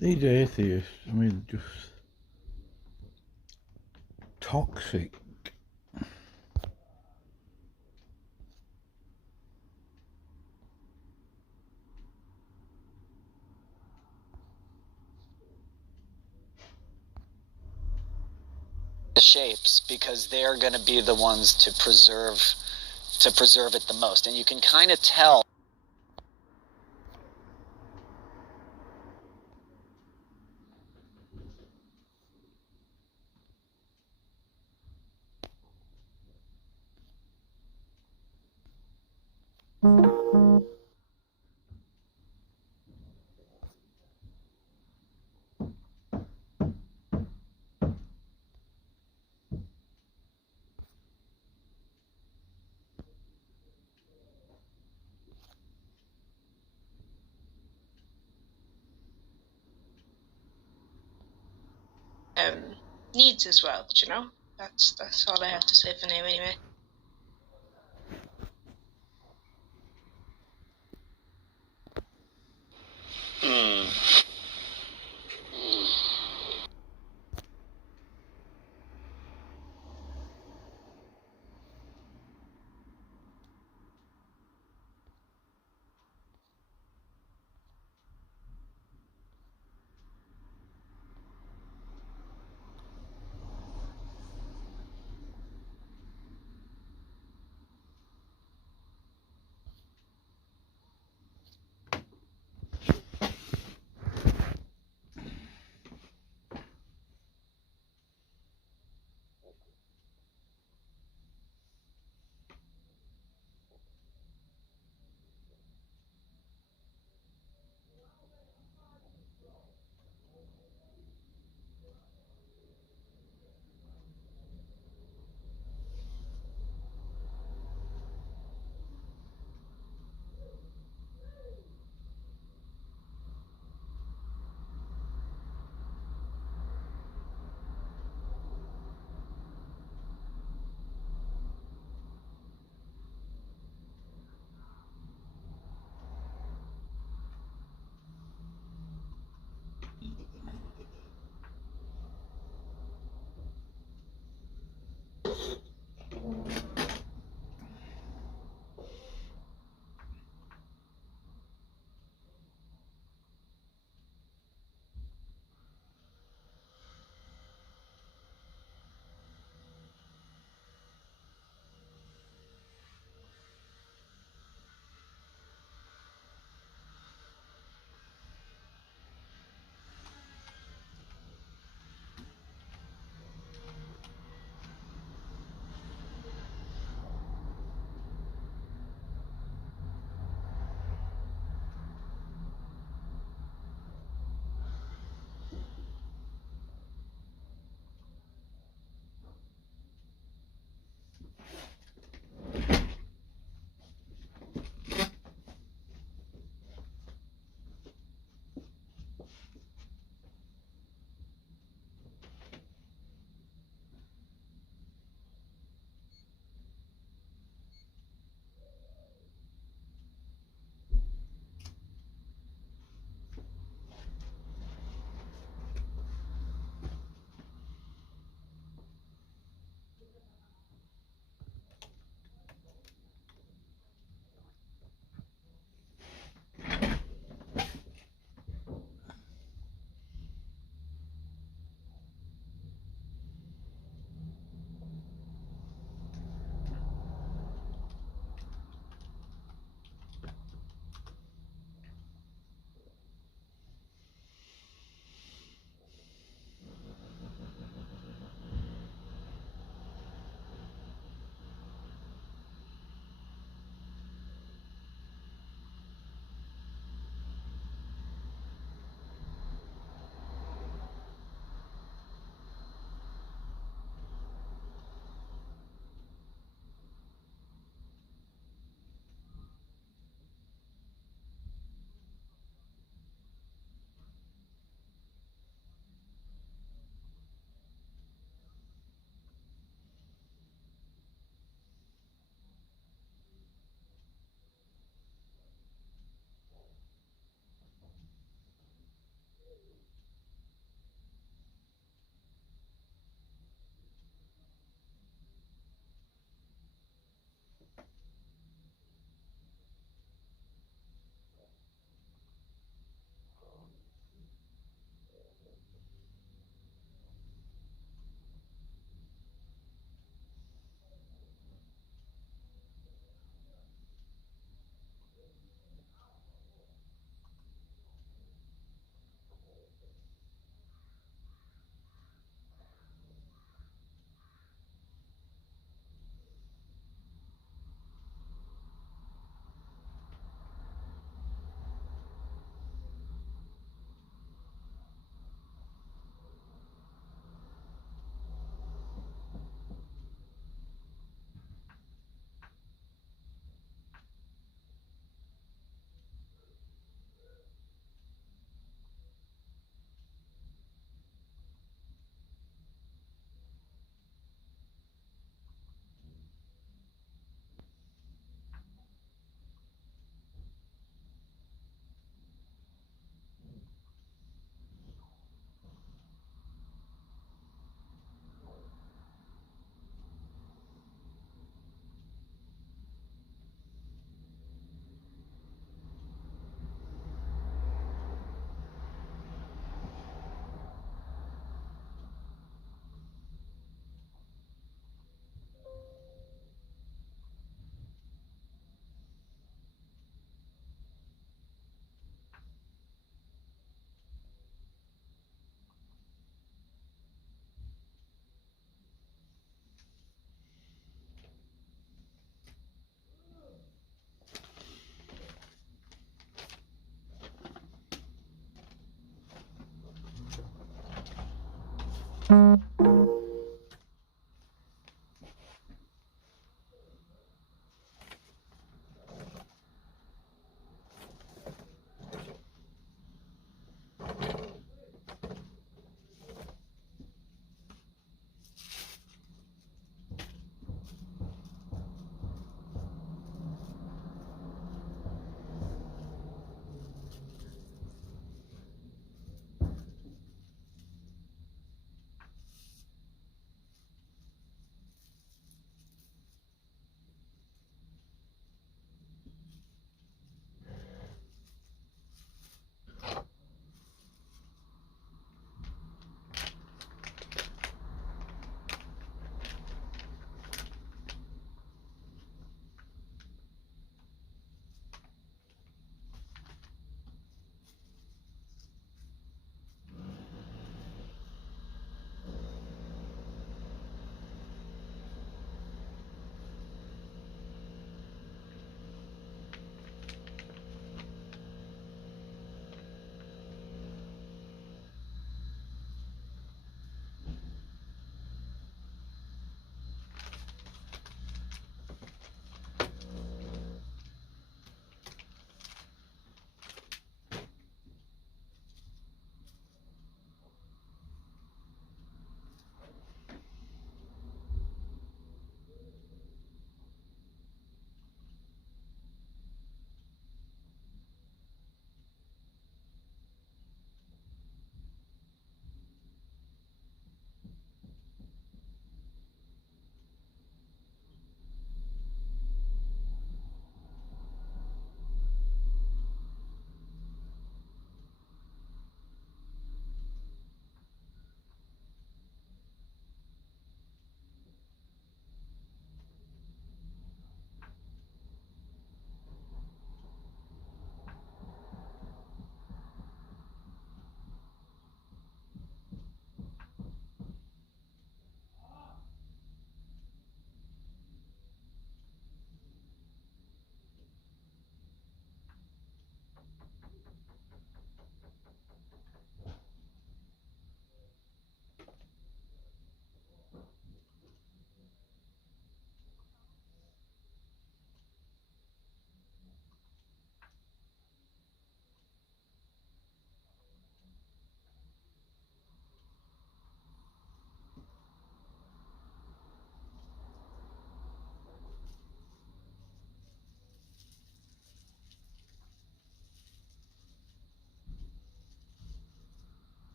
These atheists, I mean, just toxic. The shapes, because they're going to be the ones to preserve it the most, and you can kind of tell. Needs as well, you know. That's all I have to say for now, anyway.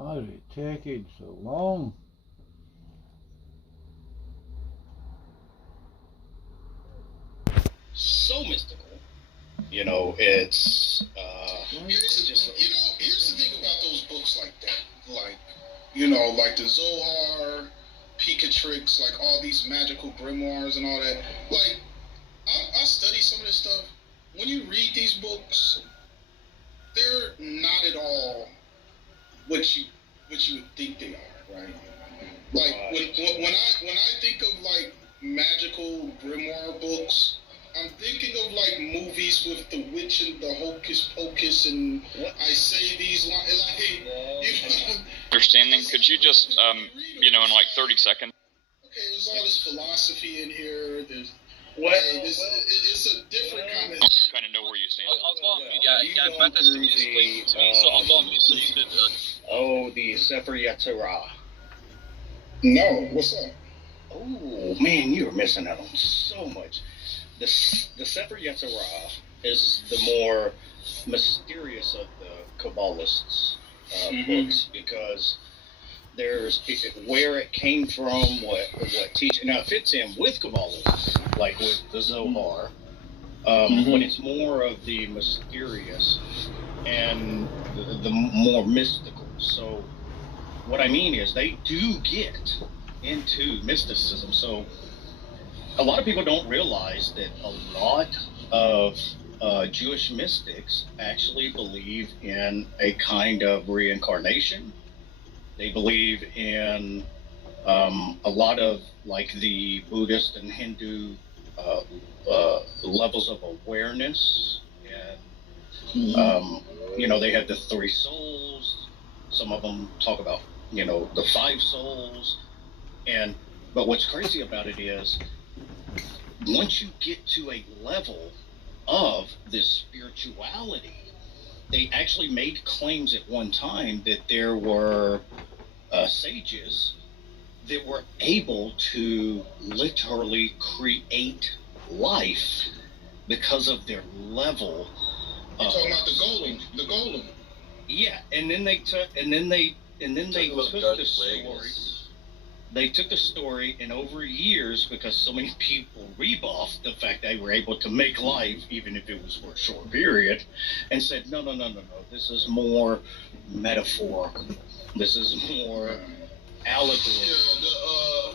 Why is it taking so long? So mystical. You know, it's Here's just here's the thing about those books like that. Like the Zohar, Pikatrix, like all these magical grimoires and all that. Like, I study some of this stuff. When you read these books, they're not at all what you would think they are, right? Like when I think of like magical grimoire books, I'm thinking of like movies with the witch and the hocus pocus, and I say these lines like, you know. Understanding? Could you just, in like 30 seconds? Okay, there's all this philosophy in here. There's it's a different kind of. Kind of know where you stand. I'll go on mute. Yeah, Beth has to explain to me, so I'll go on mute so you could. Oh, the Sefer Yetzirah. No, what's up? Oh man, you're missing out on so much. The Sefer Yetzirah is the more mysterious of the Kabbalists' books, because there's where it came from, what teaching. Now it fits in with Kabbalists, like with the Zohar, but it's more of the mysterious and the more mystical. So what I mean is they do get into mysticism. So a lot of people don't realize that a lot of Jewish mystics actually believe in a kind of reincarnation. They believe in a lot of like the Buddhist and Hindu levels of awareness, and they have the 3 souls. Some of them talk about the 5 souls, but what's crazy about it is once you get to a level of this spirituality, they actually made claims at one time that there were sages that were able to literally create life because of their level. You're talking about the golem. Yeah, and then they took the story. They took the story, and over years, because so many people rebuffed the fact they were able to make life, even if it was for a short period, and said, no, this is more metaphorical. This is more allegory. Yeah,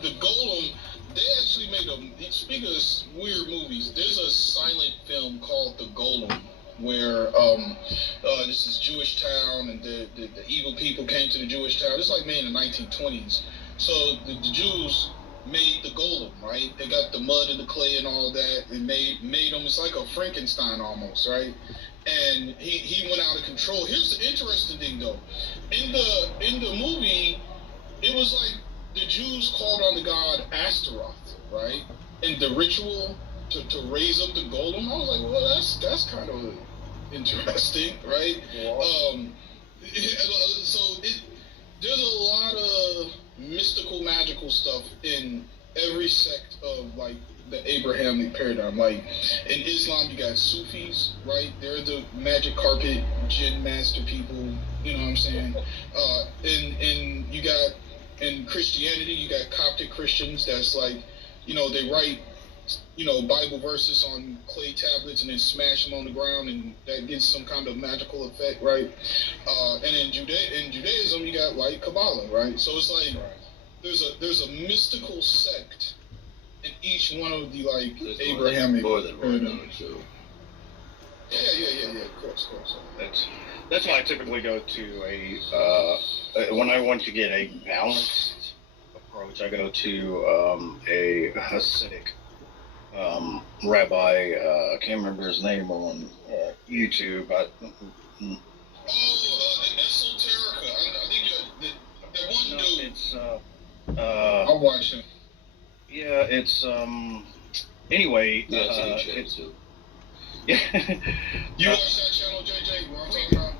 the golem, they actually made speaking of weird movies, there's a silent film called The Golem, where this is Jewish town, and the evil people came to the Jewish town. It's like made in the 1920s. So the Jews made the golem, right? They got the mud and the clay and all that, and made him. It's like a Frankenstein almost, right? And he went out of control. Here's the interesting thing, though. In the movie, it was like the Jews called on the god Astaroth, right? And the ritual to raise up the golem. I was like, well, that's kind of interesting, right? There's a lot of mystical, magical stuff in every sect of like the Abrahamic paradigm. Like in Islam, you got Sufis, right? They're the magic carpet jinn master people. You know what I'm saying? And you got in Christianity, you got Coptic Christians. That's like, they write, Bible verses on clay tablets and then smash them on the ground, and that gives some kind of magical effect, right? And in Judaism, you got like Kabbalah, right? So it's like there's a mystical sect in each one of the like Abrahamic. More than one, too. Yeah. Of course. That's why I typically go to when I want to get a balanced approach, I go to a Hasidic rabbi. I can't remember his name on YouTube. Esoterica. I think the one dude. It's I'll watch him. Yeah, it's anyway. It's Yeah. You watch that channel, JJ? What I'm talking about?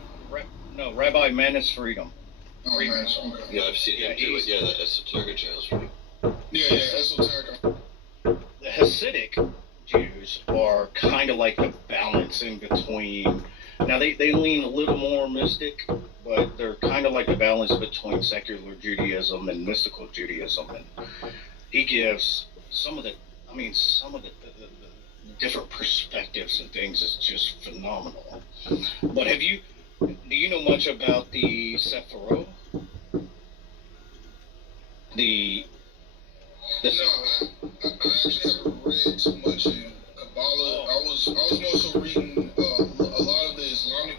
No, Rabbi Manis Freedom. Oh, nice. Okay. Yeah, I've seen him too. Yeah, the Esoterica channel's right. Yeah, Esoterica. The Hasidic Jews are kind of like the balance in between. Now they lean a little more mystic, but they're kind of like the balance between secular Judaism and mystical Judaism. And he gives some of the different perspectives and things is just phenomenal. But do you know much about the Sephirot? No, I actually haven't read too much in Kabbalah. I was more so reading a lot of the Islamic.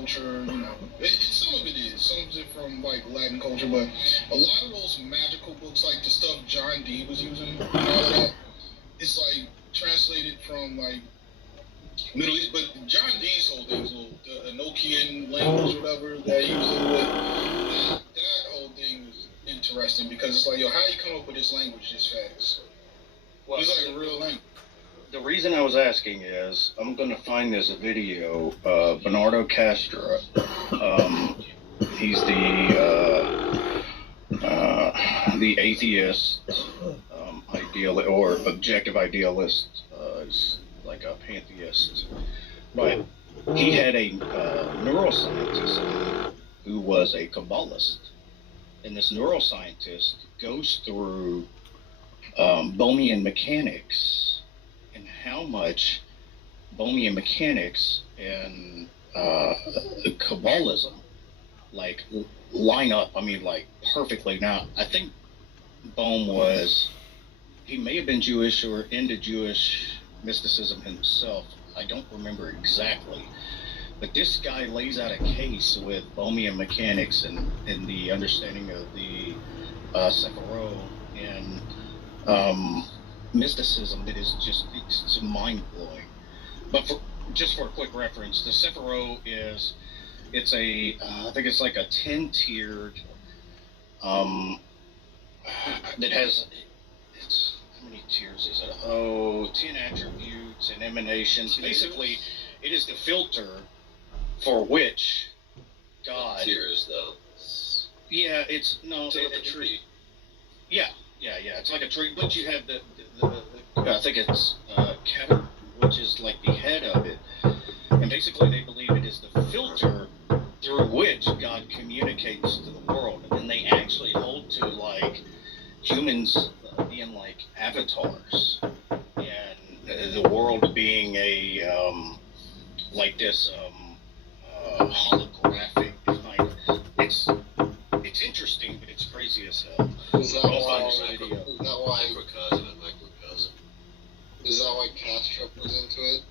culture, you know. Some of it is. Some of it from, like, Latin culture, but a lot of those magical books, like the stuff John Dee was using, and all of that, it's, like, translated from, like, Middle East, but John Dee's whole thing was the Enochian language or whatever that he was dealing with. That whole thing was interesting because it's like, yo, how do you come up with this language this fast? Well, It's like a real language. the reason I was asking is I'm going to find this video. Bernardo Castro. He's the atheist ideal or objective idealist. Is like a pantheist, but he had a neuroscientist who was a Kabbalist, and this neuroscientist goes through Bohmian mechanics and how much Bohmian mechanics and Kabbalism like line up. I mean, like perfectly. Now, I think he may have been Jewish or into Jewish mysticism himself. I don't remember exactly, but this guy lays out a case with Bohmian mechanics and the understanding of the Sephiroth and mysticism that is it's mind blowing. But just for a quick reference, the Sephiroth it's a I think it's like a 10-tiered that has how many tiers is it? 10 attributes and emanations. Basically, it is the filter for which God. Tiers, though. Yeah, it's like a tree. Yeah. It's like a tree, but you have the I think it's Keter, which is like the head of it, and basically they believe it is the filter through which God communicates to the world, and they actually hold to like humans being like avatars, and the world being a like this holographic kind of. It's interesting, but it's crazy as hell. Is that why Castro was into it?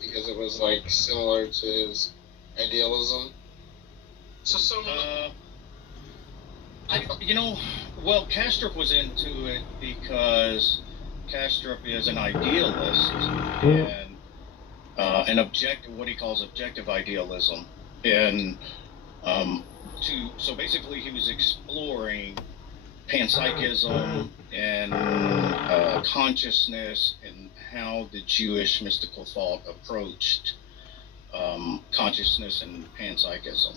Because it was like similar to his idealism. Kastrup was into it because Kastrup is an idealist and what he calls objective idealism, and so basically he was exploring panpsychism and consciousness and how the Jewish mystical thought approached consciousness and panpsychism.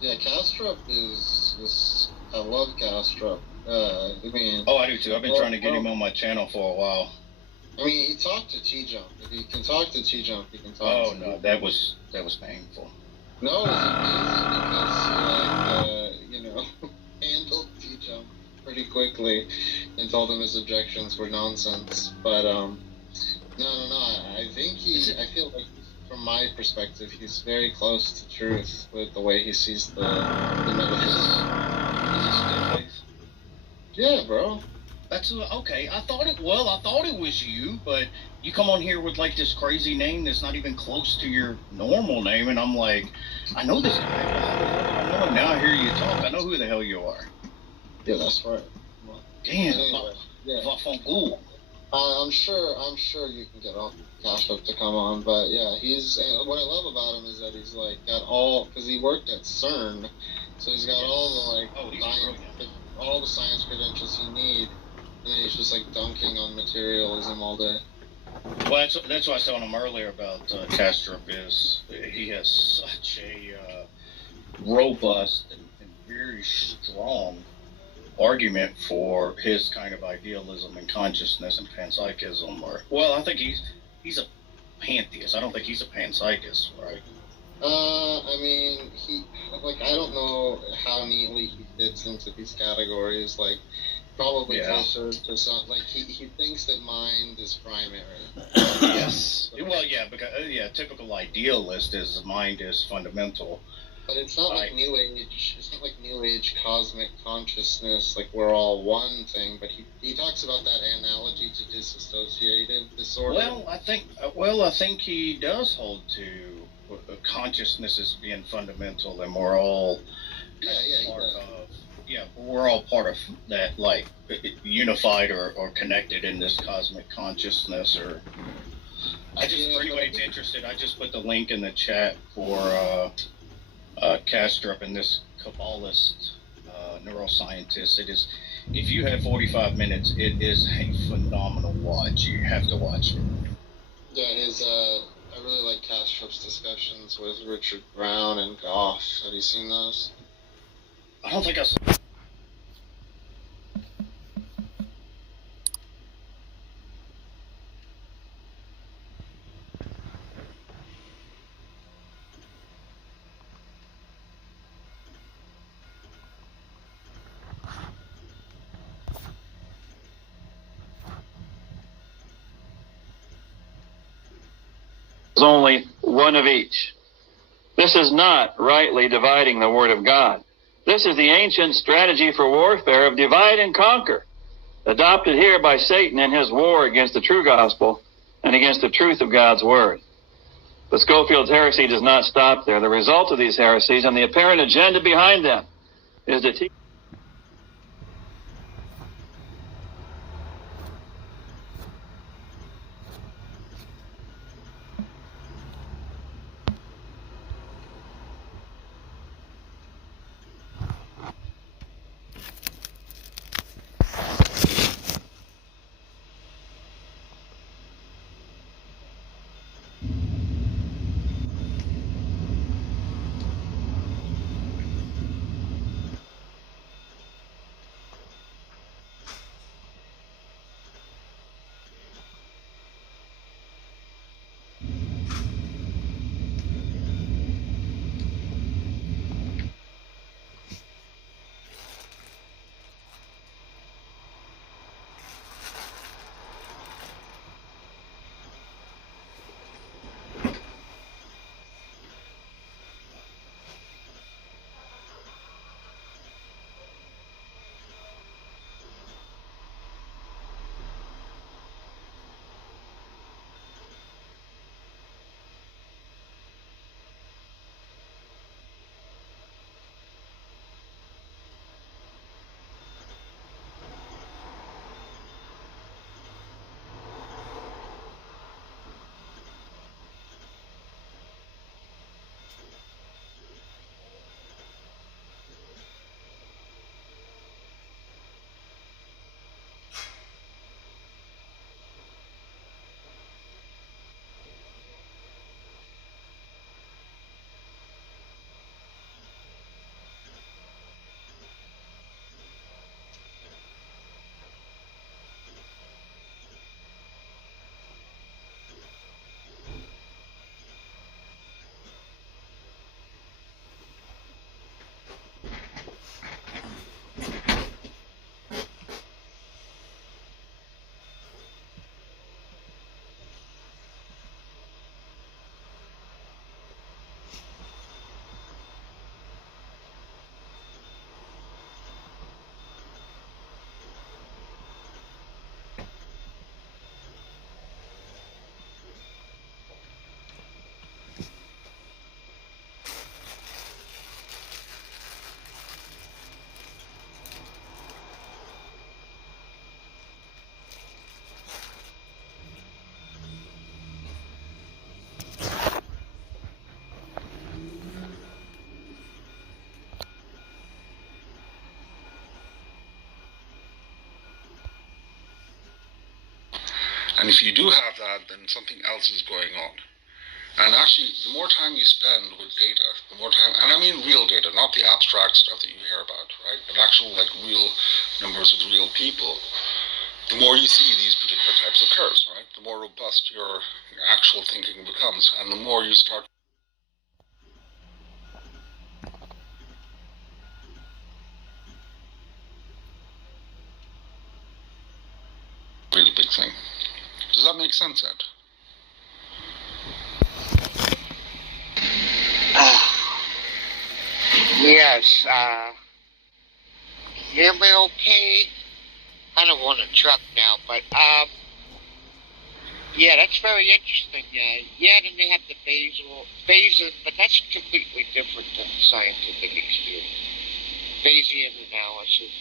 Yeah, Kastrup is I love Kastrup. I do too. I've been trying to get him on my channel for a while. I mean, he talked to T-Jump. If he can talk to T-Jump, he can talk to Oh, no, that was painful. No, it was amazing because, handled T-Jump pretty quickly and told him his objections were nonsense. But, no. I feel like, from my perspective, he's very close to truth with the way he sees the metaphysics. Yeah, bro. That's okay. I thought it was you, but you come on here with like this crazy name that's not even close to your normal name, and I'm like, I know this guy. I know him. Now I hear you talk. I know who the hell you are. Yeah, that's right. Damn. Anyway, yeah. I'm sure you can get Kastrup to come on, but yeah, what I love about him is that he's like got because he worked at CERN, so he's got all the science credentials you need, and then he's just like dunking on materialism all day. Well, that's what I was telling him earlier about Kastrup is he has such a robust and very strong argument for his kind of idealism and consciousness and panpsychism. I think he's a pantheist. I don't think he's a panpsychist, right? I mean, I don't know how neatly he fits into these categories. Like, probably closer to some. Like, he thinks that mind is primary. Yes. Well, yeah, because typical idealist is mind is fundamental. But it's not like New Age. It's not like New Age cosmic consciousness, like we're all one thing. But he talks about that analogy to dissociative disorder. Well, I think he does hold to consciousness as being fundamental, and we're all we're all part of that, like unified or connected in this cosmic consciousness. Or for anybody's interested, I just put the link in the chat for Kastrup and this Kabbalist neuroscientist. It is, if you have 45 minutes, it is a phenomenal watch. You have to watch it. Yeah, I really like Kastrup's discussions with Richard Brown and Goff. Have you seen those? I don't think I saw. Only one of each. This is not rightly dividing the Word of God. This is the ancient strategy for warfare of divide and conquer, adopted here by Satan in his war against the true gospel and against the truth of God's Word. But Schofield's heresy does not stop there. The result of these heresies and the apparent agenda behind them is to teach And if you do have that, then something else is going on. And actually, the more time you spend with data, the more time, and I mean real data, not the abstract stuff that you hear about, right? But actual, like, real numbers with real people, the more you see these particular types of curves, right? The more robust your actual thinking becomes, and the more you start really big thing. Does that make sense, Ed? Yes, hear me okay? I don't want a truck now, but, Yeah, that's very interesting. Yeah, then they have the Bayesian, but that's completely different than scientific experience. Bayesian analysis.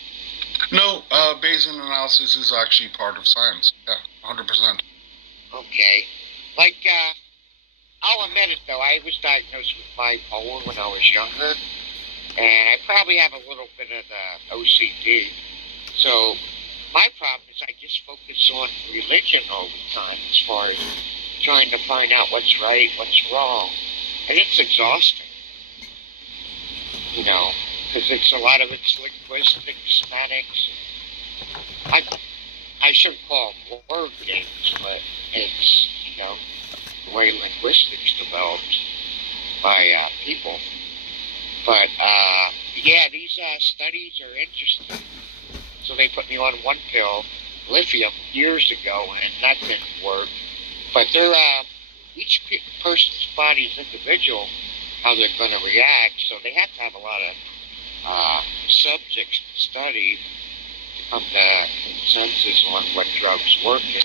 No, Bayesian analysis is actually part of science. Yeah, 100%. Okay. Like, I'll admit it though, I was diagnosed with bipolar when I was younger, and I probably have a little bit of the OCD. So, my problem is I just focus on religion all the time as far as trying to find out what's right, what's wrong. And it's exhausting. You know, because it's a lot of it's linguistics, semantics. I shouldn't call them word games, but it's, you know, the way linguistics developed by people. But, yeah, these studies are interesting. So they put me on one pill, lithium, years ago, and that didn't work. But they're, each person's body is individual, how they're going to react, so they have to have a lot of subjects to study to come to consensus on what drugs work in.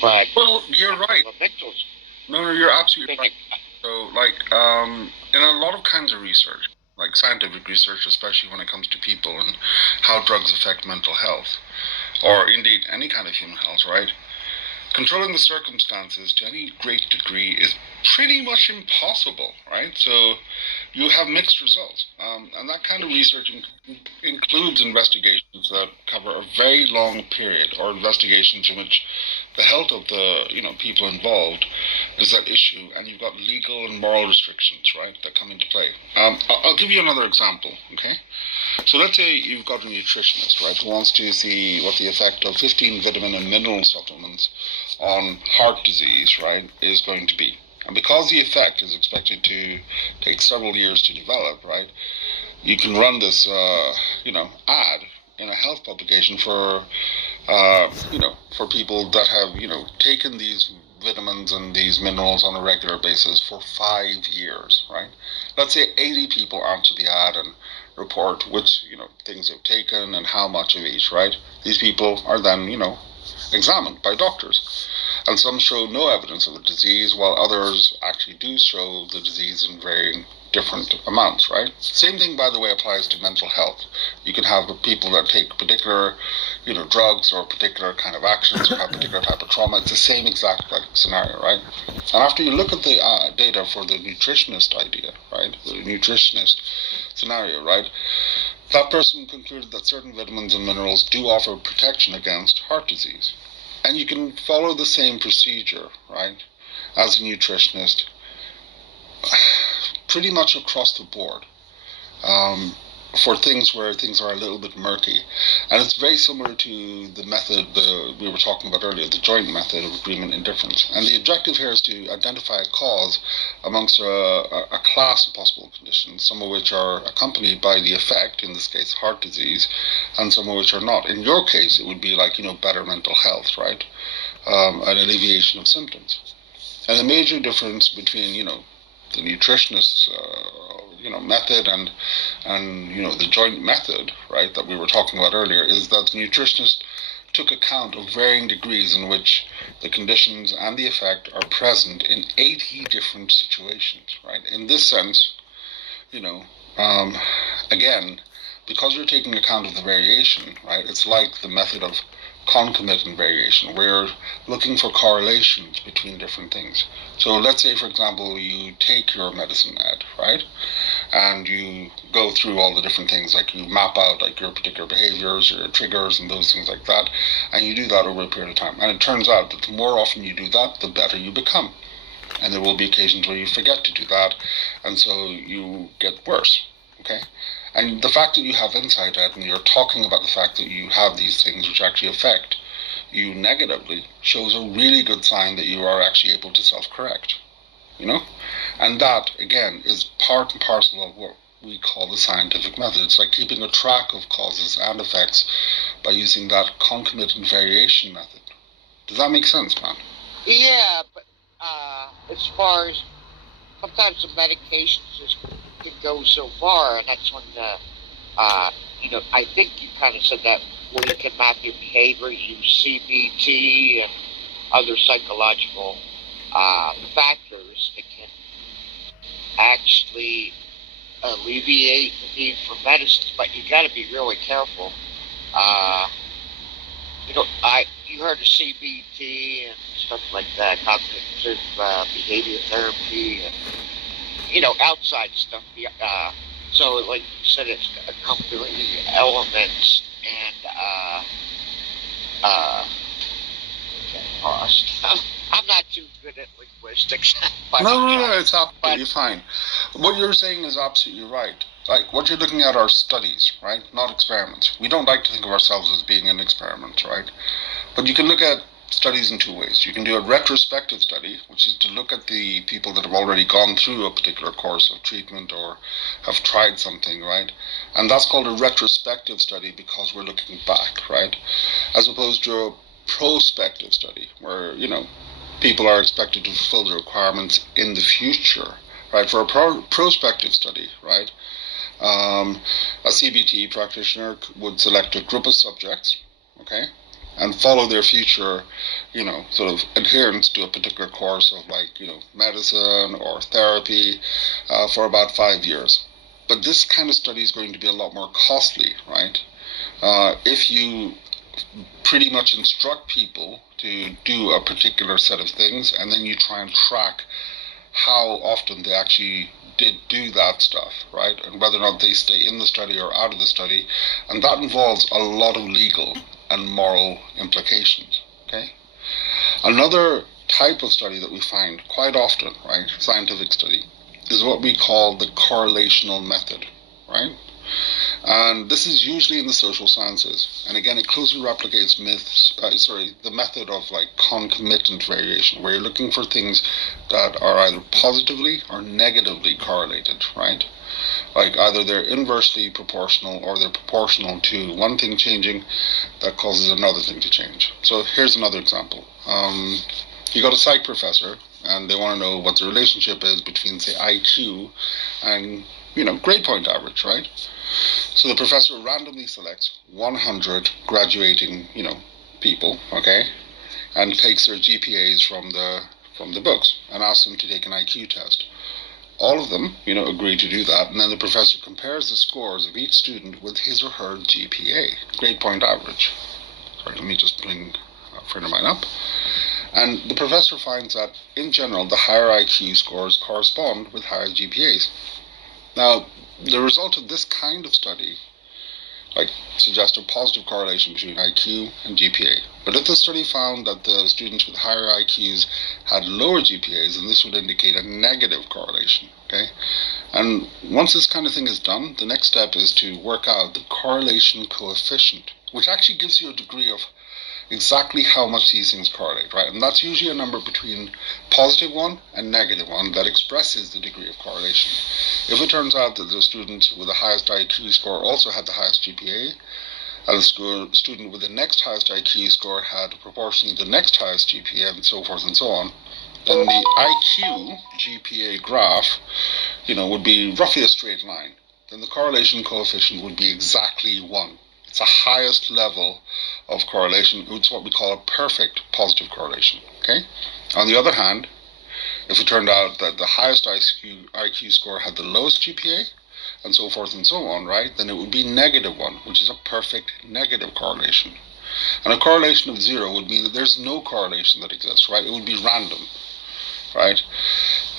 But, well, you're right. No, you're absolutely right. So, like, in a lot of kinds of research, like scientific research, especially when it comes to people and how drugs affect mental health, or indeed any kind of human health, right? Controlling the circumstances to any great degree is pretty much impossible, right? So you have mixed results. And that kind of research includes investigations that cover a very long period, or investigations in which the health of the people involved is at issue, and you've got legal and moral restrictions, right, that come into play. I'll give you another example, okay? So let's say you've got a nutritionist, right, who wants to see what the effect of 15 vitamin and mineral supplements on heart disease, right, is going to be. And because the effect is expected to take several years to develop, right, you can run this, ad in a health publication for, for people that have, taken these vitamins and these minerals on a regular basis for 5 years, right? Let's say 80 people answer the ad and report which, things they've taken and how much of each, right? These people are then, examined by doctors. And some show no evidence of the disease, while others actually do show the disease in varying different amounts, right? Same thing, by the way, applies to mental health. You can have people that take particular, drugs or particular kind of actions or have particular type of trauma. It's the same exact scenario, right? And after you look at the data for the nutritionist idea, right, the nutritionist scenario, right, that person concluded that certain vitamins and minerals do offer protection against heart disease. And you can follow the same procedure, right, as a nutritionist, pretty much across the board, for things where things are a little bit murky. And it's very similar to the method we were talking about earlier, the joint method of agreement indifference. And the objective here is to identify a cause amongst a class of possible conditions, some of which are accompanied by the effect, in this case heart disease, and some of which are not. In your case, it would be like, better mental health, right? An alleviation of symptoms. And the major difference between, the nutritionist's method and the joint method, right, that we were talking about earlier, is that the nutritionist took account of varying degrees in which the conditions and the effect are present in 80 different situations, right? In this sense, again, because you're taking account of the variation, right, it's like the method of concomitant variation, where you're looking for correlations between different things. So let's say, for example, you take your medicine ad, right, and you go through all the different things, like you map out like your particular behaviors, your triggers, and those things like that, and you do that over a period of time. And it turns out that the more often you do that, the better you become. And there will be occasions where you forget to do that, and so you get worse, okay? And the fact that you have insight and you're talking about the fact that you have these things which actually affect you negatively shows a really good sign that you are actually able to self-correct, And that, again, is part and parcel of what we call the scientific method. It's like keeping a track of causes and effects by using that concomitant variation method. Does that make sense, man? Yeah, but as far as sometimes the medications just can go so far, and that's when I think you kind of said that where you can map your behavior, use CBT and other psychological factors that can actually alleviate the need for medicines, but you got to be really careful. You heard of CBT and stuff like that, cognitive behavior therapy, and outside stuff. So, like you said, it's accompanying elements and lost. I'm not too good at linguistics. No, it's absolutely fine. What you're saying is absolutely right. Like, what you're looking at are studies, right? Not experiments. We don't like to think of ourselves as being an experiment, right? But you can look at studies in two ways. You can do a retrospective study, which is to look at the people that have already gone through a particular course of treatment or have tried something, right? And that's called a retrospective study because we're looking back, right? As opposed to a prospective study where, people are expected to fulfill the requirements in the future, right? For a prospective study, right? A CBT practitioner would select a group of subjects, okay, and follow their future, sort of adherence to a particular course of medicine or therapy for about 5 years. But this kind of study is going to be a lot more costly, right? If you pretty much instruct people to do a particular set of things and then you try and track how often they actually did do that stuff, right? And whether or not they stay in the study or out of the study. And that involves a lot of legal and moral implications, okay? Another type of study that we find quite often, right, scientific study, is what we call the correlational method, right? And this is usually in the social sciences. And again, it closely replicates the method of concomitant variation, where you're looking for things that are either positively or negatively correlated, right? Like either they're inversely proportional or they're proportional to one thing changing that causes another thing to change. So here's another example. You got a psych professor and they want to know what the relationship is between, say, IQ and, grade point average, right? So the professor randomly selects 100 graduating, people, okay, and takes their GPAs from the books and asks them to take an IQ test. All of them, agree to do that, and then the professor compares the scores of each student with his or her GPA, grade point average. Sorry, let me just bring a friend of mine up. And the professor finds that, in general, the higher IQ scores correspond with higher GPAs. Now, the result of this kind of study suggests a positive correlation between IQ and GPA. But if the study found that the students with higher IQs had lower GPAs, then this would indicate a negative correlation, okay? And once this kind of thing is done, the next step is to work out the correlation coefficient, which actually gives you a degree of exactly how much these things correlate, right? And that's usually a number between +1 and -1 that expresses the degree of correlation. If it turns out that the student with the highest IQ score also had the highest GPA, and the student with the next highest IQ score had proportionally the next highest GPA, and so forth and so on, then the IQ GPA graph, would be roughly a straight line. Then the correlation coefficient would be exactly 1. It's the highest level of correlation. It's what we call a perfect positive correlation, okay? On the other hand, if it turned out that the highest IQ score had the lowest GPA, and so forth and so on, right, then it would be -1, which is a perfect negative correlation. And a correlation of 0 would mean that there's no correlation that exists, right? It would be random, right?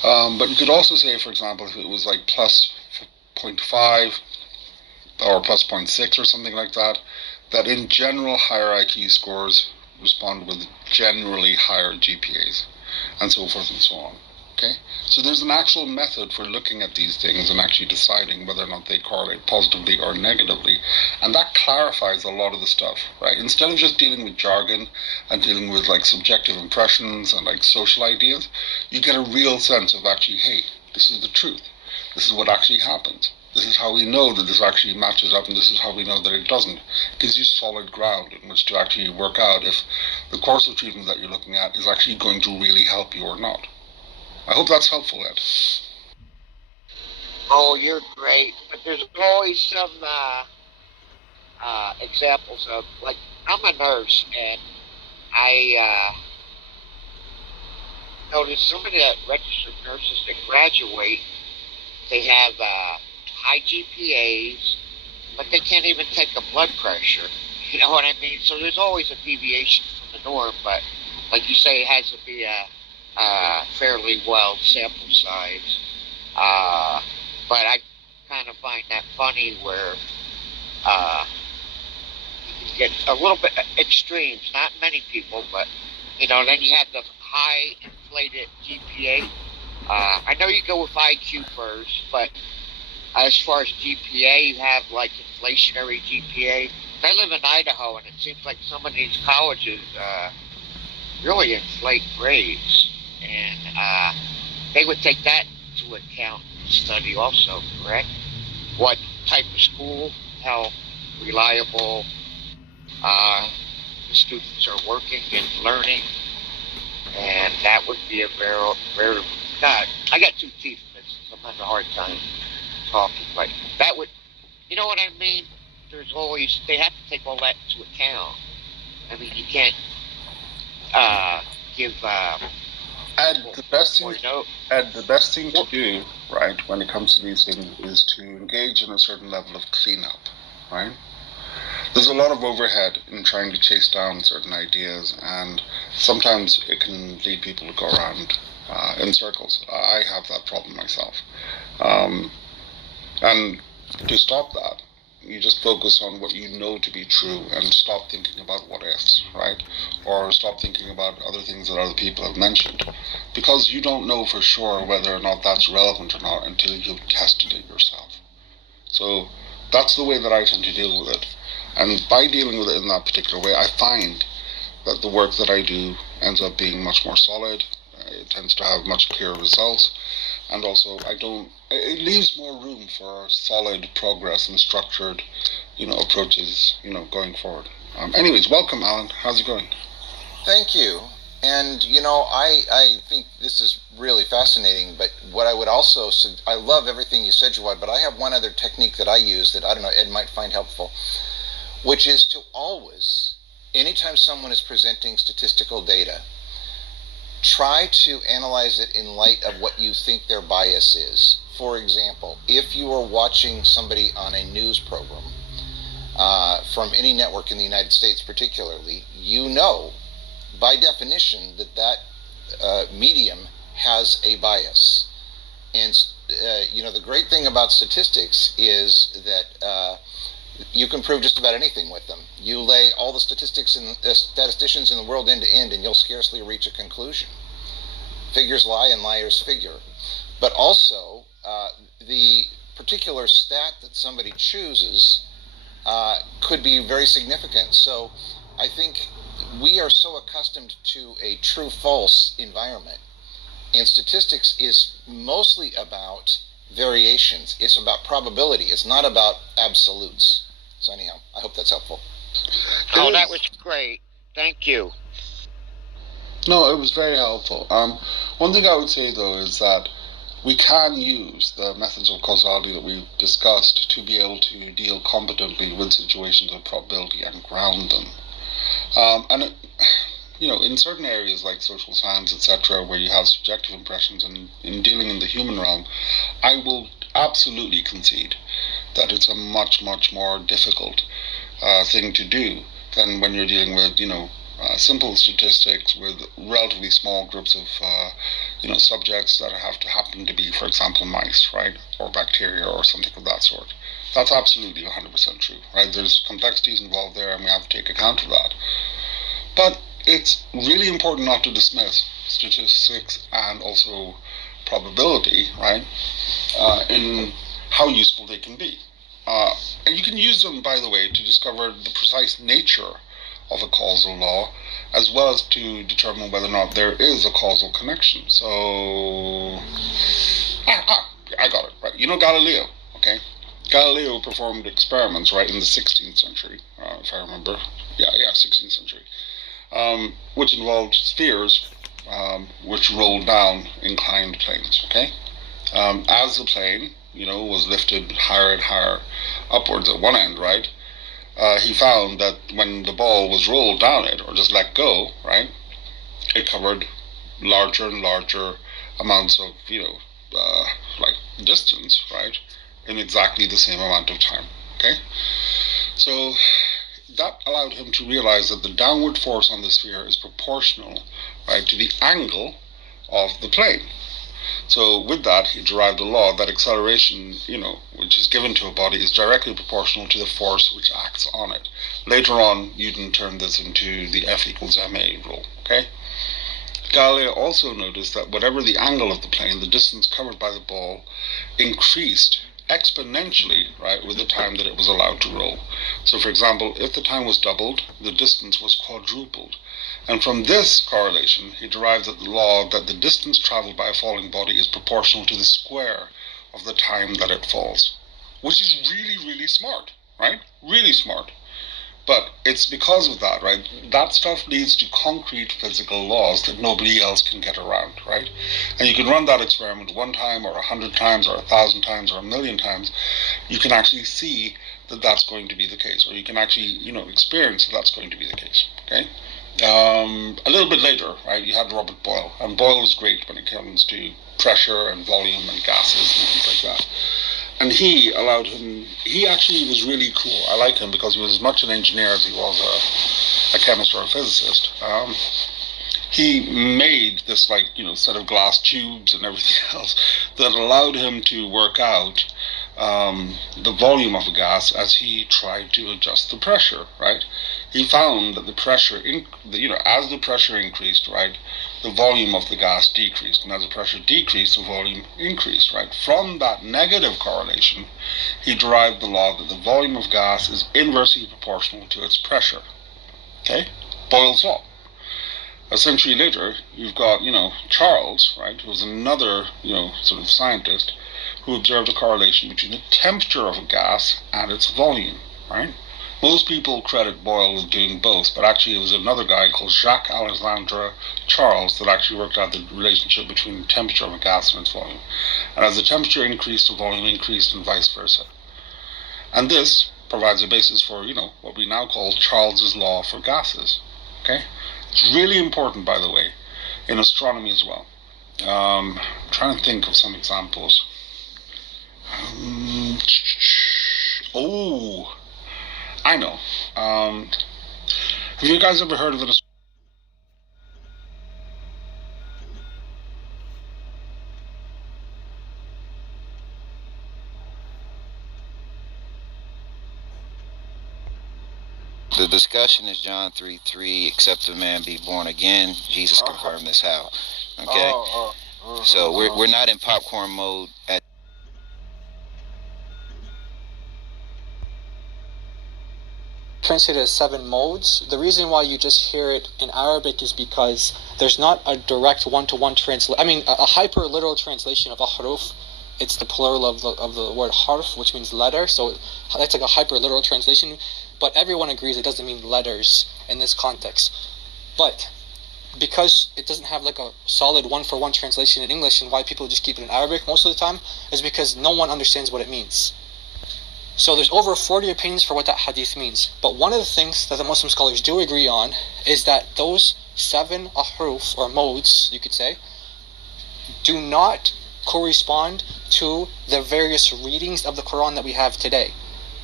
But you could also say, for example, if it was +0.5 or +0.6 or something like that, that in general higher IQ scores respond with generally higher GPAs, and so forth and so on. Okay? So there's an actual method for looking at these things and actually deciding whether or not they correlate positively or negatively, and that clarifies a lot of the stuff, right? Instead of just dealing with jargon and dealing with subjective impressions and social ideas, you get a real sense of actually, hey, this is the truth. This is what actually happens. This is how we know that this actually matches up, and this is how we know that it doesn't. It gives you solid ground in which to actually work out if the course of treatment that you're looking at is actually going to really help you or not. I hope that's helpful, Ed. Oh, you're great. But there's always some examples of, I'm a nurse, and notice some of the registered nurses that graduate, they have high GPAs, but they can't even take a blood pressure. You know what I mean? So there's always a deviation from the norm, but like you say, it has to be a fairly well sample size. But I kind of find that funny where you get a little bit extremes. Not many people, but then you have the high inflated GPA. I know you go with IQ first, but as far as GPA, you have like inflationary GPA. I live in Idaho, and it seems like some of these colleges really inflate grades, and they would take that into account in the study also, correct? What type of school, how reliable the students are working and learning, and that would be a very God, I got two teeth, so I'm having a hard time talking, but that would, you know what I mean? There's always, they have to take all that into account. I mean, you can't give And the best thing to do, right, when it comes to these things, is to engage in a certain level of cleanup, right? There's a lot of overhead in trying to chase down certain ideas, and sometimes it can lead people to go around in circles. I have that problem myself. And to stop that, you just focus on what you know to be true and stop thinking about what ifs, right? Or stop thinking about other things that other people have mentioned. Because you don't know for sure whether or not that's relevant or not until you've tested it yourself. So that's the way that I tend to deal with it. And by dealing with it in that particular way, I find that the work that I do ends up being much more solid. It tends to have much clearer results. And also, it leaves more room for solid progress and structured, approaches, going forward. Anyways, welcome, Alan. How's it going? Thank you. And, I think this is really fascinating, but what I would also, I love everything you said, Jawad, but I have one other technique that I use that, I don't know, Ed might find helpful, which is to always, anytime someone is presenting statistical data, try to analyze it in light of what you think their bias is. For example, if you are watching somebody on a news program from any network in the United States particularly, by definition that medium has a bias. And, the great thing about statistics is that you can prove just about anything with them. You lay all the statisticians in the world end to end, and you'll scarcely reach a conclusion. Figures lie and liars figure. But also, the particular stat that somebody chooses could be very significant. So I think we are so accustomed to a true-false environment. And statistics is mostly about variations. It's about probability. It's not about absolutes. So anyhow, I hope that's helpful. Oh, that was great. Thank you. No, it was very helpful. One thing I would say, though, is that we can use the methods of causality that we've discussed to be able to deal competently with situations of probability and ground them. In certain areas like social science, etc., where you have subjective impressions, and in dealing in the human realm, I will absolutely concede that it's a much, much more difficult thing to do than when you're dealing with, simple statistics with relatively small groups of, subjects that have to happen to be, for example, mice, right, or bacteria or something of that sort. That's absolutely 100% true, right? There's complexities involved there, and we have to take account of that. But it's really important not to dismiss statistics and also probability, right, in how useful they can be. And you can use them, by the way, to discover the precise nature of a causal law, as well as to determine whether or not there is a causal connection. So, I got it, right. Galileo, okay? Galileo performed experiments, right, in the 16th century, if I remember. Yeah, 16th century. Which involved spheres, which rolled down inclined planes, okay? As the plane, was lifted higher and higher upwards at one end, right? He found that when the ball was rolled down it, or just let go, right, it covered larger and larger amounts of, like distance, right, in exactly the same amount of time. Okay, so that allowed him to realize that the downward force on the sphere is proportional, right, to the angle of the plane. So with that, he derived a law that acceleration, which is given to a body, is directly proportional to the force which acts on it. Later on, Newton turned this into the F equals ma rule. Okay. Galileo also noticed that whatever the angle of the plane, the distance covered by the ball increased exponentially, right, with the time that it was allowed to roll. So, for example, if the time was doubled, the distance was quadrupled. And from this correlation, he derived that the law that the distance traveled by a falling body is proportional to the square of the time that it falls, which is really, really smart, right? Really smart. But it's because of that, right? That stuff leads to concrete physical laws that nobody else can get around, right? And you can run that experiment 1 time or 100 times or 1,000 times or 1,000,000 times. You can actually see that that's going to be the case, or you can actually, experience that that's going to be the case, okay? A little bit later, right, you had Robert Boyle, and Boyle was great when it comes to pressure and volume and gases and things like that. And he actually was really cool. I like him because he was as much an engineer as he was a chemist or a physicist. He made this, set of glass tubes and everything else that allowed him to work out the volume of a gas as he tried to adjust the pressure, right? He found that the pressure, as the pressure increased, right, the volume of the gas decreased, and as the pressure decreased, the volume increased, right? From that negative correlation, he derived the law that the volume of gas is inversely proportional to its pressure. Okay? Boyle's law. A century later, you've got, Charles, right, who was another, sort of scientist, who observed a correlation between the temperature of a gas and its volume, right? Most people credit Boyle with doing both, but actually it was another guy called Jacques Alexandre Charles that actually worked out the relationship between the temperature of a gas and its volume. And as the temperature increased, the volume increased, and vice versa. And this provides a basis for, what we now call Charles's law for gases. Okay? It's really important, by the way, in astronomy as well. I'm trying to think of some examples. I know. Have you guys ever heard of it? The discussion is John 3:3, except a man be born again. Jesus confirmed this how. Okay? So we're not in popcorn mode at translated as 7 modes. The reason why you just hear it in Arabic is because there's not a direct one-to-one translation. A hyper-literal translation of a haruf. It's the plural of the word harf, which means letter. So that's like a hyper-literal translation. But everyone agrees it doesn't mean letters in this context. But because it doesn't have like a solid one-for-one translation in English, and why people just keep it in Arabic most of the time, is because no one understands what it means. So there's over 40 opinions for what that hadith means. But one of the things that the Muslim scholars do agree on is that those 7 ahruf, or modes, you could say, do not correspond to the various readings of the Quran that we have today.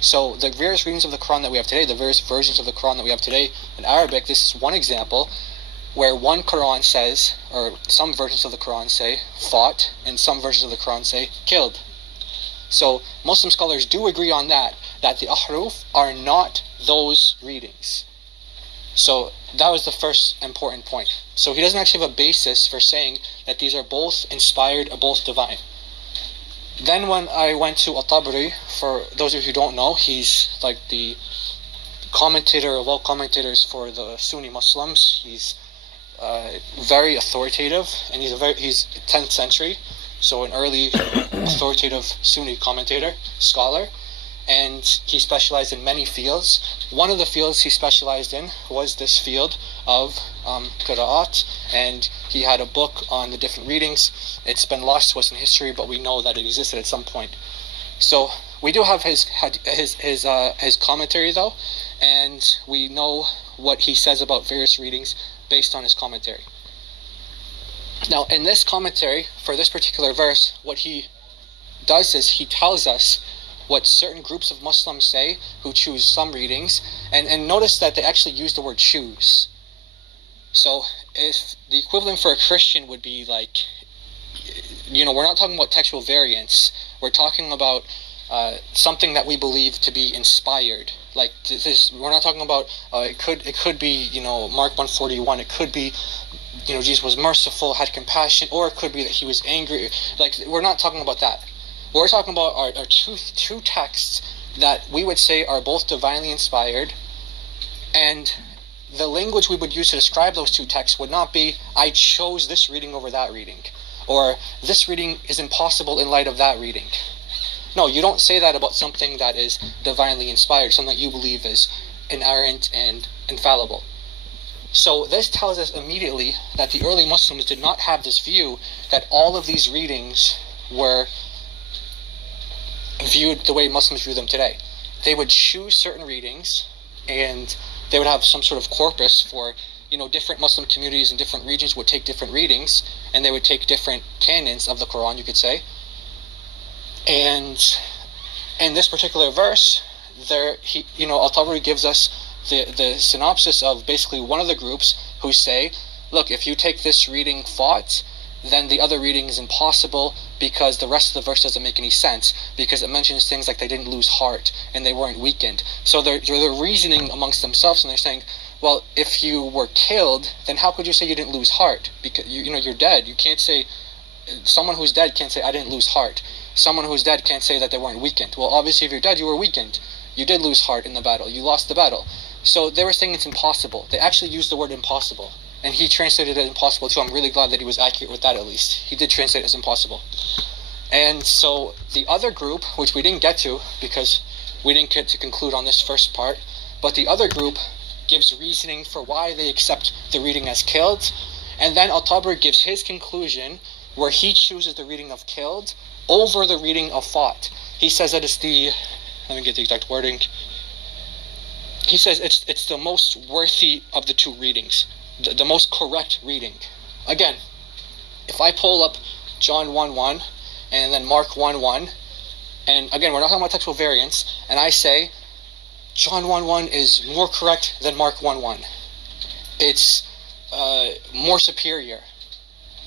So the various readings of the Quran that we have today, the various versions of the Quran that we have today in Arabic, this is one example where one Quran says, or some versions of the Quran say, fought, and some versions of the Quran say, killed. So Muslim scholars do agree on that the ahruf are not those readings. So that was the first important point. So he doesn't actually have a basis for saying that these are both inspired or both divine. Then when I went to At-Tabari, for those of you who don't know, he's like the commentator of all commentators for the Sunni Muslims. He's very authoritative, and he's 10th century. So an early authoritative Sunni commentator, scholar, and he specialized in many fields. One of the fields he specialized in was this field of qira'at, and he had a book on the different readings. It's been lost to us in history, but we know that it existed at some point. So we do have his commentary though, and we know what he says about various readings based on his commentary. Now, in this commentary for this particular verse, what he does is he tells us what certain groups of Muslims say who choose some readings, and notice that they actually use the word choose. So if the equivalent for a Christian would be like, we're not talking about textual variants, we're talking about something that we believe to be inspired. Like this, we're not talking about it could be Mark 1:41. It could be Jesus was merciful, had compassion, or it could be that he was angry. Like, we're not talking about that. What we're talking about are two texts that we would say are both divinely inspired, and the language we would use to describe those two texts would not be, I chose this reading over that reading, or this reading is impossible in light of that reading. No, you don't say that about something that is divinely inspired, something that you believe is inerrant and infallible. So this tells us immediately that the early Muslims did not have this view that all of these readings were viewed the way Muslims view them today. They would choose certain readings, and they would have some sort of corpus for, different Muslim communities in different regions would take different readings, and they would take different canons of the Quran, you could say. And in this particular verse, Al-Tabari gives us the synopsis of basically one of the groups who say, look, if you take this reading fought, then the other reading is impossible because the rest of the verse doesn't make any sense, because it mentions things like they didn't lose heart and they weren't weakened. So they're reasoning amongst themselves, and they're saying, well, if you were killed, then how could you say you didn't lose heart? Because you're dead. You can't say, someone who's dead can't say I didn't lose heart. Someone who's dead can't say that they weren't weakened. Well, obviously if you're dead, you were weakened. You did lose heart in the battle. You lost the battle. So they were saying it's impossible. They actually used the word impossible. And he translated it impossible too. I'm really glad that he was accurate with that, at least. He did translate it as impossible. And so the other group, which we didn't get to because we didn't get to conclude on this first part, but the other group gives reasoning for why they accept the reading as killed. And then Al-Tabari gives his conclusion where he chooses the reading of killed over the reading of fought. He says that it's let me get the exact wording. He says it's the most worthy of the two readings, the most correct reading. Again, if I pull up John 1:1 and then Mark 1:1, and again, we're not talking about textual variants, and I say John 1:1 is more correct than Mark 1:1. It's more superior.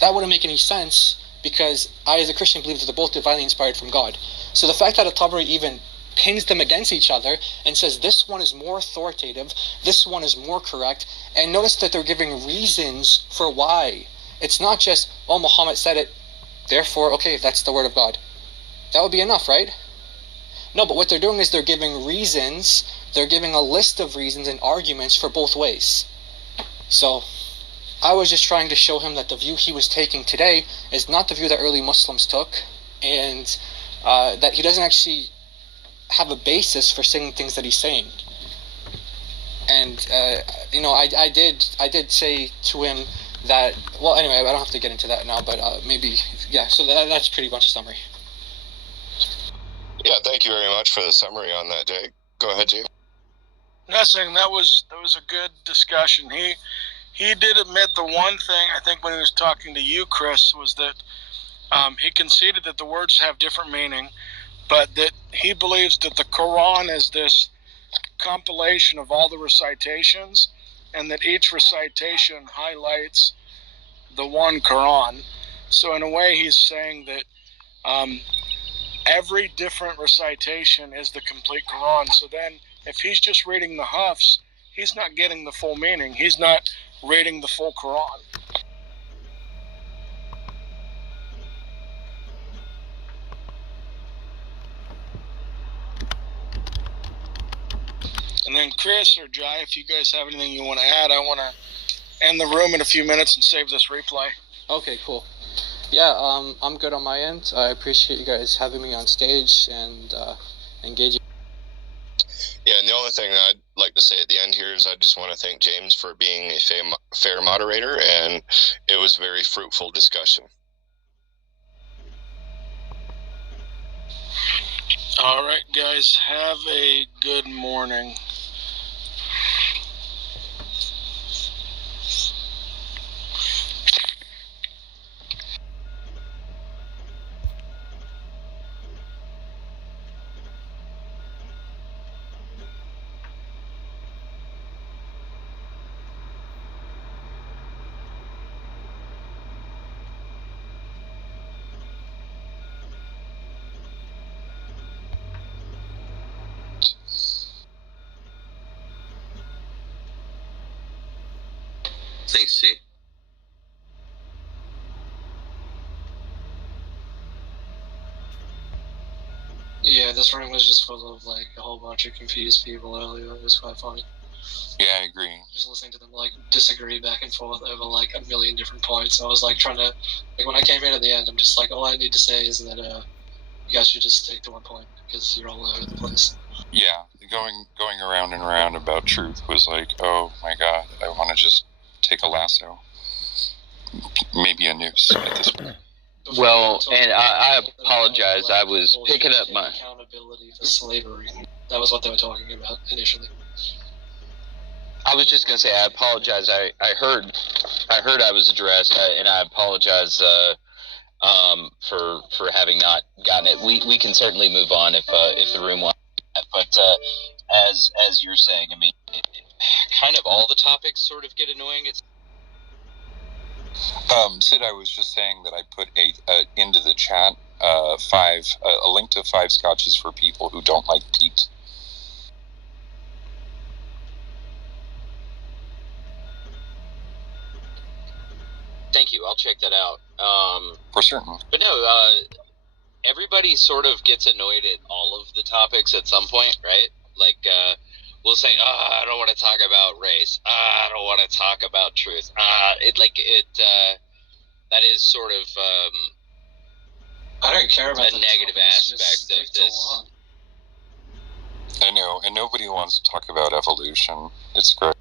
That wouldn't make any sense because I, as a Christian, believe that they're both divinely inspired from God. So the fact that Al-Tabari even pins them against each other and says this one is more authoritative, this one is more correct, and notice that they're giving reasons for why. It's not just, oh, Muhammad said it, therefore, okay, that's the word of God. That would be enough, right? No, but what they're doing is they're giving reasons, they're giving a list of reasons and arguments for both ways. So I was just trying to show him that the view he was taking today is not the view that early Muslims took, and that he doesn't actually have a basis for saying things that he's saying. And I did say to him that, well, anyway, I don't have to get into that now, but maybe, yeah, so that's pretty much a summary. Yeah, thank you very much for the summary on that, Jake. Go ahead, Jake. Nothing. That was a good discussion. He did admit the one thing, I think, when he was talking to you, Chris, was that he conceded that the words have different meaning, but that he believes that the Quran is this compilation of all the recitations, and that each recitation highlights the one Quran. So in a way, he's saying that every different recitation is the complete Quran. So then, if he's just reading the Hafs, he's not getting the full meaning. He's not reading the full Quran. And then Chris or Jai, if you guys have anything you want to add, I want to end the room in a few minutes and save this replay. Okay, cool. Yeah, I'm good on my end. I appreciate you guys having me on stage and engaging. Yeah, and the only thing I'd like to say at the end here is I just want to thank James for being a fair moderator, and it was a very fruitful discussion. All right, guys, have a good morning. Thanks, C. Yeah, this room was just full of like a whole bunch of confused people earlier. It was quite funny. Yeah, I agree. Just listening to them like disagree back and forth over like a million different points. I was like trying to, like when I came in at the end, I'm just like, all I need to say is that you guys should just stick to one point because you're all over the place. Yeah, going around and around about truth was like, oh my god, I want to just take a lasso, maybe a noose at this point. Well, and I apologize. I was picking up my accountability for slavery. That was what they were talking about initially. I was just gonna say I apologize. I heard I was addressed, and I apologize for having not gotten it. We can certainly move on if the room wants. But as you're saying, I mean, kind of all the topics sort of get annoying. It's Sid, I was just saying that I put into the chat a link to 5 scotches for people who don't like peat. Thank you. I'll check that out. For certain. But no, everybody sort of gets annoyed at all of the topics at some point, right? Like, we'll say, I don't want to talk about race. I don't want to talk about truth. That is sort of I don't care about a negative aspect of this. I know, and nobody wants to talk about evolution. It's great.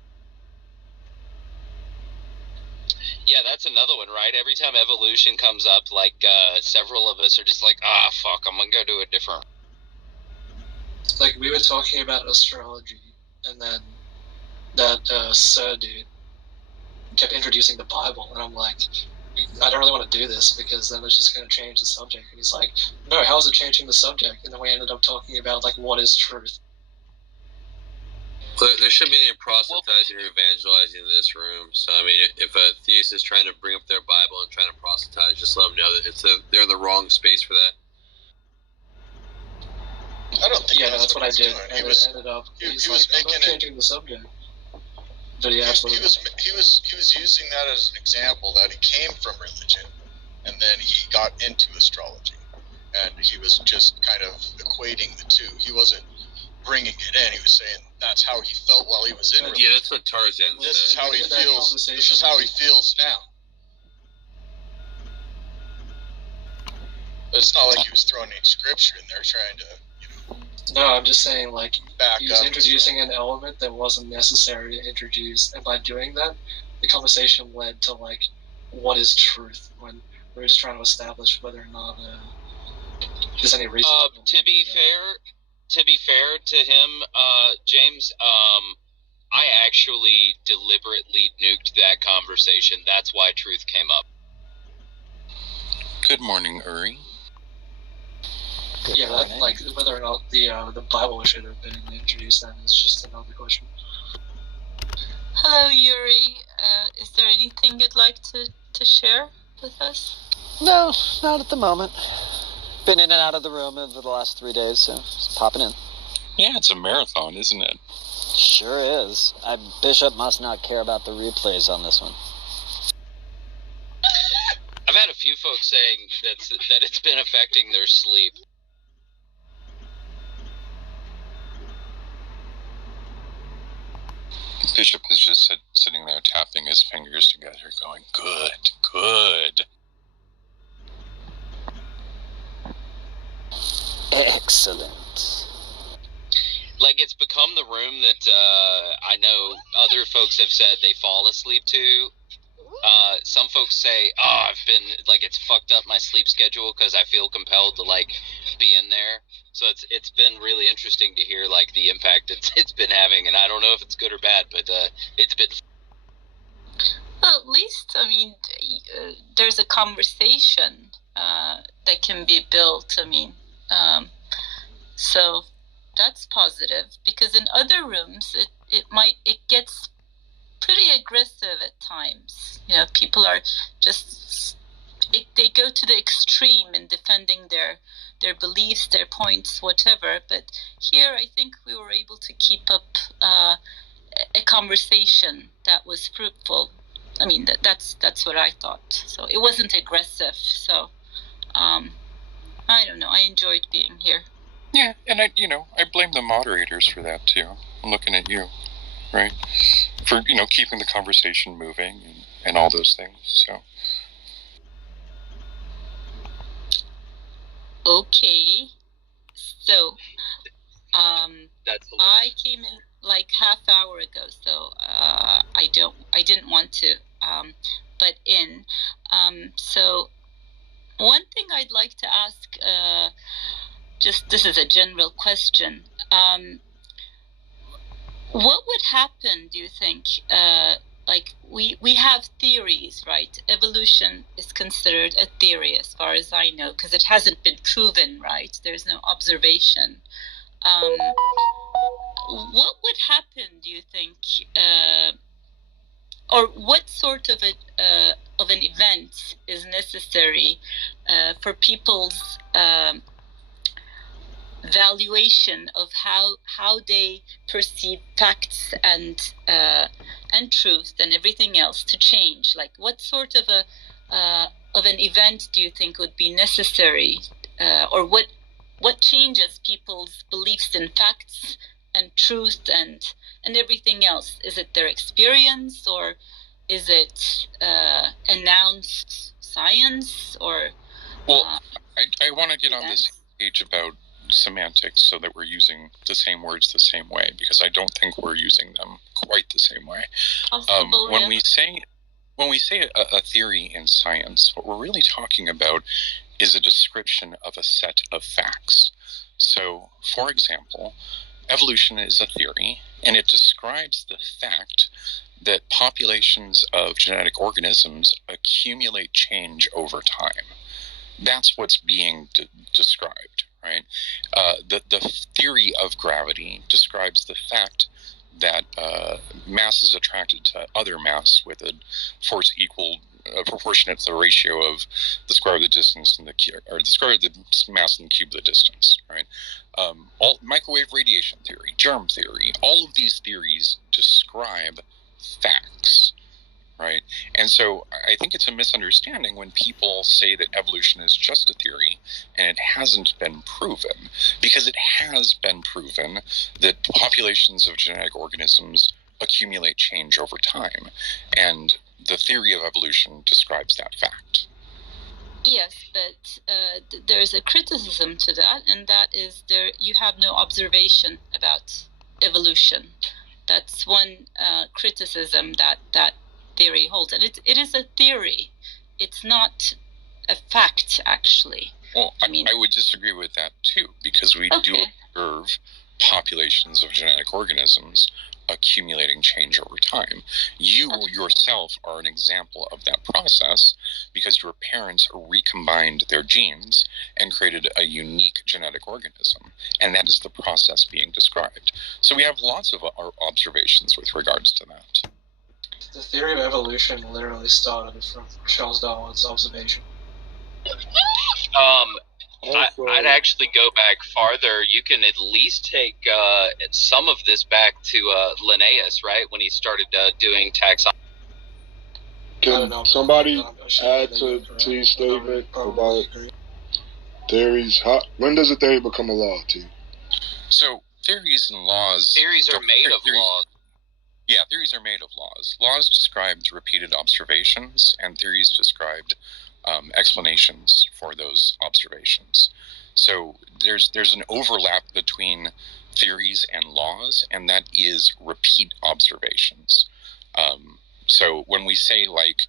Yeah, that's another one, right? Every time evolution comes up, like, several of us are just like, fuck, I'm gonna go do a different... Like, we were talking about astrology, and then that Sir dude kept introducing the Bible, and I'm like, I don't really want to do this, because then it's just going to change the subject. And he's like, no, how is it changing the subject? And then we ended up talking about, like, what is truth? Well, there shouldn't be any proselytizing or evangelizing in this room. So, I mean, if a theist is trying to bring up their Bible and trying to proselytize, just let them know that they're in the wrong space for that. I don't think that's what I did. Doing. And it ended up, he was making changing the subject. But he was using that as an example that he came from religion, and then he got into astrology, and he was just kind of equating the two. He wasn't bringing it in. He was saying that's how he felt while he was in religion. Yeah, that's what Tarzan said. This is how he feels. This is how he feels now. But it's not like he was throwing any scripture in there trying to. No, I'm just saying, like, he was introducing an element that wasn't necessary to introduce, and by doing that, the conversation led to, like, what is truth, when we were just trying to establish whether or not there's any reason. To be fair to him, James, I actually deliberately nuked that conversation. That's why truth came up. Good morning, Uri. Yeah, that, like, whether or not the Bible should have been introduced then is just another question. Hello, Yuri. Is there anything you'd like to share with us? No, not at the moment. Been in and out of the room over the last 3 days, so just popping in. Yeah, it's a marathon, isn't it? Sure is. Bishop must not care about the replays on this one. I've had a few folks saying that it's been affecting their sleep. Bishop is just sitting there tapping his fingers together, going, good, good. Excellent. Like, it's become the room that I know other folks have said they fall asleep to. Some folks say, I've been, like, it's fucked up my sleep schedule because I feel compelled to, like, be in there. So it's been really interesting to hear, like, the impact it's been having, and I don't know if it's good or bad, but it's been. Well, at least, I mean, there's a conversation that can be built. I mean, so that's positive, because in other rooms it gets pretty aggressive at times. You know, people are just they go to the extreme in defending their beliefs, their points, whatever. But here, I think we were able to keep up a conversation that was fruitful. I mean, that's what I thought. So it wasn't aggressive. So I don't know. I enjoyed being here. Yeah, and I blame the moderators for that too. I'm looking at you, right? For keeping the conversation moving and all those things. So. Okay. So I came in like half hour ago, so I didn't want to butt in. So one thing I'd like to ask, just this is a general question. What would happen, do you think? Like we have theories, right? Evolution is considered a theory as far as I know, because it hasn't been proven, right? There's no observation. What would happen, do you think, or what sort of an event is necessary for people's valuation of how they perceive facts and truth and everything else to change? Like, what sort of an event do you think would be necessary, or what changes people's beliefs in facts and truth and everything else? Is it their experience, or is it announced science, or? Well, I want to get on this page about semantics so that we're using the same words the same way, because I don't think we're using them quite the same way. When we say a theory in science, what we're really talking about is a description of a set of facts. So, for example, evolution is a theory, and it describes the fact that populations of genetic organisms accumulate change over time. That's what's being described, right? The theory of gravity describes the fact that mass is attracted to other mass with a force proportionate to the ratio of the square of the distance and the square of the mass and the cube of the distance, right? All microwave radiation theory, germ theory, all of these theories describe facts. Right. And so I think it's a misunderstanding when people say that evolution is just a theory and it hasn't been proven, because it has been proven that populations of genetic organisms accumulate change over time. And the theory of evolution describes that fact. Yes, but there's a criticism to that, and that is you have no observation about evolution. That's one criticism that theory holds, and it is a theory. It's not a fact, actually. Well, I would disagree with that too, because we do observe populations of genetic organisms accumulating change over time. You yourself are an example of that process, because your parents recombined their genes and created a unique genetic organism, and that is the process being described. So we have lots of observations with regards to that. The theory of evolution literally started from Charles Darwin's observation. I'd actually go back farther. You can at least take some of this back to Linnaeus, right, when he started doing taxonomy. Can somebody add to T's statement about theories? When does a theory become a law, T? So theories and laws... Theories are made of laws. Yeah, theories are made of laws. Laws described repeated observations, and theories described explanations for those observations. So there's an overlap between theories and laws, and that is repeat observations. So when we say like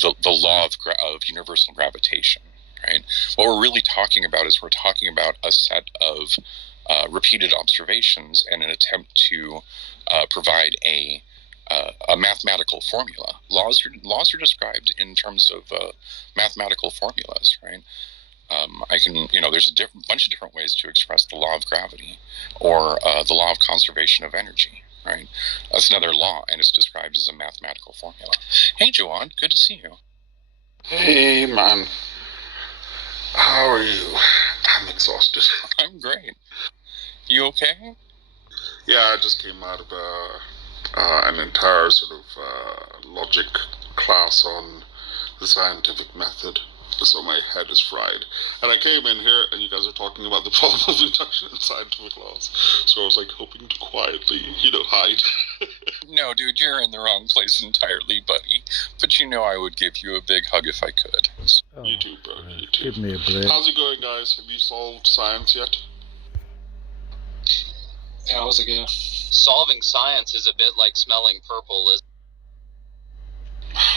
the law of universal gravitation, right? What we're really talking about is we're talking about a set of repeated observations and an attempt to provide a mathematical formula. Laws are described in terms of mathematical formulas, right? There's a bunch of different ways to express the law of gravity or the law of conservation of energy, right? That's another law, and it's described as a mathematical formula. Hey, Joanne, good to see you. Hey, man. How are you? I'm exhausted. I'm great. You okay? Yeah, I just came out of an entire sort of logic class on the scientific method. So my head is fried. And I came in here and you guys are talking about the problem of induction in scientific laws. So I was like hoping to quietly, hide. No, dude, you're in the wrong place entirely, buddy. But I would give you a big hug if I could. Oh, You too, brother. You too. give me a break. How's it going, guys? Have you solved science yet? How's it go? Solving science is a bit like smelling purple.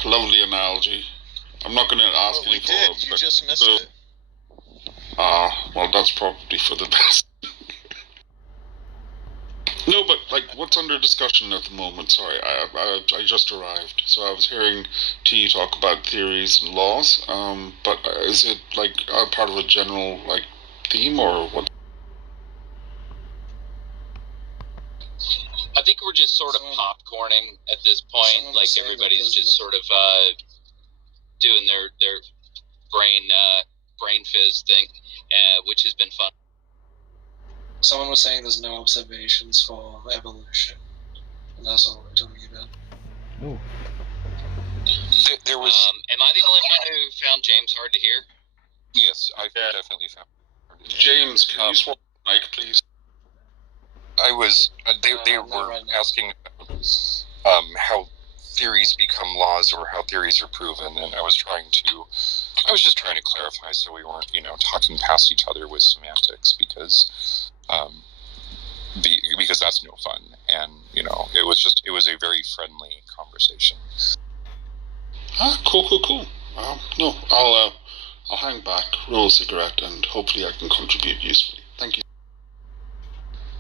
Lovely analogy. I'm not going to ask any follow-up. You just missed it. Well, that's probably for the best. No, but what's under discussion at the moment? Sorry, I just arrived, so I was hearing T talk about theories and laws. But is it part of a general theme or what? I think we're just sort of popcorning at this point. Like everybody's just sort of doing their brain fizz thing, which has been fun. Someone was saying there's no observations for evolution, and that's all we're talking about. Oh. There was. Am I the only one who found James hard to hear? Yes, I definitely found. James, can you swap the mic, please? I was. They were asking how theories become laws or how theories are proven, and I was just trying to clarify so we weren't, talking past each other with semantics because that's no fun, and it was a very friendly conversation. Cool. No, I'll hang back, roll a cigarette, and hopefully I can contribute usefully. Thank you.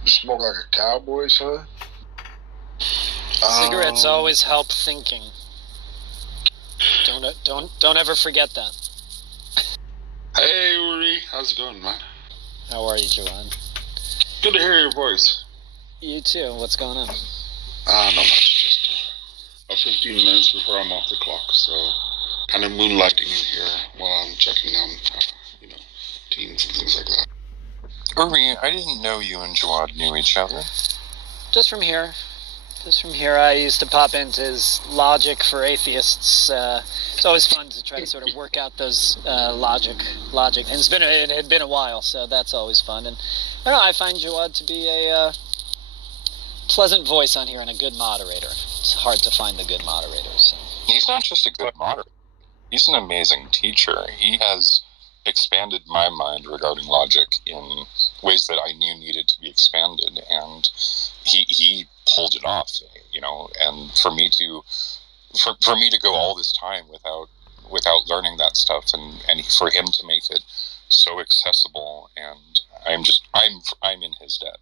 You smoke like a cowboy, son? Cigarettes always help thinking. Don't ever forget that. Hey, Uri, how's it going, man? How are you, Joanne? Good to hear your voice. You too. What's going on? Not much. Just about 15 minutes before I'm off the clock, so kind of moonlighting in here while I'm checking on, teams and things like that. Uri, I didn't know you and Jawad knew each other. Just from here, I used to pop into his Logic for Atheists. It's always fun to try to sort of work out those logic. And it had been a while, so that's always fun. And I don't know, I find Jawad to be a pleasant voice on here and a good moderator. It's hard to find the good moderators. So. He's not just a good moderator. He's an amazing teacher. He has expanded my mind regarding logic in ways that I knew needed to be expanded, and he pulled it off, and for me to go all this time without learning that stuff, and for him to make it so accessible, and I'm in his debt.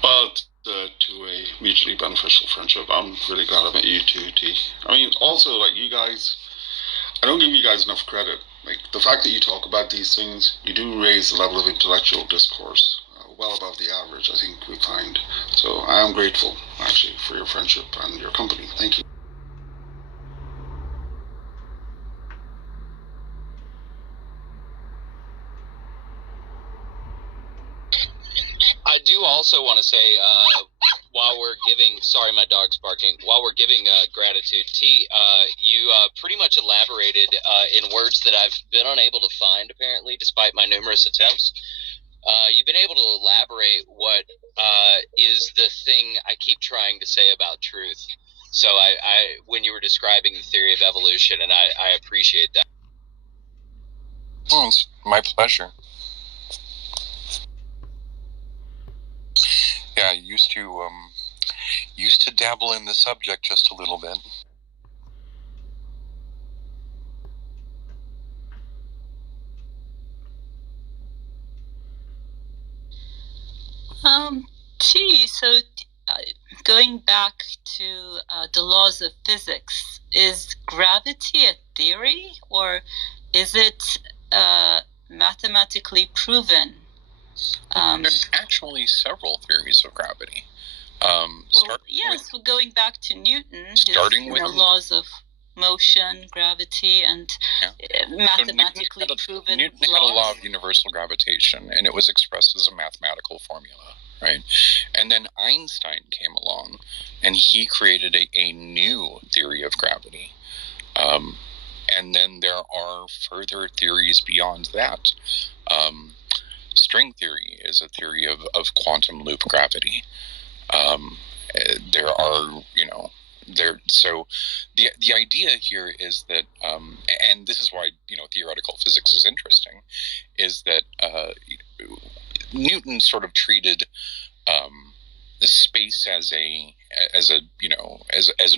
But to a mutually beneficial friendship, I'm really glad I met you too, T. I mean, also, you guys, I don't give you guys enough credit. The fact that you talk about these things, you do raise the level of intellectual discourse well above the average, I think we find. So I am grateful, actually, for your friendship and your company. Thank you. I do also want to say, while we're giving, sorry, my dog's barking, while we're giving gratitude, T, you pretty much elaborated in words that I've been unable to find, apparently, despite my numerous attempts. You've been able to elaborate what is the thing I keep trying to say about truth. So I when you were describing the theory of evolution, and I appreciate that. Oh, it's my pleasure. Yeah, I used to dabble in the subject just a little bit. So going back to the laws of physics, is gravity a theory, or is it mathematically proven? There's actually several theories of gravity. Going back to Newton, starting with laws of motion, gravity, and mathematically proven Newton had a law of universal gravitation, and it was expressed as a mathematical formula. right? And then Einstein came along, and he created a new theory of gravity. And then there are further theories beyond that. String theory is a theory of quantum loop gravity. There are, so the idea here is that, and this is why, theoretical physics is interesting, is that Newton sort of treated the space as a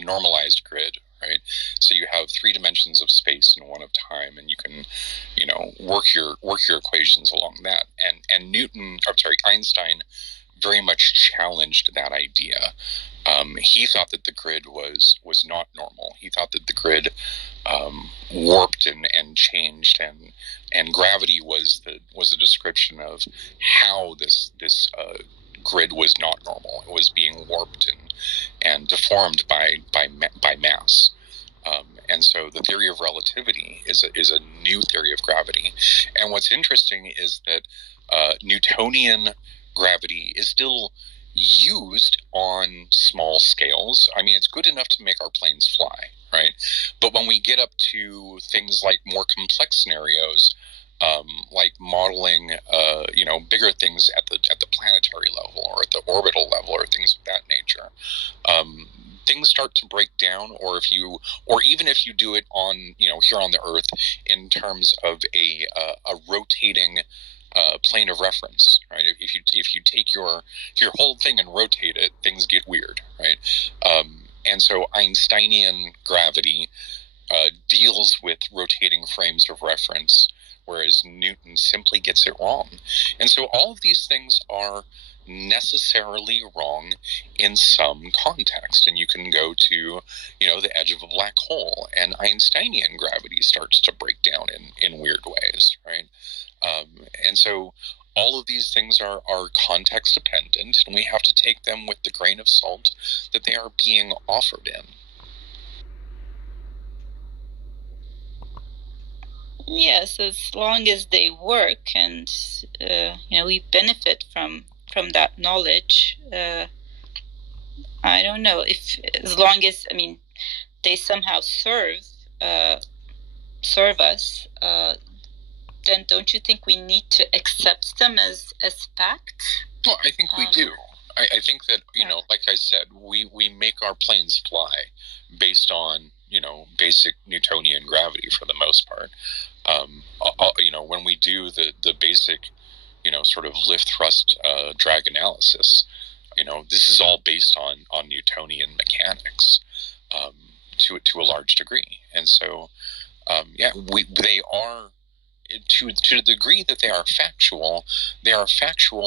normalized grid, right? So you have 3 dimensions of space and 1 of time, and you can, work your equations along that. And Einstein very much challenged that idea. He thought that the grid was not normal. He thought that the grid warped and changed, and gravity was a description of how this grid was not normal. It was being warped and deformed by mass. And so the theory of relativity is a new theory of gravity. And what's interesting is that Newtonian gravity is still used on small scales. I mean, it's good enough to make our planes fly, right? But when we get up to things like more complex scenarios, like modeling, bigger things at the planetary level or at the orbital level or things of that nature, things start to break down. Or even if you do it on, here on the Earth, in terms of a rotating plane of reference, right? If you take your whole thing and rotate it, things get weird, right? And so Einsteinian gravity deals with rotating frames of reference, whereas Newton simply gets it wrong. And so all of these things are necessarily wrong in some context. And you can go to, the edge of a black hole, and Einsteinian gravity starts to break down in weird ways, right? And so all of these things are context dependent, and we have to take them with the grain of salt that they are being offered in. Yes, as long as they work, and we benefit from that knowledge. I don't know if, as long as, they somehow serve us. Then don't you think we need to accept them as fact? Well, I think we do. I think that, like I said, we make our planes fly based on, basic Newtonian gravity for the most part. When we do the basic, sort of lift thrust drag analysis, this is all based on Newtonian mechanics to a large degree. And so, they are, to the degree that they are factual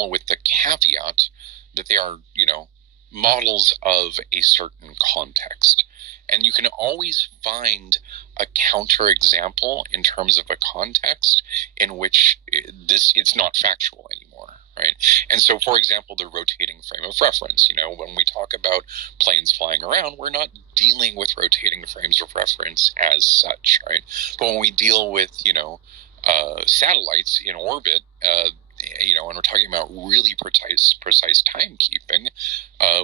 with the caveat that they are, models of a certain context. And you can always find a counterexample in terms of a context in which it's not factual anymore, right? And so, for example, the rotating frame of reference, when we talk about planes flying around, we're not dealing with rotating frames of reference as such, right? But when we deal with, satellites in orbit, and we're talking about really precise timekeeping,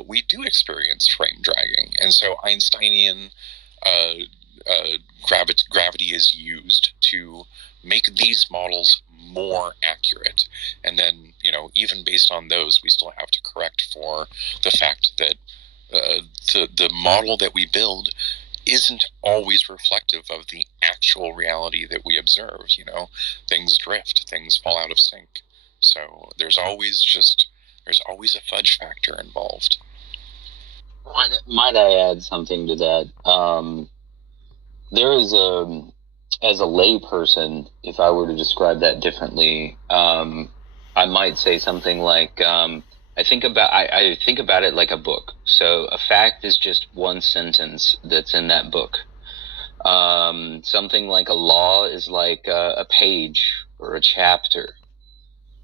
we do experience frame dragging. And so Einsteinian gravity is used to make these models more accurate. And then, even based on those, we still have to correct for the fact that the model that we build isn't always reflective of the actual reality that we observe. Things drift, things fall out of sync. So there's always a fudge factor involved. Might I add something to that? There is as a lay person, if I were to describe that differently, I might say something like, I think about it like a book. So a fact is just one sentence that's in that book. Something like a law is like a page or a chapter.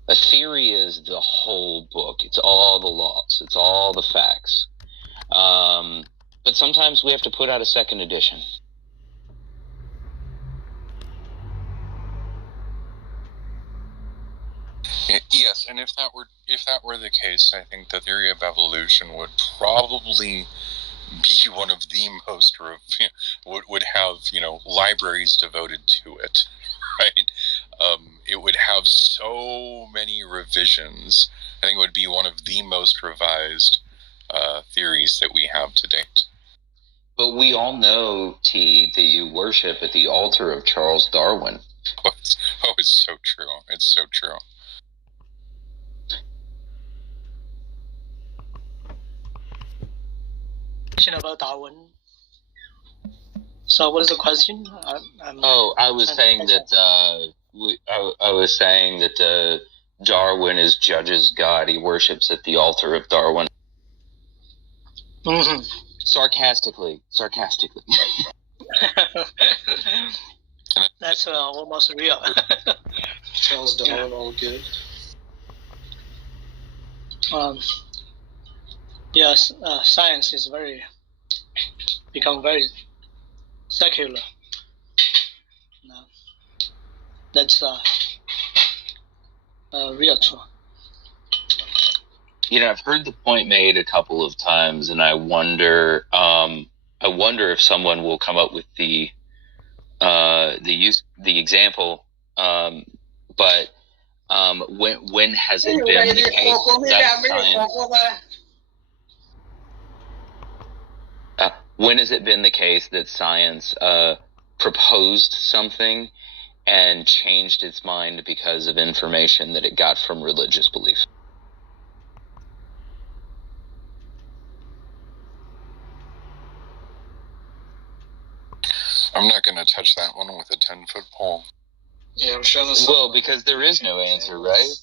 A theory is the whole book. It's all the laws. It's all the facts. But sometimes we have to put out a second edition. Yes, and if that were the case, I think the theory of evolution would probably be one of the most would have libraries devoted to it, right? It would have so many revisions. I think it would be one of the most revised theories that we have to date. But we all know, T, that you worship at the altar of Charles Darwin. It's so true. It's so true. About Darwin. So, what is the question? I was saying that I was saying that Darwin is judge's God. He worships at the altar of Darwin. Mm-hmm. Sarcastically. That's almost real. Charles Darwin, all good. Yes, science is become very secular. That's real true. I've heard the point made a couple of times, and I wonder if someone will come up with the example. But when has it been the case that science? When has it been the case that science proposed something and changed its mind because of information that it got from religious belief? I'm not going to touch that one with a 10-foot pole. Yeah, I'm sure there's... Well, because there is no answer, right?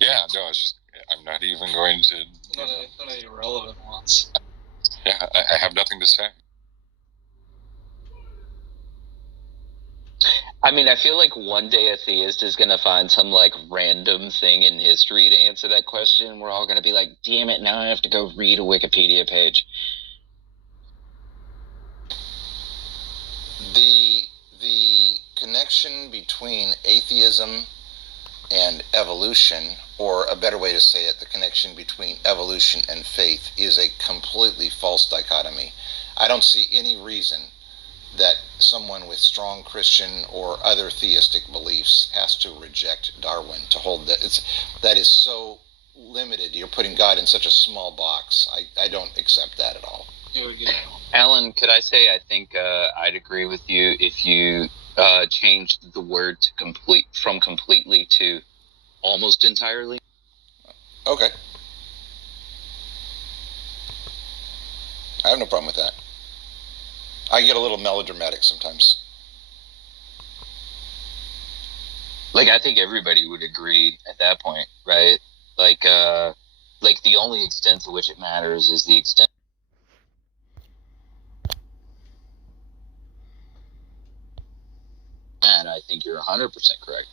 Yeah, no, it's just, I'm not even going to... Not any irrelevant ones. Yeah, I have nothing to say. I mean, I feel like one day a theist is going to find some, random thing in history to answer that question. We're all going to be like, damn it, now I have to go read a Wikipedia page. The connection between atheism and evolution, or a better way to say it, the connection between evolution and faith, is a completely false dichotomy. I don't see any reason that someone with strong Christian or other theistic beliefs has to reject Darwin, to hold that. That is so limited. You're putting God in such a small box. I don't accept that at all. Alan, could I say I think I'd agree with you if you changed the word to from completely to almost entirely? Okay. I have no problem with that. I get a little melodramatic sometimes. I think everybody would agree at that point, right? The only extent to which it matters is the extent. And I think you're 100% correct.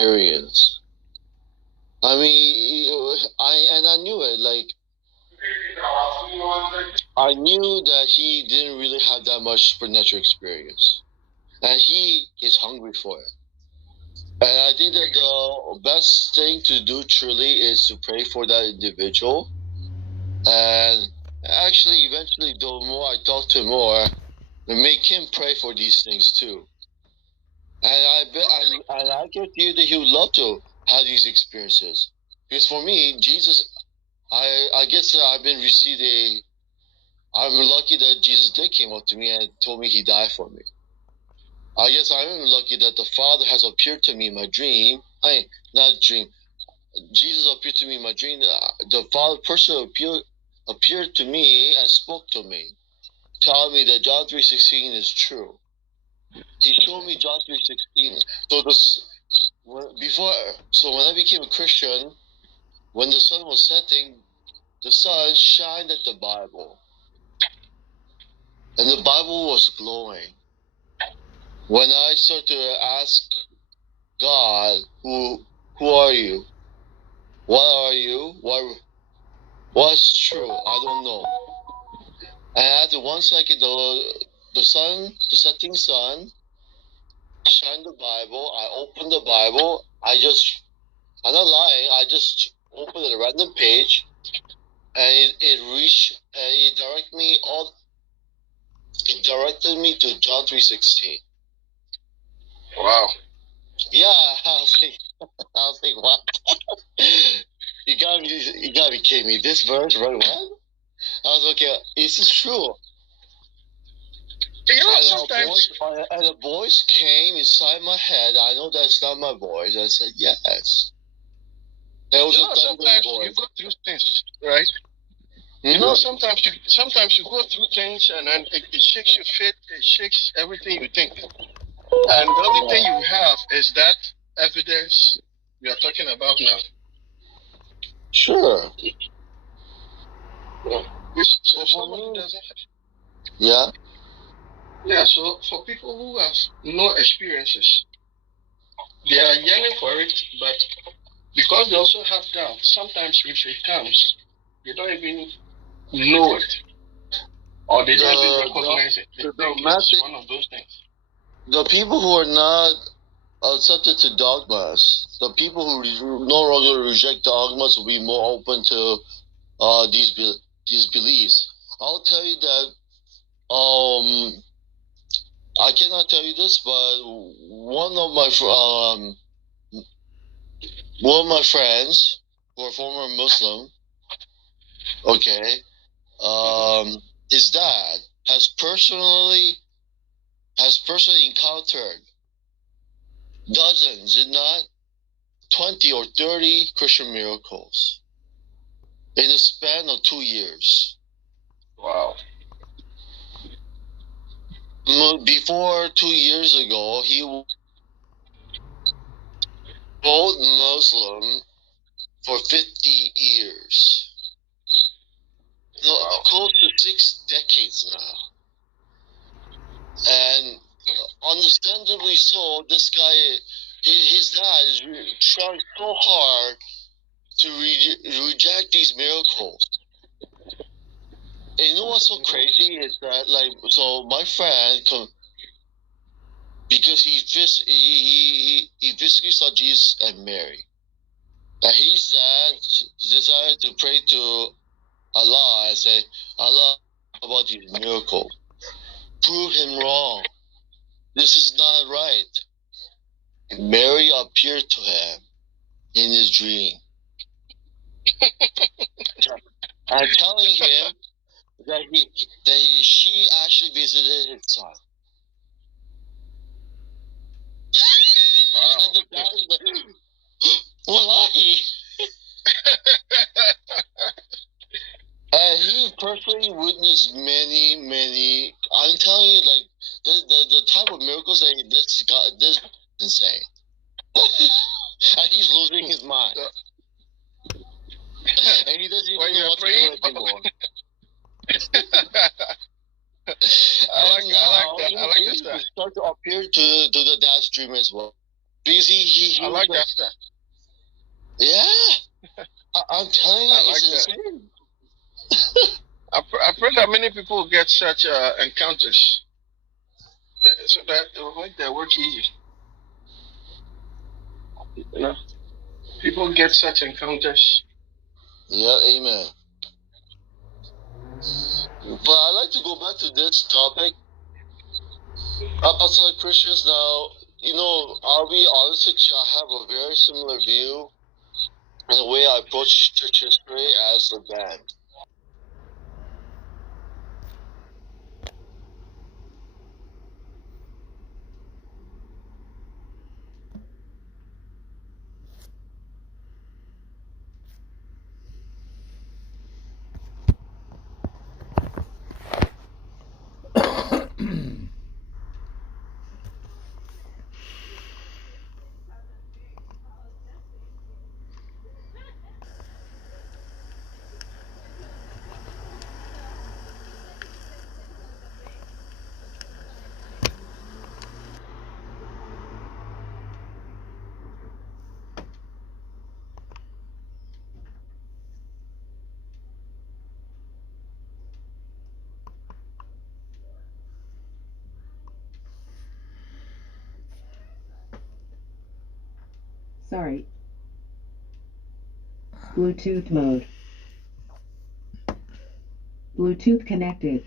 Experience. I mean, I knew it. I knew that he didn't really have that much supernatural experience, and he is hungry for it. And I think that the best thing to do truly is to pray for that individual. And actually, eventually, the more I talk to him more, make him pray for these things too. And I guarantee you that he would love to have these experiences. Because for me, Jesus, I guess that I'm lucky that Jesus did came up to me and told me he died for me. I guess I'm lucky that the Father has appeared to me in my dream. Jesus appeared to me in my dream. The Father person appeared to me and spoke to me, telling me that John 3:16 is true. He showed me John 3:16. So when I became a Christian, when the sun was setting, the sun shined at the Bible, and the Bible was glowing. When I started to ask God, who are you? What are you? What's true? I don't know. And after 1 second, the setting sun, shine the Bible. I open the Bible. I'm not lying. I just opened a random page, and it directed me to John 3:16. Wow. Yeah, I was like, what? You gotta be kidding me. This verse, right? What? I was like, is this true? You know, sometimes. And a voice came inside my head. I know that's not my voice. I said, yes. It was Sometimes you go through things, right? Mm-hmm. You know, sometimes you go through things, and then it shakes your faith. It shakes everything you think. And the only thing you have is that evidence we are talking about now. Sure. Which somebody doesn't have. Yeah. Yeah, so for people who have no experiences, they are yearning for it, but because they also have doubt, sometimes if it comes, they don't even know it. Or they don't even recognize it. They think it's one of those things. The people who are not accepted to dogmas, the people who no longer reject dogmas will be more open to these beliefs. I'll tell you that I cannot tell you this, but one of my friends who are former Muslim, okay, his dad has personally encountered dozens, if not 20 or 30 Christian miracles in a span of 2 years. Wow. Before 2 years ago, he was Muslim for 50 years. Wow. Close to 6 decades now. And understandably so, this guy, his dad is trying so hard to reject these miracles. And you know what's so crazy is that, so my friend, because he physically saw Jesus and Mary, and he decided to pray to Allah and say, Allah, about these miracles, prove him wrong. This is not right. Mary appeared to him in his dream. I'm telling him that she actually visited his son. Wow. And the guy is like, wallahi. And he personally witnessed many. I'm telling you, like the type of miracles that this is insane. And he's losing his mind. And he doesn't even know what to do anymore. I like that. Start to appear to the dad's dream as well. Because he I like that stuff. Yeah. I'm telling you, it's insane. I pray that many people get such encounters so that it will make their work easy. You know? People get such encounters. Yeah, amen. But I'd like to go back to this topic. Apostolic Christians now, I'll be honest with you, I have a very similar view in the way I approach church history as the band. Sorry. Bluetooth mode. Bluetooth connected.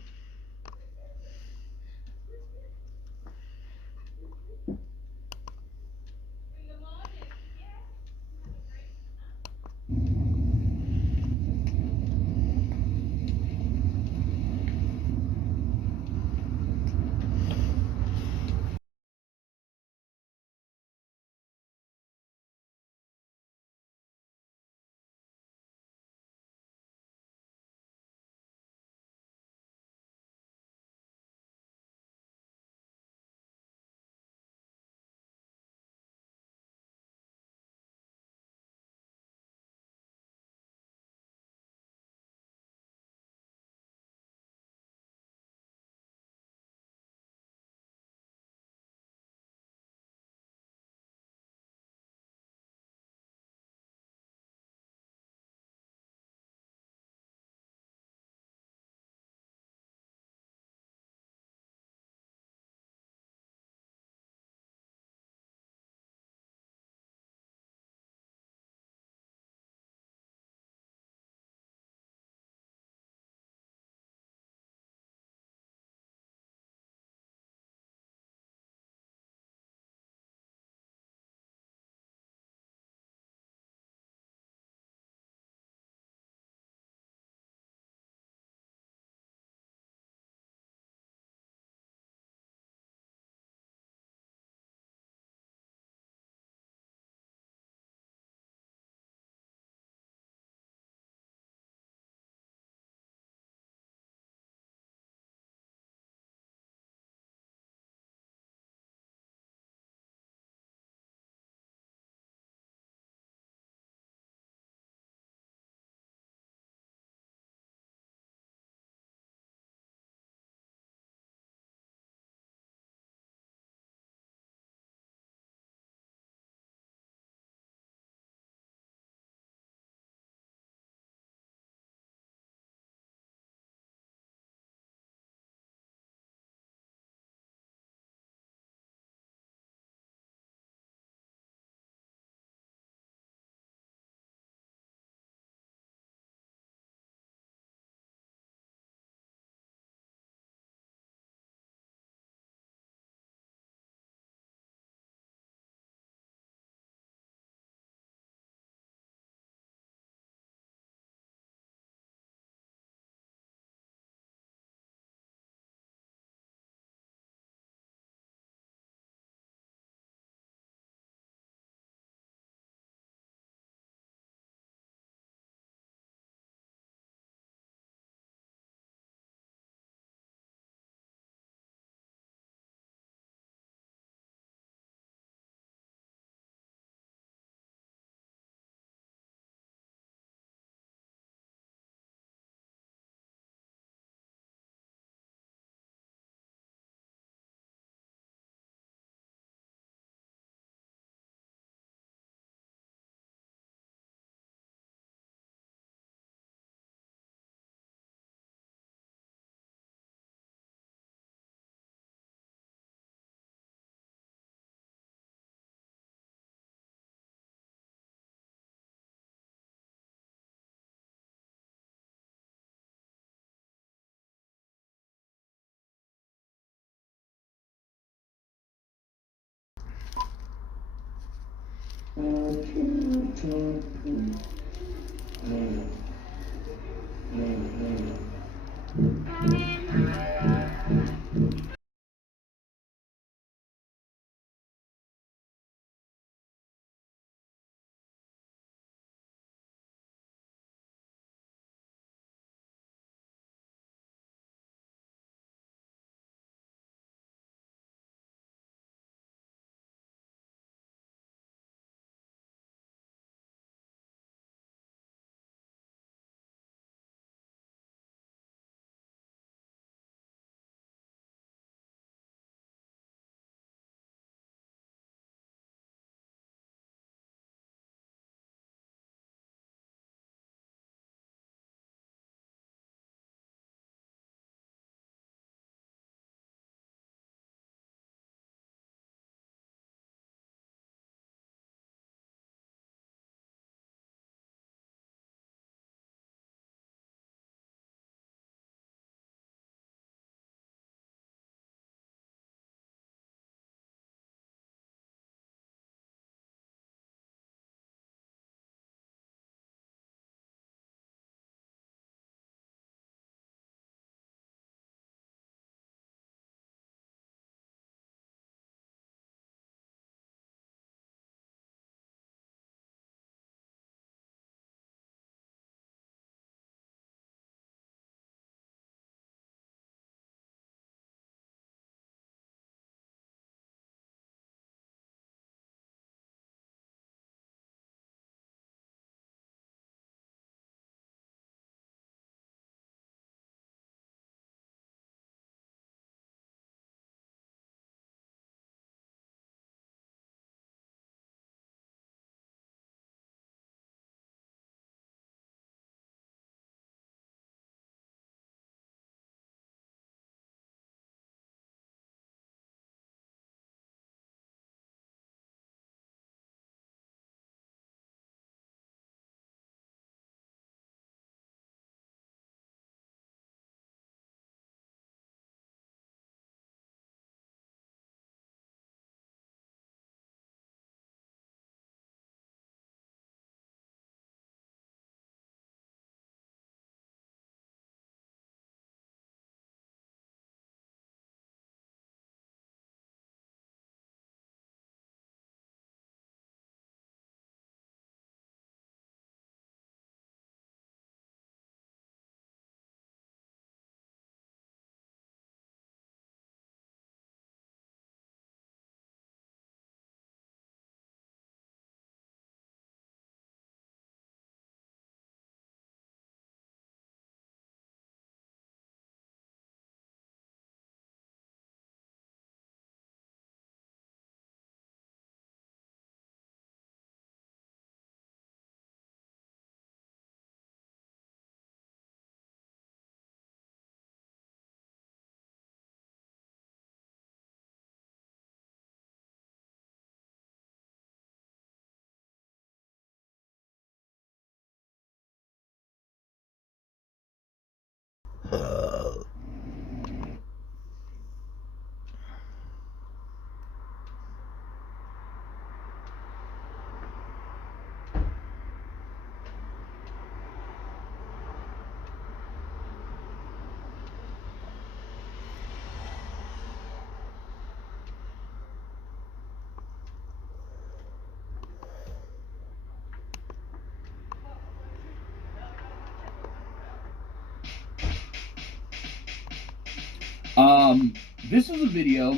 This is a video.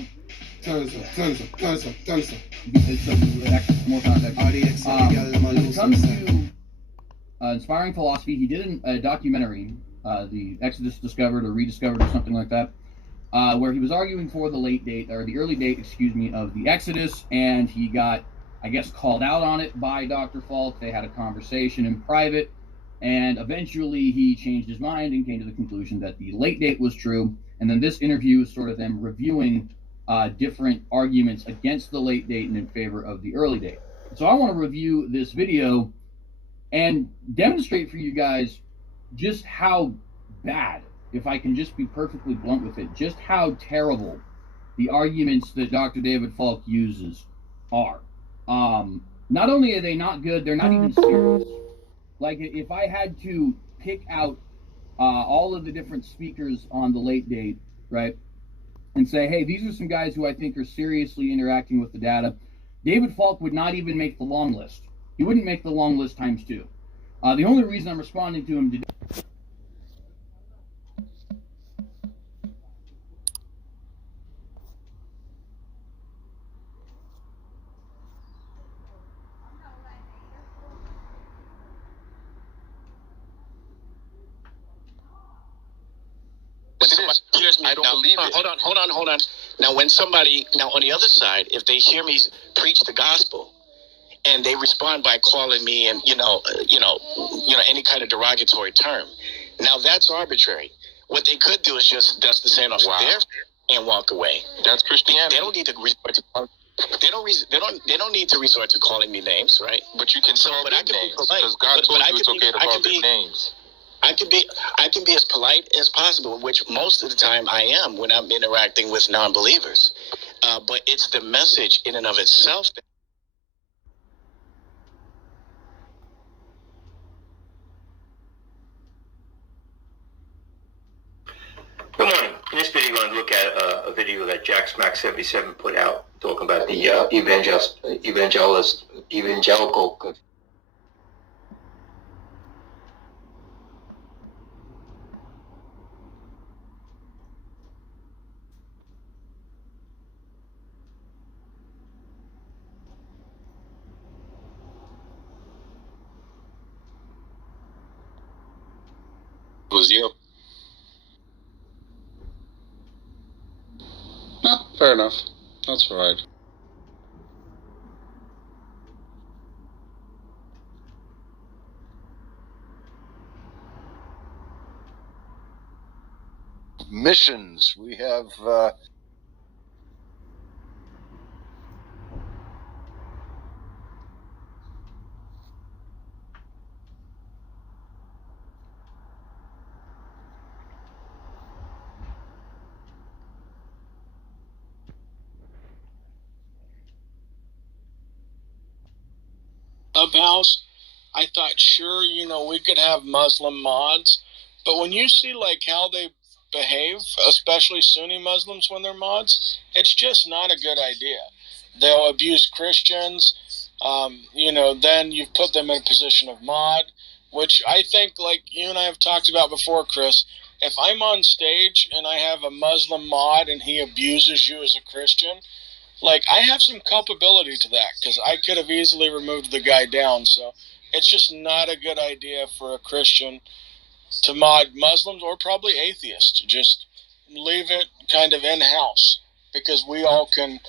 When it comes to inspiring philosophy, he did a documentary, The Exodus Discovered or Rediscovered or something like that, where he was arguing for the late date, or the early date, excuse me, of the Exodus, and he got, I guess, called out on it by Dr. Falk. They had a conversation in private, and eventually he changed his mind and came to the conclusion that the late date was true. And then this interview is sort of them reviewing different arguments against the late date and in favor of the early date. So I want to review this video and demonstrate for you guys just how bad, if I can just be perfectly blunt with it, just how terrible the arguments that Dr. David Falk uses are. Not only are they not good, they're not even serious. Like, if I had to pick out all of the different speakers on the late date, right, and say, hey, these are some guys who I think are seriously interacting with the data, David Falk would not even make the long list. He wouldn't make the long list times 2. The only reason I'm responding to him today I don't believe it. Hold on. Now, when somebody, on the other side, if they hear me preach the gospel, and they respond by calling me and any kind of derogatory term, now that's arbitrary. What they could do is just dust the sand off their and walk away. That's Christianity. They don't need to resort to. They don't need to resort to calling me names, right? But you can say names because God told you it's okay to call them names. I can be as polite as possible, which most of the time I am when I'm interacting with non-believers. But it's the message in and of itself. Good morning. In this video, we're going to look at a video that Jack Smack 77 put out talking about the evangelical. It was you. No, fair enough. That's all right. Missions. We have Clubhouse, I thought, sure, we could have Muslim mods, but when you see like how they behave, especially Sunni Muslims when they're mods, it's just not a good idea. They'll abuse Christians, then you've put them in a position of mod, which I think, like you and I have talked about before, Chris, if I'm on stage and I have a Muslim mod and he abuses you as a Christian, like, I have some culpability to that because I could have easily removed the guy down. So it's just not a good idea for a Christian to mod Muslims or probably atheists. Just leave it kind of in-house because we all can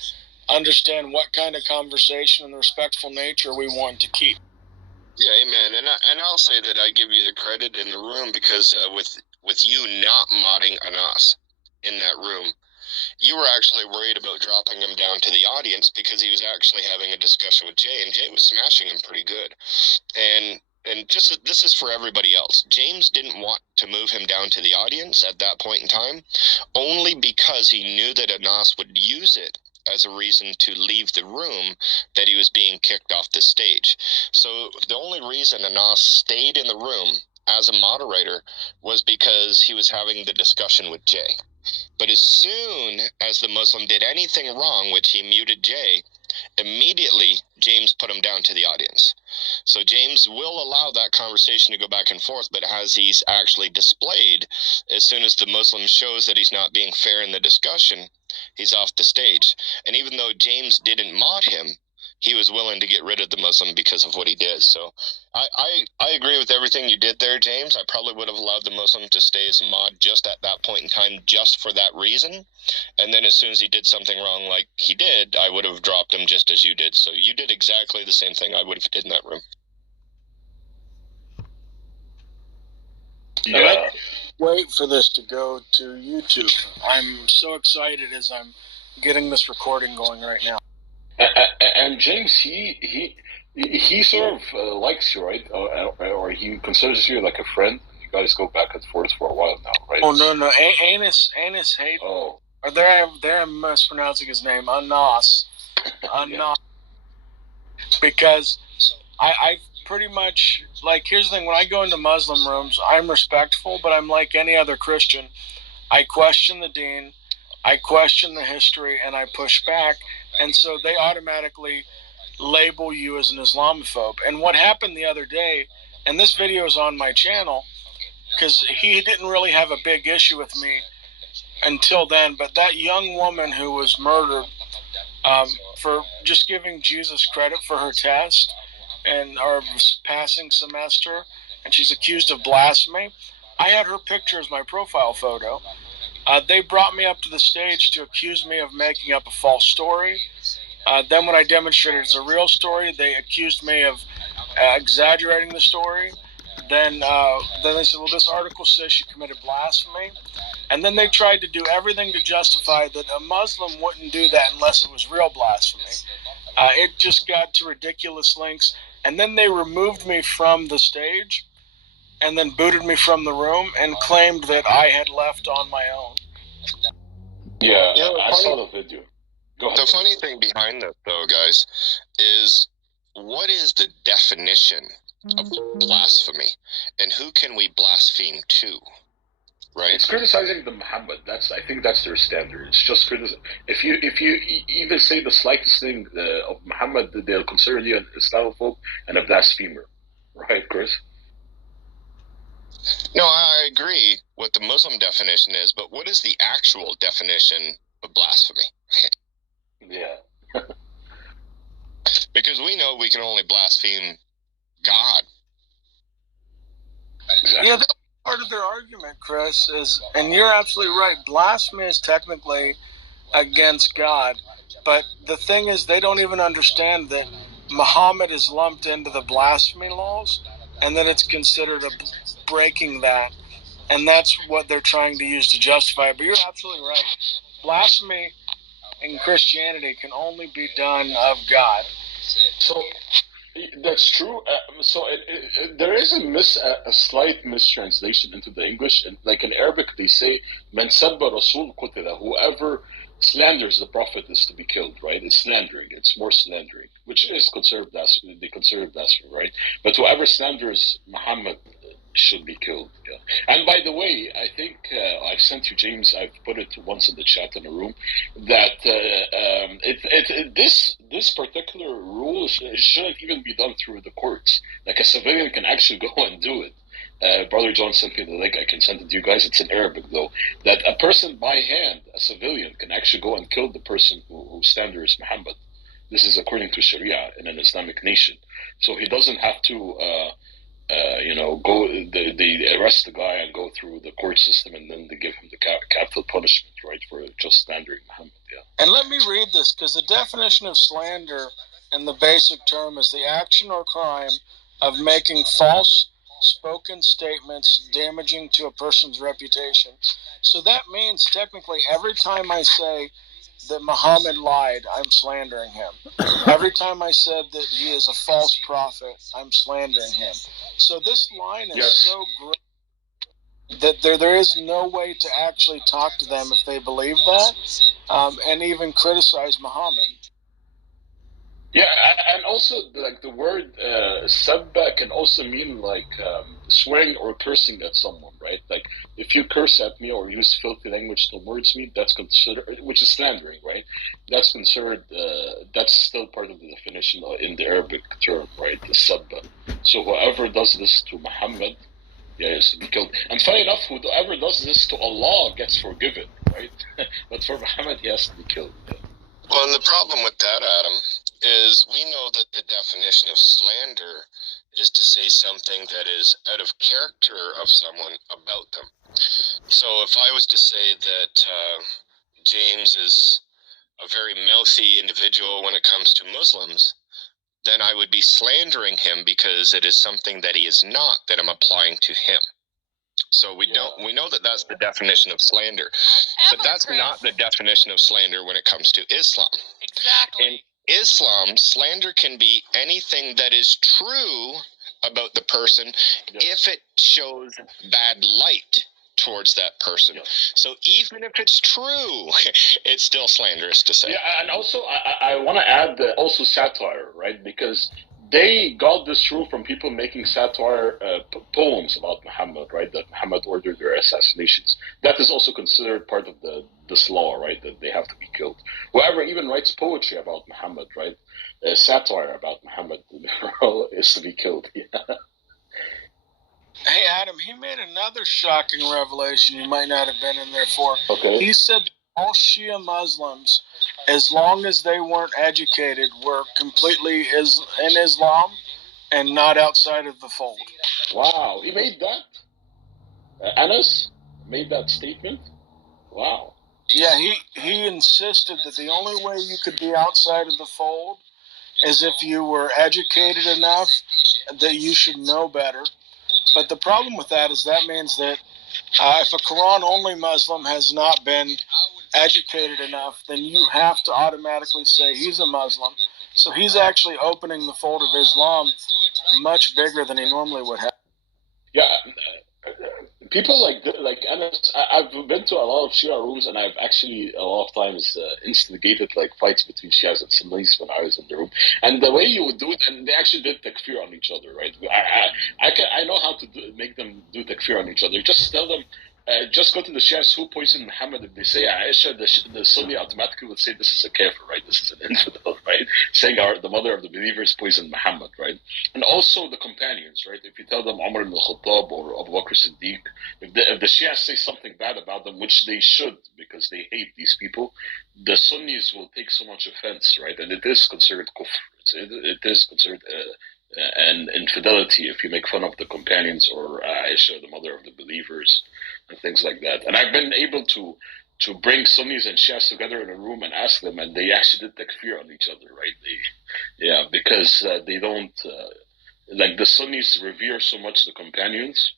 understand what kind of conversation and respectful nature we want to keep. Yeah, amen. And I'll say that I give you the credit in the room because with you not modding Anas in that room, you were actually worried about dropping him down to the audience because he was actually having a discussion with Jay, and Jay was smashing him pretty good. And and just this is for everybody else. James didn't want to move him down to the audience at that point in time, only because he knew that Anas would use it as a reason to leave the room, that he was being kicked off the stage. So the only reason Anas stayed in the room as a moderator was because he was having the discussion with Jay. But as soon as the Muslim did anything wrong, which he muted Jay, immediately James put him down to the audience. So James will allow that conversation to go back and forth, but as he's actually displayed, as soon as the Muslim shows that he's not being fair in the discussion, he's off the stage. And even though James didn't mod him, he was willing to get rid of the Muslim because of what he did. So I agree with everything you did there, James. I probably would have allowed the Muslim to stay as a mod just at that point in time, just for that reason. And then as soon as he did something wrong like he did, I would have dropped him just as you did. So you did exactly the same thing I would have did in that room. Yeah. Wait for this to go to YouTube. I'm so excited as I'm getting this recording going right now. And James, he sort of likes you, right? Or he considers you like a friend. You guys go back and forth for a while now, right? Oh no, Anus hate. Oh. Or they're mispronouncing his name, Anas. Anas. Because I pretty much, like, here's the thing, when I go into Muslim rooms, I'm respectful, but I'm like any other Christian. I question the deen, I question the history, and I push back, and so they automatically label you as an Islamophobe. And what happened the other day, and this video is on my channel, because he didn't really have a big issue with me until then, but that young woman who was murdered for just giving Jesus credit for her test and our passing semester, and she's accused of blasphemy. I had her picture as my profile photo. They brought me up to the stage to accuse me of making up a false story. Then when I demonstrated it's a real story, they accused me of exaggerating the story. Then they said, well, this article says she committed blasphemy. And then they tried to do everything to justify that a Muslim wouldn't do that unless it was real blasphemy. It just got to ridiculous lengths. And then they removed me from the stage and then booted me from the room and claimed that I had left on my own. Yeah, I saw the video. Go ahead. The funny thing behind that, though, guys, is what is the definition of blasphemy, and who can we blaspheme to? Right? It's criticizing the Muhammad. I think that's their standard. It's just criticism. If you even say the slightest thing of Muhammad, they'll consider you an Islamophobe and a blasphemer. Right, Chris? No, I agree what the Muslim definition is, but what is the actual definition of blasphemy? Yeah. Because we know we can only blaspheme God. Exactly. Yeah, that's part of their argument, Chris, is, and you're absolutely right, blasphemy is technically against God, but the thing is they don't even understand that Muhammad is lumped into the blasphemy laws, and that it's considered a breaking that, and that's what they're trying to use to justify it. But you're absolutely right. Blasphemy in Christianity can only be done of God. So that's true. There is a slight mistranslation into the English. Like in Arabic, they say "Man sabba Rasul qutila." Whoever slanders the Prophet is to be killed. Right? It's slandering. It's more slandering, which is considered blasphemy. They consider blasphemy, right? But whoever slanders Muhammad should be killed. Yeah. And by the way, I think I've sent you, James. I've put it once in the chat in the room that this particular rule shouldn't even be done through the courts. Like a civilian can actually go and do it. Brother John sent me the link. I can send it to you guys. It's in Arabic though. That a person by hand, a civilian, can actually go and kill the person who slanders Muhammad. This is according to Sharia in an Islamic nation. So he doesn't have to. They arrest the guy and go through the court system, and then they give him the capital punishment, right, for just slandering Muhammad. Yeah. And let me read this, because the definition of slander in the basic term is the action or crime of making false spoken statements damaging to a person's reputation. So that means technically every time I say that Muhammad lied, I'm slandering him. Every time I said that he is a false prophet, I'm slandering him. So this line is so great that there is no way to actually talk to them if they believe that, and even criticize Muhammad. Yeah, and also like the word sabba can also mean like swearing or cursing at someone, right? Like if you curse at me or use filthy language towards me, that's considered, which is slandering, right? That's considered, that's still part of the definition in the Arabic term, right? The sabba. So whoever does this to Muhammad, is to be killed. And funny enough, whoever does this to Allah gets forgiven, right? But for Muhammad, he has to be killed. Yeah. Well, and the problem with that, Adam, is we know that the definition of slander is to say something that is out of character of someone about them. So if I was to say that James is a very mouthy individual when it comes to Muslims, then I would be slandering him because it is something that he is not that I'm applying to him. So we know that that's the definition of slander, but that's not the definition of slander when it comes to Islam. Exactly. In Islam, slander can be anything that is true about the person if it shows bad light towards that person. So even if it's true, it's still slanderous to say. Yeah, and also I want to add also satire, right? Because they got this rule from people making satire poems about Muhammad, right? That Muhammad ordered their assassinations. That is also considered part of this law, right? That they have to be killed. Whoever even writes poetry about Muhammad, right? Satire about Muhammad is to be killed. Yeah. Hey, Adam, he made another shocking revelation you might not have been in there for. Okay. He said that all Shia Muslims, as long as they weren't educated, were completely in Islam and not outside of the fold. Wow, he made that? Anas made that statement? Wow. Yeah, he insisted that the only way you could be outside of the fold is if you were educated enough that you should know better. But the problem with that is that means that if a Quran-only Muslim has not been educated enough, then you have to automatically say he's a Muslim. So he's actually opening the fold of Islam much bigger than he normally would have. Yeah, people like Anas, I've been to a lot of Shia rooms, and I've actually a lot of times instigated like fights between Shias and Sunnis when I was in the room. And the way you would do it, and they actually did takfir on each other, right? I know how to make them do takfir on each other. Just tell them. Just go to the Shias who poisoned Muhammad. If they say Aisha, the Sunni automatically would say this is a kafir, right? This is an infidel, right? Saying the mother of the believers poisoned Muhammad, right? And also the companions, right? If you tell them Umar ibn al-Khattab or Abu Bakr Siddiq, if the Shias say something bad about them, which they should because they hate these people, the Sunnis will take so much offense, right? And it is considered kufr. It is considered an infidelity if you make fun of the companions or Aisha, the mother of the believers, and things like that. And I've been able to bring Sunnis and Shias together in a room and ask them, and they actually did takfir on each other, right? Because they don't like the Sunnis revere so much the companions,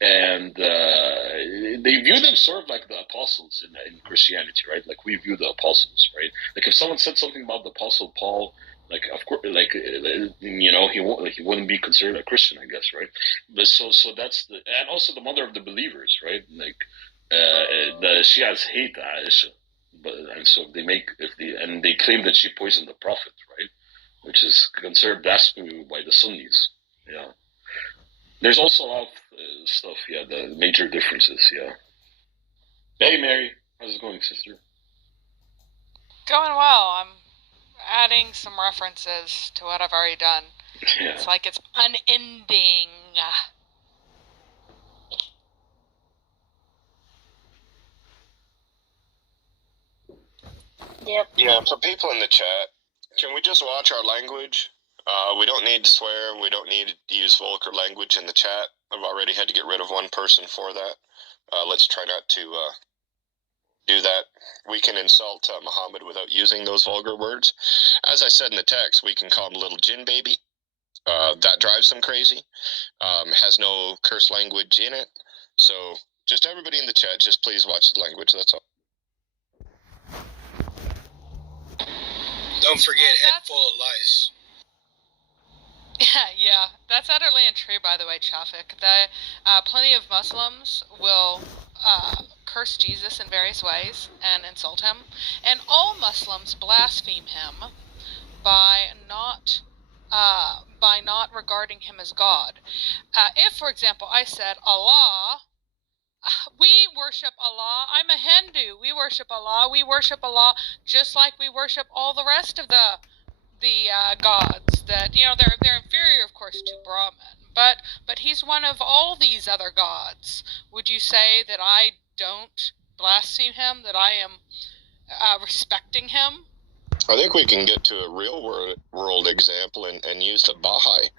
and they view them sort of like the apostles in Christianity, right? Like we view the apostles, right? Like if someone said something about the Apostle Paul, like of course, like he wouldn't be considered a Christian, I guess, right? But so that's and also the mother of the believers, right? Like the Shias hate Aisha, and so they claim that she poisoned the Prophet, right? Which is considered blasphemy by the Sunnis. Yeah. There's also a lot of stuff. Yeah, the major differences. Yeah. Hey, Mary, how's it going, sister? Going well. I'm adding some references to what I've already done. Yeah. It's like it's unending. Yep. Yeah, for people in the chat, can we just watch our language? We don't need to swear. We don't need to use vulgar language in the chat. I've already had to get rid of one person for that. Let's try not to do that. We can insult Muhammad without using those vulgar words. As I said in the text, we can call him little Jinn baby. That drives them crazy. Has no curse language in it. So just everybody in the chat, just please watch the language. That's all. Don't forget, head full of lice. Yeah, that's utterly untrue, by the way, Chafik. Plenty of Muslims will curse Jesus in various ways and insult him, and all Muslims blaspheme him by not regarding him as God. If, for example, I said, Allah, we worship Allah, I'm a Hindu, we worship Allah just like we worship all the rest of the gods that, they're inferior, of course, to Brahman, but he's one of all these other gods. Would you say that I don't blaspheme him, that I am respecting him? I think we can get to a real world example and use the Baha'i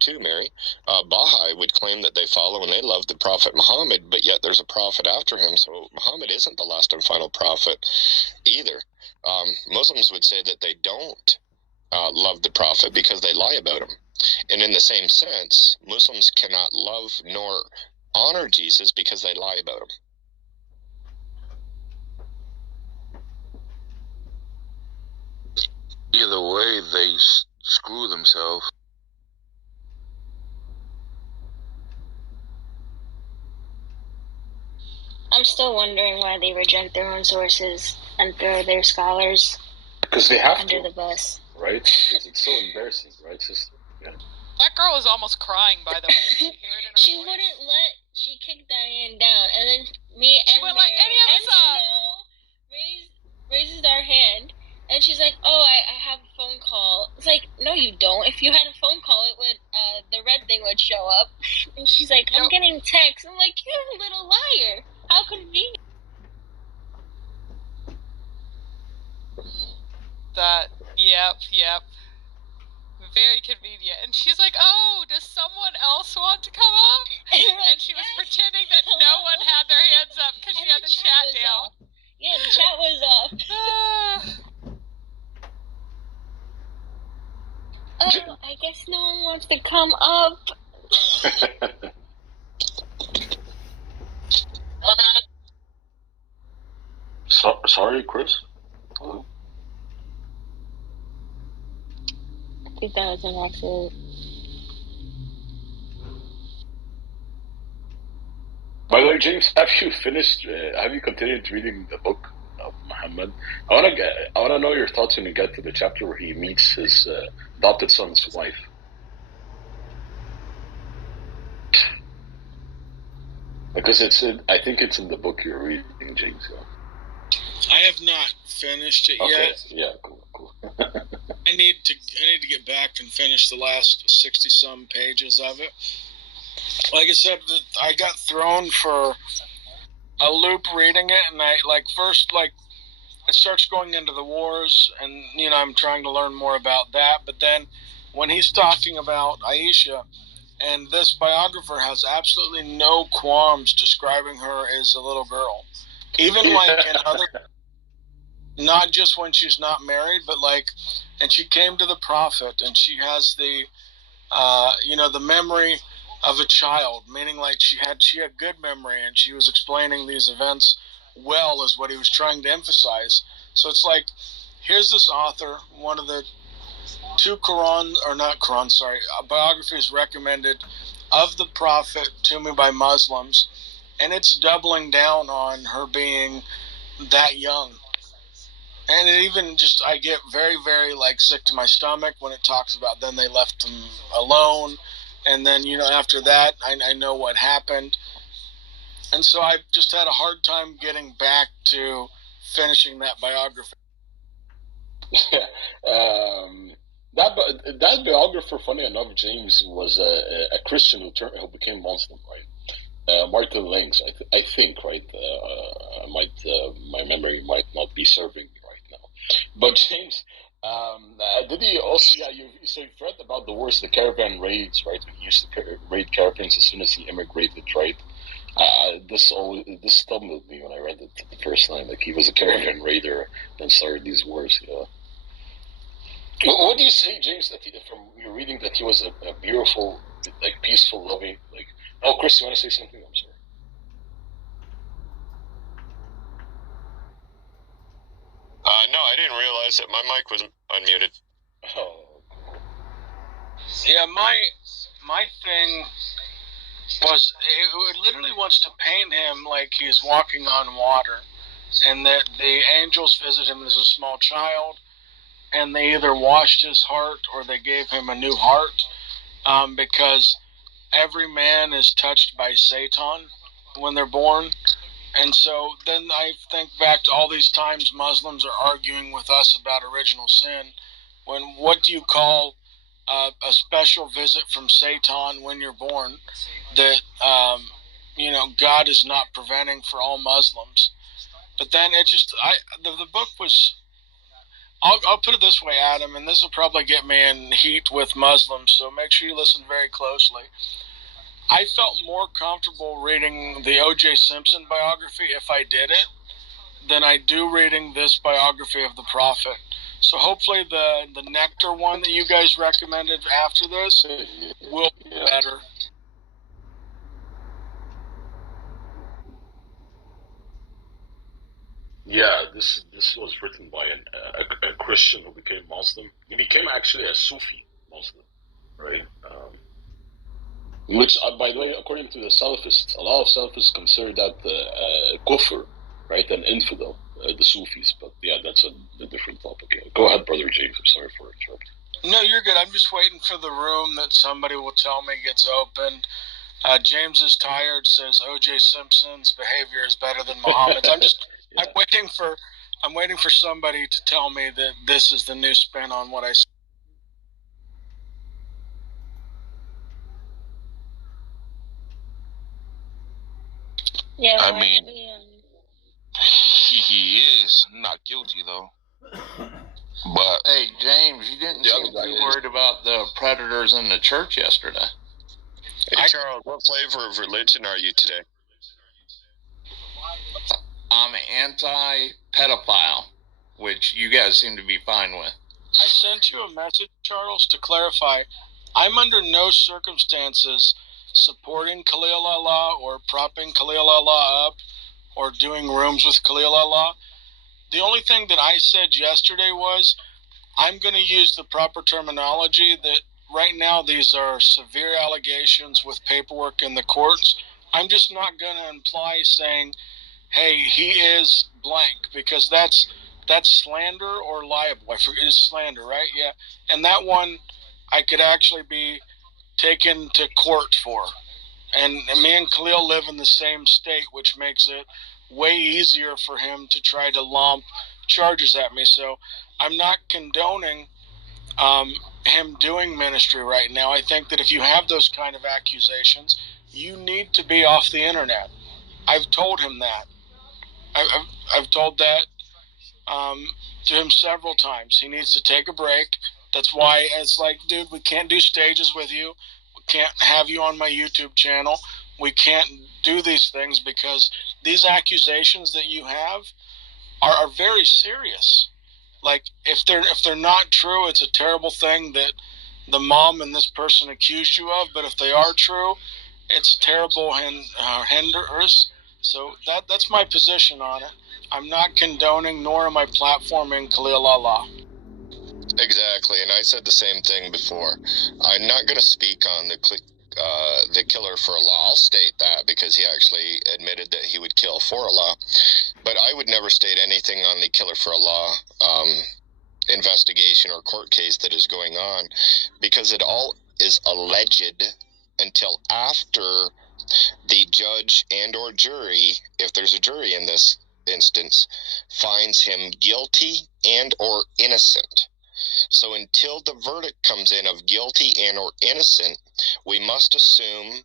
too, Mary. Baha'i would claim that they follow and they love the Prophet Muhammad, but yet there's a prophet after him, so Muhammad isn't the last and final prophet either. Muslims would say that they don't love the Prophet because they lie about him. And in the same sense, Muslims cannot love nor honor Jesus because they lie about him. Either way, they screw themselves. I'm still wondering why they reject their own sources and throw their scholars Because they have under to, the bus. right? Because it's so embarrassing, right, sister? Yeah. That girl is almost crying, by the way. Did you hear it in her She voice? wouldn't let. She kicked Diane down, and then me She and wouldn't let any of us up. Snow raises our hand, and she's like, "Oh, I have a phone call." It's like, no, you don't. If you had a phone call, it would the red thing would show up. And she's like, "I'm getting texts." I'm like, "You're a little liar. How convenient." Yep. Very convenient. And she's like, "Oh, does someone else want to come up?" And she was pretending that no one had their hands up because she had the chat down. Yeah, the chat was off. Oh, I guess no one wants to come up. Sorry, Chris? Hello? I think that was an accident. By the way, James, have you continued reading the book of Muhammad? I wanna know your thoughts when you get to the chapter where he meets his adopted son's wife. Because I think it's in the book you're reading, James. Yeah. I have not finished it yet. Yeah, cool. I need to get back and finish the last 60-some pages of it. Like I said, I got thrown for a loop reading it, and it starts going into the wars, and I'm trying to learn more about that. But then, when he's talking about Aisha, and this biographer has absolutely no qualms describing her as a little girl, even in other, not just when she's not married, but and she came to the Prophet, and she has the memory of a child, meaning she had good memory, and she was explaining these events well, is what he was trying to emphasize. So it's here's this author, one of the two biographies recommended of the Prophet to me by Muslims, and it's doubling down on her being that young. And it even I get very, very sick to my stomach when it talks about then they left him alone. And then, after that, I know what happened. And so I just had a hard time getting back to finishing that biography. That biographer, funny enough, James, was a Christian who became Muslim, right? Martin Lings, I think, right? My memory might not be serving me right now. But James, did he also? Yeah, you read about the wars, the caravan raids, right? When he used to raid caravans as soon as he immigrated, right? This stumbled me when I read it the first time. He was a caravan raider and started these wars. Yeah. What do you say, James? That from your reading, that he was a beautiful, peaceful, loving, Oh, Chris, you want to say something? I'm sorry. No, I didn't realize that my mic was unmuted. Oh. Yeah, my thing was, it literally wants to paint him like he's walking on water, and that the angels visit him as a small child, and they either washed his heart or they gave him a new heart, because every man is touched by Satan when they're born. And so then I think back to all these times Muslims are arguing with us about original sin. What do you call a special visit from Satan when you're born that God is not preventing for all Muslims? But then the book was. I'll put it this way, Adam, and this will probably get me in heat with Muslims, so make sure you listen very closely. I felt more comfortable reading the O.J. Simpson biography, if I did it, than I do reading this biography of the Prophet. So hopefully the Nectar one that you guys recommended after this will be better. Yeah, this was written by a Christian who became Muslim. He became actually a Sufi Muslim, right? Which, by the way, according to the Salafists, a lot of Salafists consider that kufr, right, an infidel, the Sufis. But yeah, that's a different topic. Yeah. Go ahead, Brother James. I'm sorry for interrupting. No, you're good. I'm just waiting for the room that somebody will tell me gets open. James is tired, says O.J. Simpson's behavior is better than Muhammad's. I'm waiting for somebody to tell me that this is the new spin on what I said. Yeah, I mean, he is not guilty though. But hey, James, you didn't seem too worried about the predators in the church yesterday. Hey, Charles, what flavor of religion are you today? I'm anti-pedophile, which you guys seem to be fine with. I sent you a message, Charles, to clarify. I'm under no circumstances supporting Khalil Allah or propping Khalil Allah up or doing rooms with Khalil Allah. The only thing that I said yesterday was I'm going to use the proper terminology that right now these are severe allegations with paperwork in the courts. I'm just not going to imply saying, hey, he is blank, because that's slander or liable. I forget, it's slander, right? Yeah. And that one I could actually be taken to court for. And me and Khalil live in the same state, which makes it way easier for him to try to lump charges at me. So I'm not condoning him doing ministry right now. I think that if you have those kind of accusations, you need to be off the internet. I've told him that. I've told that to him several times. He needs to take a break. That's why it's like, dude, we can't do stages with you. We can't have you on my YouTube channel. We can't do these things because these accusations that you have are very serious. Like, if they're not true, it's a terrible thing that the mom and this person accused you of. But if they are true, it's terrible and hinders. So that's my position on it. I'm not condoning, nor am I platforming Khalil Allah. Exactly, and I said the same thing before. I'm not going to speak on the killer for Allah. I'll state that because he actually admitted that he would kill for Allah. But I would never state anything on the killer for Allah investigation or court case that is going on, because it all is alleged until after the judge and or jury, if there's a jury in this instance, finds him guilty and or innocent. So until the verdict comes in of guilty and or innocent, we must assume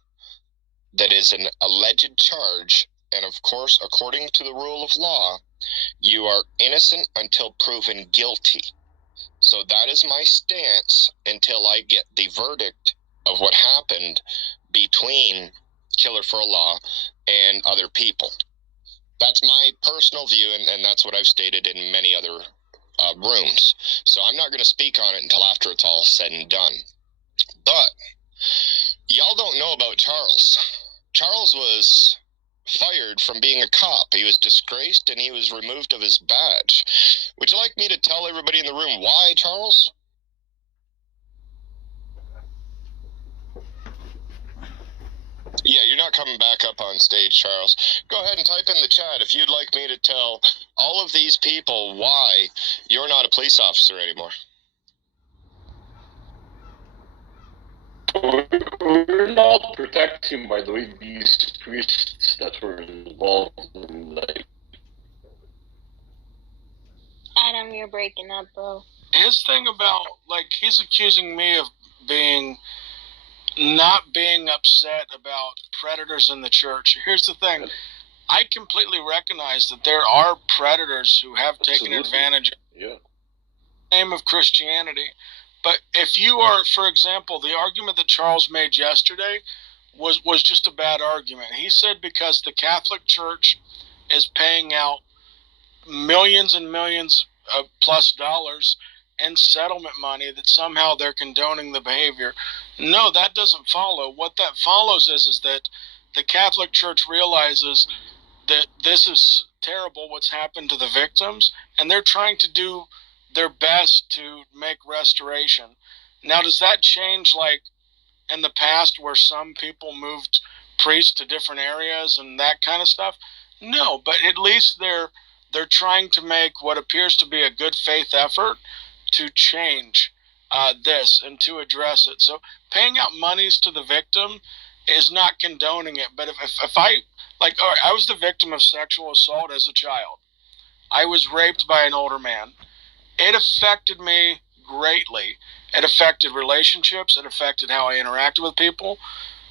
that is an alleged charge, and of course, according to the rule of law, you are innocent until proven guilty. So that is my stance until I get the verdict of what happened between Killer for Allah and other people. That's my personal view, and that's what I've stated in many other rooms. So I'm not going to speak on it until after it's all said and done. But y'all don't know about Charles. Charles was fired from being a cop. He was disgraced and he was removed of his badge. Would you like me to tell everybody in the room why, Charles? Yeah, you're not coming back up on stage, Charles. Go ahead and type in the chat if you'd like me to tell all of these people why you're not a police officer anymore. We're not protecting, by the way, these priests that were involved in, like... Adam, you're breaking up, bro. His thing about, like, he's accusing me of not being upset about predators in the church. Here's the thing. I completely recognize that there are predators who have taken advantage of the name of Christianity. But if you are, for example, the argument that Charles made yesterday was just a bad argument. He said because the Catholic Church is paying out millions and millions of plus dollars in settlement money that somehow they're condoning the behavior. No, that doesn't follow. What that follows is that the Catholic Church realizes that this is terrible what's happened to the victims, and they're trying to do their best to make restoration. Now, does that change like in the past where some people moved priests to different areas and that kind of stuff? No, but at least they're trying to make what appears to be a good faith effort to change this and to address it. So paying out monies to the victim is not condoning it. But if I, like, all right, I was the victim of sexual assault as a child. I was raped by an older man. It affected me greatly. It affected relationships. It affected how I interacted with people.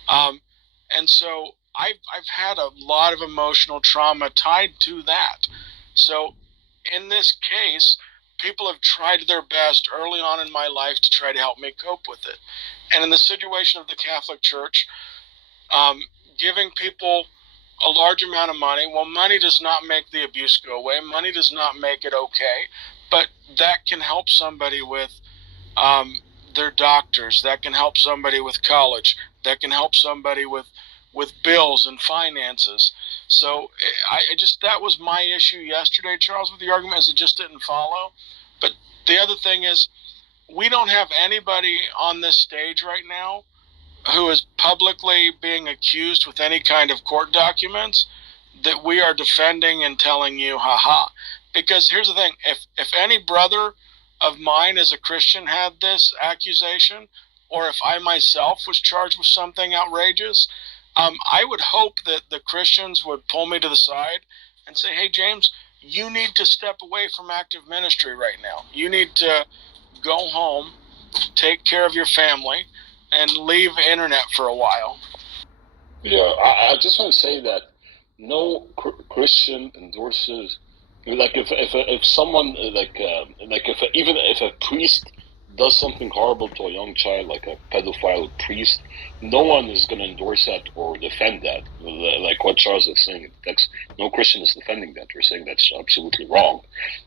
And so I've had a lot of emotional trauma tied to that. So in this case, people have tried their best early on in my life to try to help me cope with it. And in the situation of the Catholic Church, giving people a large amount of money, well, money does not make the abuse go away. Money does not make it okay. But that can help somebody with their doctors. That can help somebody with college. That can help somebody with bills and finances. So I just, that was my issue yesterday, Charles, with the argument, is it just didn't follow. But the other thing is, we don't have anybody on this stage right now who is publicly being accused with any kind of court documents that we are defending and telling you, haha. Because here's the thing, if any brother of mine as a Christian had this accusation, or if I myself was charged with something outrageous, I would hope that the Christians would pull me to the side and say, hey, James, you need to step away from active ministry right now. You need to go home, take care of your family, and leave internet for a while. Yeah, I just want to say that no Christian endorses, like if someone even if a priest does something horrible to a young child, like a pedophile priest, no one is going to endorse that or defend that. Like what Charles is saying, no Christian is defending that. We're saying that's absolutely wrong.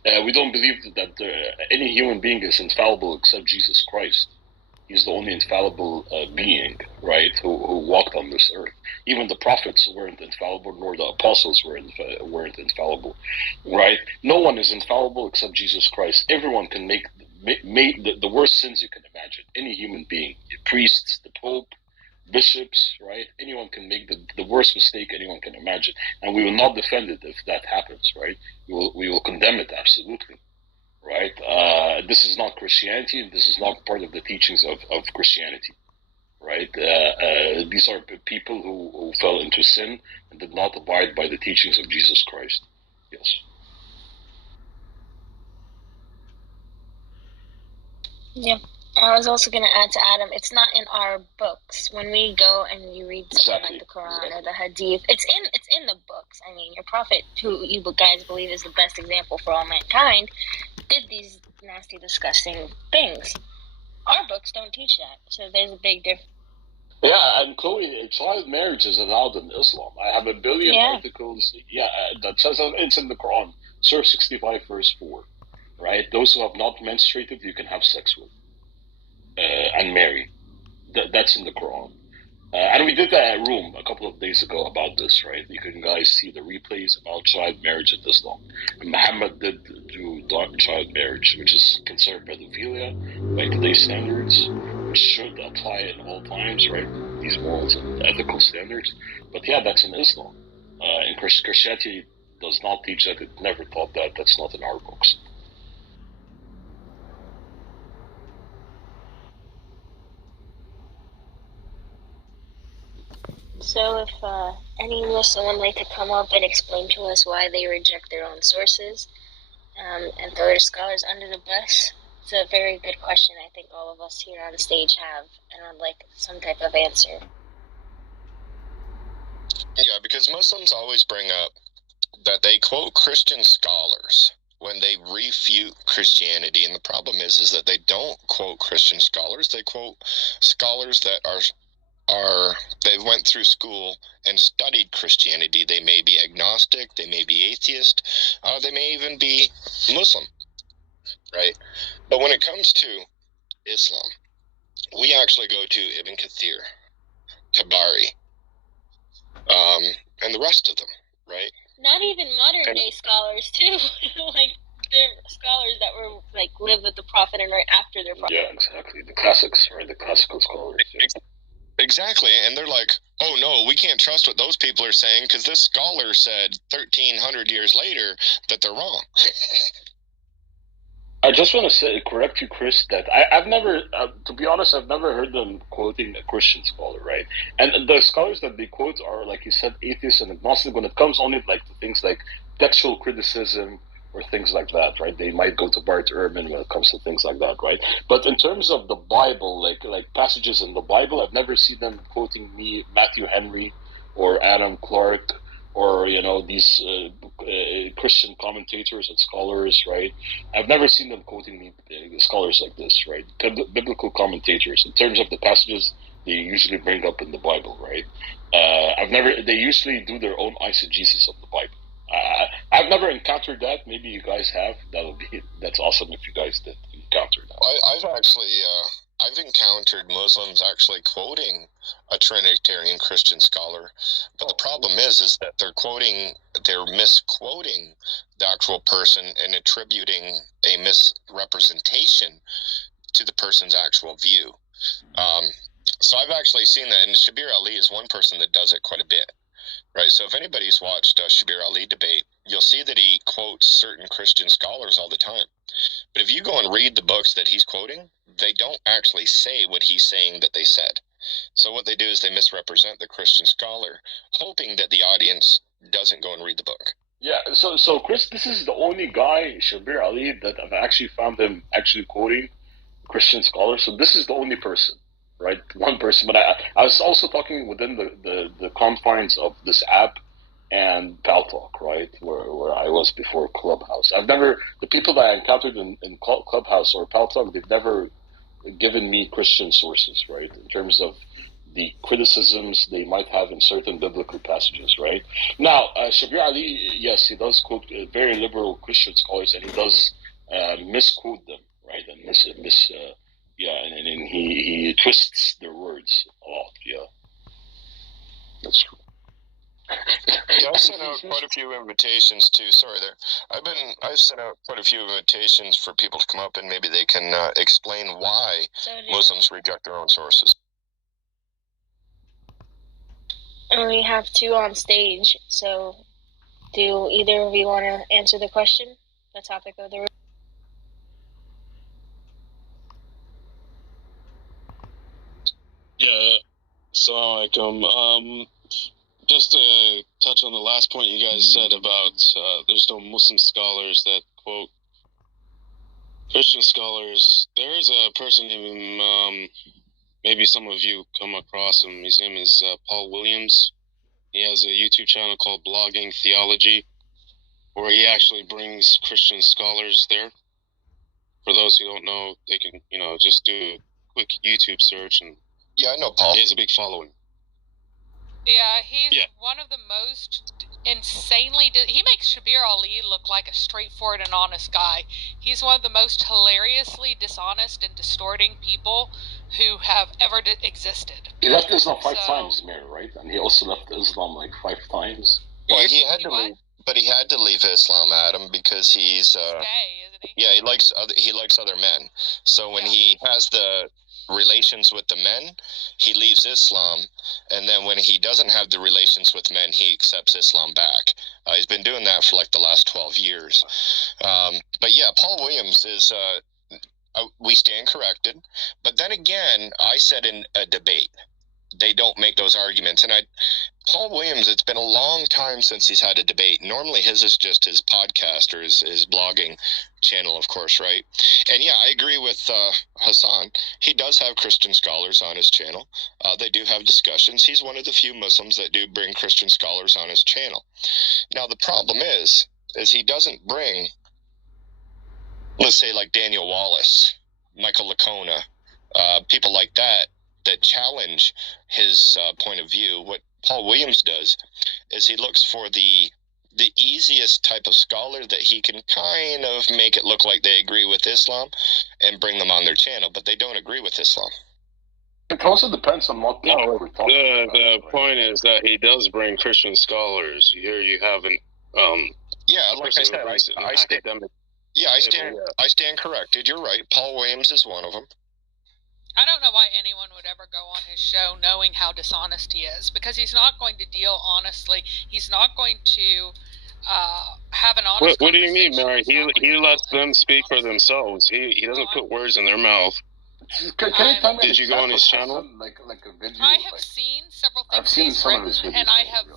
We don't believe that any human being is infallible except Jesus Christ. He's the only infallible being, right, who walked on this earth. Even the prophets weren't infallible, nor the apostles weren't infallible, right? No one is infallible except Jesus Christ. Everyone can make the worst sins you can imagine. Any human being, priests, the Pope, bishops, right? Anyone can make the worst mistake anyone can imagine. And we will not defend it if that happens, right? We will condemn it, absolutely. Right? This is not Christianity. This is not part of the teachings of Christianity. Right? These are people who fell into sin and did not abide by the teachings of Jesus Christ. Yes. Yeah. I was also going to add to Adam, it's not in our books. When we go and you read something like the Quran or the Hadith, it's in the books. I mean, your prophet, who you guys believe is the best example for all mankind, did these nasty, disgusting things. Our books don't teach that, so there's a big difference. Yeah, and Chloe, child marriage is allowed in Islam. I have a billion articles. Yeah, that says it's in the Quran, Surah 65, verse 4. Right? Those who have not menstruated, you can have sex with and marry. That's in the Quran. And we did a room a couple of days ago about this, right? You can guys see the replays about child marriage in Islam. And Muhammad did do child marriage, which is considered pedophilia by today's standards, which should apply in all times, right? These morals and ethical standards. But yeah, that's in Islam. And Christianity does not teach that. It never taught that. That's not in our books. So if any Muslim would like to come up and explain to us why they reject their own sources and throw their scholars under the bus, it's a very good question I think all of us here on the stage have, and I'd like some type of answer. Yeah, because Muslims always bring up that they quote Christian scholars when they refute Christianity, and the problem is that they don't quote Christian scholars. They quote scholars that are they went through school and studied Christianity. They may be agnostic, they may be atheist, they may even be Muslim, right? But when it comes to Islam, we actually go to Ibn Kathir, Tabari, and the rest of them, right? Not even modern day scholars too. Like they're scholars that were like live with the Prophet and right after their Prophet. Yeah, exactly. The classics, right? The classical scholars. Yeah. Exactly, and they're like, oh no, we can't trust what those people are saying because this scholar said 1,300 years later that they're wrong. I just want to correct you, Chris, that I've never, to be honest, I've never heard them quoting a Christian scholar, right? And the scholars that they quote are, like you said, atheists and agnostic when it comes only like to things like textual criticism or things like that, right? They might go to Bart Ehrman when it comes to things like that, right? But in terms of the Bible, like passages in the Bible, I've never seen them quoting me, Matthew Henry, or Adam Clark, or these Christian commentators and scholars, right? I've never seen them quoting me scholars like this, right? Biblical commentators in terms of the passages they usually bring up in the Bible, right? They usually do their own eisegesis of the Bible. I've never encountered that. Maybe you guys have. That's awesome if you guys did encounter that. I've encountered Muslims actually quoting a Trinitarian Christian scholar, but the problem is that they're misquoting the actual person and attributing a misrepresentation to the person's actual view. So I've actually seen that, and Shabir Ali is one person that does it quite a bit. Right, so if anybody's watched Shabir Ali debate, you'll see that he quotes certain Christian scholars all the time. But if you go and read the books that he's quoting, they don't actually say what he's saying that they said. So what they do is they misrepresent the Christian scholar, hoping that the audience doesn't go and read the book. Yeah, so Chris, this is the only guy, Shabir Ali, that I've actually found him actually quoting Christian scholars. So this is the only person. Right, one person, but I was also talking within the confines of this app and Paltalk, right, where I was before Clubhouse. The people that I encountered in Clubhouse or Paltalk, they've never given me Christian sources, right, in terms of the criticisms they might have in certain biblical passages, right. Now, Shabir Ali, yes, he does quote very liberal Christian scholars, and he does misquote them, right, and and he twists their words a lot. Yeah, that's true. Yeah, I've sent out quite a few invitations too. Sorry, I've sent out quite a few invitations for people to come up and maybe they can explain why Muslims reject their own sources. And we have two on stage. So, do either of you want to answer the question? The topic of the room. Yeah, assalamu alaikum. Just to touch on the last point you guys said about there's no Muslim scholars that quote Christian scholars. There is a person named, maybe some of you come across him. His name is Paul Williams. He has a YouTube channel called Blogging Theology, where he actually brings Christian scholars there. For those who don't know, they can, just do a quick YouTube search and yeah, I know Paul. He has a big following. Yeah, he's one of the most insanely... He makes Shabir Ali look like a straightforward and honest guy. He's one of the most hilariously dishonest and distorting people who have ever existed. He left Islam 5 times, Mayor, right? And he also left Islam like 5 times. Well, he had to leave, but he had to leave Islam, Adam, because he's... he likes other men. So when he has the relations with the men, he leaves Islam, and then when he doesn't have the relations with men, he accepts Islam back. He's been doing that for like the last 12 years. But yeah, Paul Williams is. We stand corrected, but then again, I said in a debate, they don't make those arguments, and Paul Williams, it's been a long time since he's had a debate. Normally his is just his podcast or his blogging channel, of course, right? And yeah, I agree with Hassan. He does have Christian scholars on his channel. They do have discussions. He's one of the few Muslims that do bring Christian scholars on his channel. Now, the problem is he doesn't bring, let's say, like Daniel Wallace, Michael Lacona, people like that challenge his point of view. What Paul Williams does is he looks for the easiest type of scholar that he can kind of make it look like they agree with Islam and bring them on their channel, but they don't agree with Islam. It also depends on what we're talking about. The point is that he does bring Christian scholars. Here you have an yeah, like I said, I stand corrected. You're right. Paul Williams is one of them. I don't know why anyone would ever go on his show knowing how dishonest he is, because he's not going to deal honestly. He's not going to have an honest What do you mean, Mary? He lets them speak for themselves. He doesn't put words in their mouth. Can you tell me? Did you go on his channel? Like a video? I have seen several things I've seen some of his videos, and I have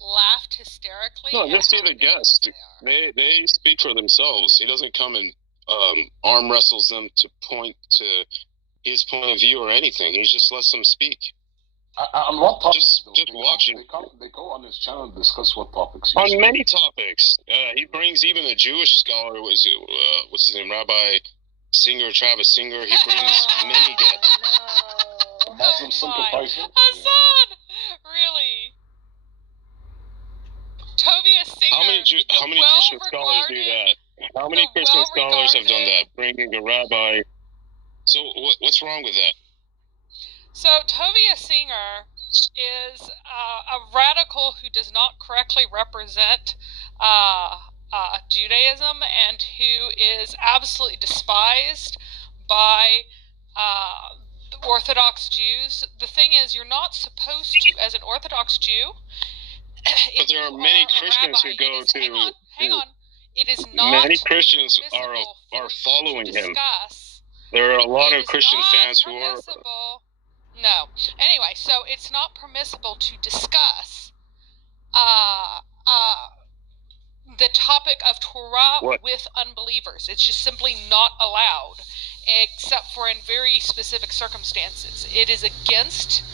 laughed hysterically. No, just see the guests. They speak for themselves. He doesn't come and arm wrestles them to point to his point of view or anything. He just lets them speak. On what topics? Just watching. They go on his channel and discuss what topics. On many topics. He brings even a Jewish scholar. What's his name? Rabbi Singer, Travis Singer. He brings many guests. Muslim sympathizer. Hassan! Really? Tovia Singer. How many Christian scholars do that? How many Christian scholars have done that? Bringing a rabbi. So what's wrong with that? So Tovia Singer is a radical who does not correctly represent Judaism and who is absolutely despised by the Orthodox Jews. The thing is, you're not supposed to, as an Orthodox Jew. But there are many Christians who go to. Hang on. It is not. Many Christians are following him. There are a lot of Christian fans who are. No. Anyway, so it's not permissible to discuss the topic of Torah with unbelievers. It's just simply not allowed, except for in very specific circumstances. It is against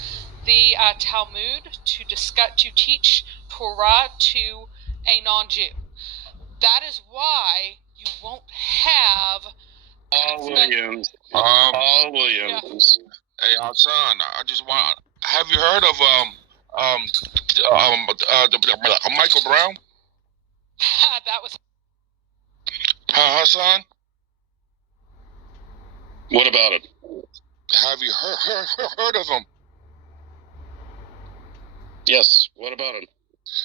the Talmud to teach Torah to a non-Jew. That is why you won't have Paul Williams. Paul Williams. Yeah. Hey, Hassan, I just want. Have you heard of Michael Brown? That was. Hassan. What about him? Have you heard of him? Yes. What about him?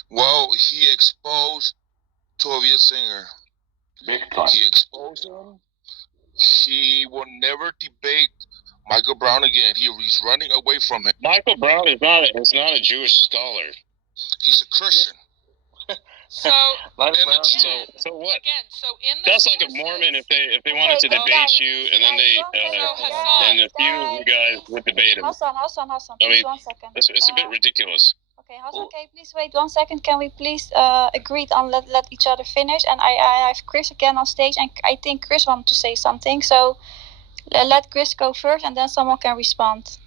Well, he exposed Tovia Singer. Big time. He exposed him. He will never debate Michael Brown again. He's running away from him. Michael Brown is not a Jewish scholar. He's a Christian. So what? That's like a Mormon if they wanted to debate you, and then and a few of you guys would debate him. Hassan, I mean, 1 second. it's a bit ridiculous. Okay, Hassan, can you please wait 1 second? Can we please agree on let each other finish? And I have Chris again on stage, and I think Chris wanted to say something. So let Chris go first, and then someone can respond.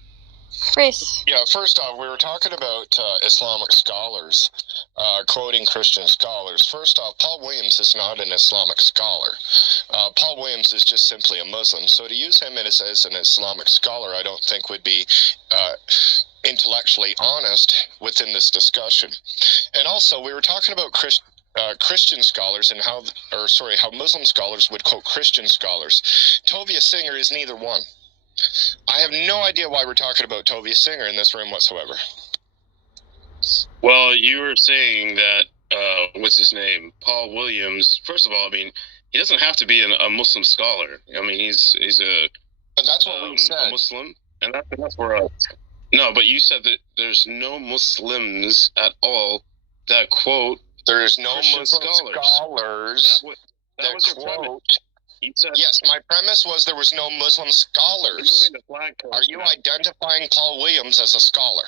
Chris. Yeah, first off, we were talking about Islamic scholars, quoting Christian scholars. First off, Paul Williams is not an Islamic scholar. Paul Williams is just simply a Muslim. So to use him as an Islamic scholar, I don't think would be intellectually honest within this discussion. And also, we were talking about Christian scholars and how Muslim scholars would quote Christian scholars. Tovia Singer is neither one. I have no idea why we're talking about Tovia Singer in this room whatsoever. Well, you were saying that, what's his name? Paul Williams. First of all, I mean, He doesn't have to be a Muslim scholar. I mean, he's a. But that's what we said. A Muslim, and that's enough for us. No, but you said that there's no Muslims at all that quote. There's no Christian Muslim scholars that was your quote. You said, yes, my premise was there was no Muslim scholars. Are you identifying Paul Williams as a scholar?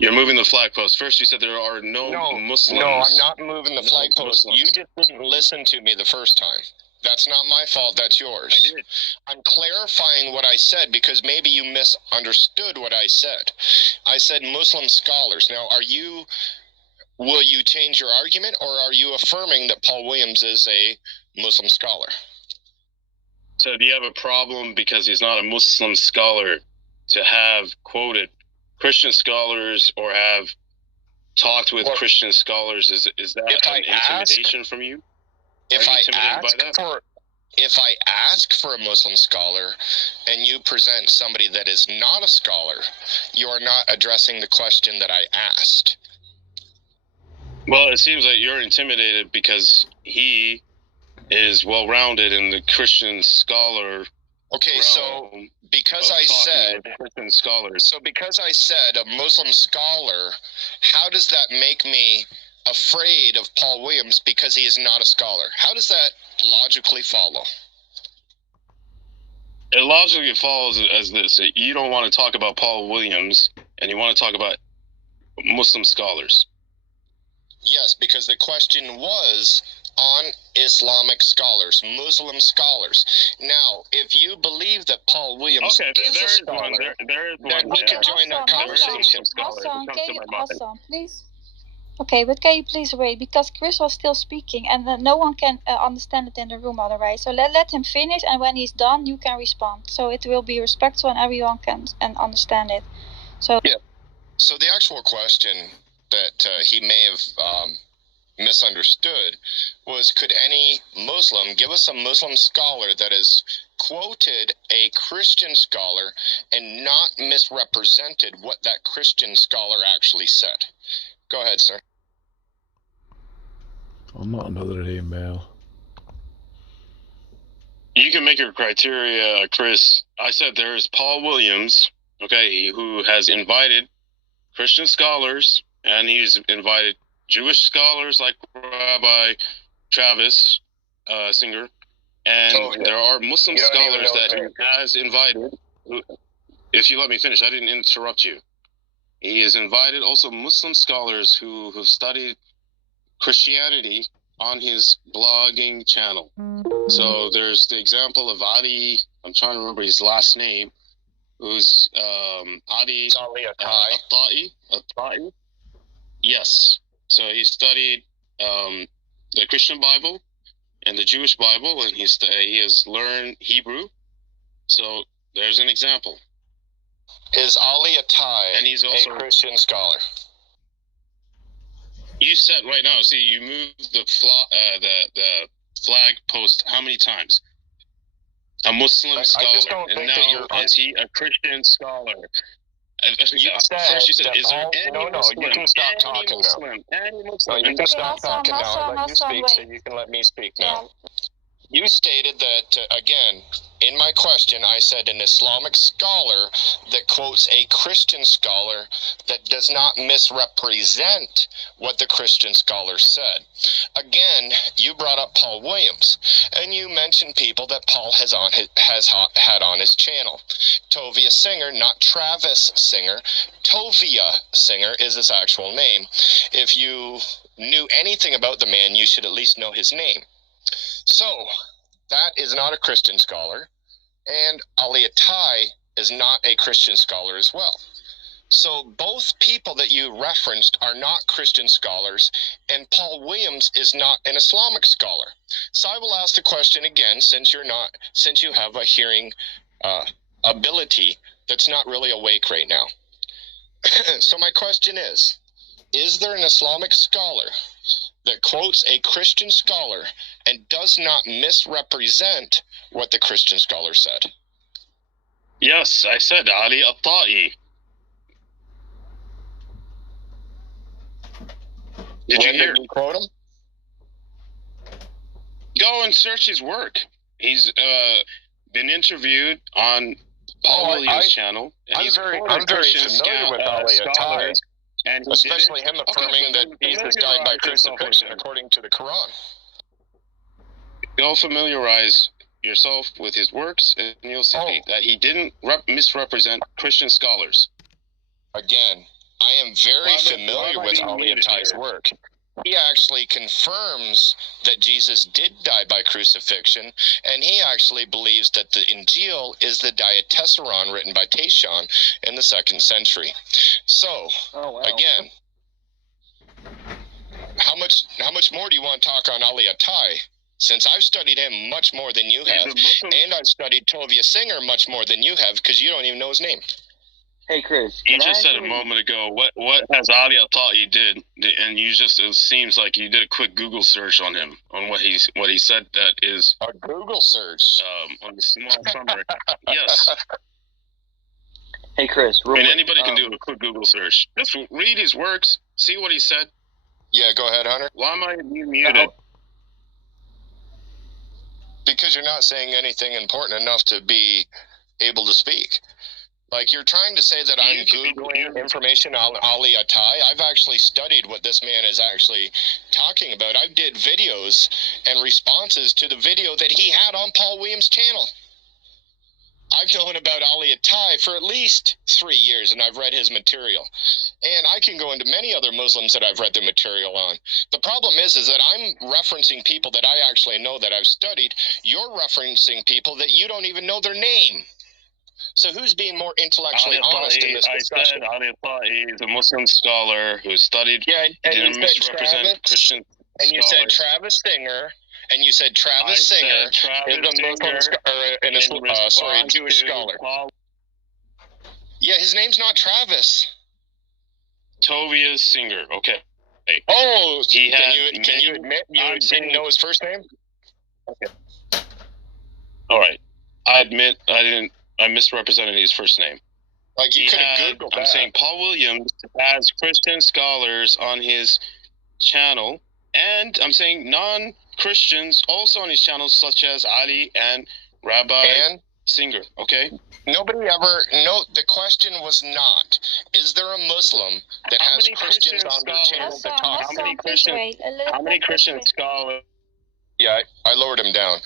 You're moving the flag post. First, you said there are no Muslims. No, I'm not moving the flag post. You just didn't listen to me the first time. That's not my fault. That's yours. I did. I'm clarifying what I said because maybe you misunderstood what I said. I said Muslim scholars. Now, will you change your argument, or are you affirming that Paul Williams is a Muslim scholar? So do you have a problem because he's not a Muslim scholar to have quoted Christian scholars or have talked with Christian scholars? Is that an intimidation from you? If I ask for a Muslim scholar and you present somebody that is not a scholar, you are not addressing the question that I asked. Well, it seems like you're intimidated because he is well-rounded in the Christian scholar. Okay, so because I said Christian scholars. So because I said a Muslim scholar, how does that make me afraid of Paul Williams because he is not a scholar? How does that logically follow? It logically follows as this: you don't want to talk about Paul Williams, and you want to talk about Muslim scholars. Yes, because the question was on Islamic scholars, Muslim scholars. Now, if you believe that Paul Williams is a scholar, then we can join that conversation. Hassan, please. Okay, but can you please wait? Because Chris was still speaking, and no one can understand it in the room otherwise. So let him finish, and when he's done, you can respond. So it will be respectful, and everyone can understand it. So yeah. So the actual question that he may have misunderstood was, could any Muslim give us a Muslim scholar that has quoted a Christian scholar and not misrepresented what that Christian scholar actually said? Go ahead, sir. I'm not another email. You can make your criteria, Chris. I said there is Paul Williams, okay, who has invited Christian scholars, and he's invited Jewish scholars like Rabbi Travis Singer, and there are Muslim scholars that he has invited. If you let me finish, I didn't interrupt you. He has invited also Muslim scholars who have studied Christianity on his blogging channel. So there's the example of Adi, I'm trying to remember his last name, who's Adi Atai. Yes. So he studied the Christian Bible and the Jewish Bible, and he has learned Hebrew. So there's an example. Is Ali Atai and he's also a Christian scholar? You said right now. See, you moved the flag post how many times? A Muslim scholar, and now is he a Christian scholar? First you said, is there any Muslim? You can stop talking now. No, you can stop talking now. I'll let you speak, so you can let me speak now. You stated that, again, in my question, I said an Islamic scholar that quotes a Christian scholar that does not misrepresent what the Christian scholar said. Again, you brought up Paul Williams, and you mentioned people that Paul has had on his channel. Tovia Singer, not Travis Singer. Tovia Singer is his actual name. If you knew anything about the man, you should at least know his name. So, that is not a Christian scholar, and Ali Atai is not a Christian scholar as well. So, both people that you referenced are not Christian scholars, and Paul Williams is not an Islamic scholar. So, I will ask the question again, since you have a hearing ability that's not really awake right now. So, my question is there an Islamic scholar that quotes a Christian scholar and does not misrepresent what the Christian scholar said? Yes, I said Ali Atai. Did you hear? Did you quote him? Go and search his work. He's been interviewed on Paul Williams' channel. And I'm very familiar with Ali Attai, and especially him affirming that Jesus died by crucifixion according to the Quran. Go familiarize yourself with his works, and you'll see that he didn't misrepresent Christian scholars. Again, I am very familiar with Ali Attai's work. He actually confirms that Jesus did die by crucifixion, and he actually believes that the Injil is the Diatessaron written by Tatian in the 2nd century. So, again, how much more do you want to talk on Ali Attai? Since I've studied him much more than you have, and I've studied Tovia Singer much more than you have, because you don't even know his name. Hey, Chris. You just said a moment ago, what has Alia thought you did? And you just, it seems like you did a quick Google search on him, on what he said that is. A Google search? On the small summary. Yes. Hey, Chris. I mean, anybody can do a quick Google search. Just read his works, see what he said. Yeah, go ahead, Hunter. Why am I being muted? Because you're not saying anything important enough to be able to speak. Like, you're trying to say that I'm Googling information on Ali Attai. I've actually studied what this man is actually talking about. I did videos and responses to the video that he had on Paul Williams' channel. I've known about Ali Attai for at least 3 years, and I've read his material. And I can go into many other Muslims that I've read their material on. The problem is that I'm referencing people that I actually know that I've studied. You're referencing people that you don't even know their name. So who's being more intellectually honest in this discussion? I said Ali Attai is a Muslim scholar who studied. Yeah, and didn't you misrepresent said Christian and you said Travis Singer, and you said Travis Singer is a Muslim Jewish scholar. Yeah, his name's not Travis. Tovia Singer. Okay. Oh, he can you admit you didn't know his first name? Okay. All right. I admit I misrepresented his first name. Like, you could have Googled that. I'm saying Paul Williams has Christian scholars on his channel, and I'm saying non-Christians also on his channel, such as Ali and Rabbi Singer. Okay. Nobody ever. No, the question was not: is there a Muslim that has Christians on their channel that talk? How many Christian scholars? Yeah, I lowered him down.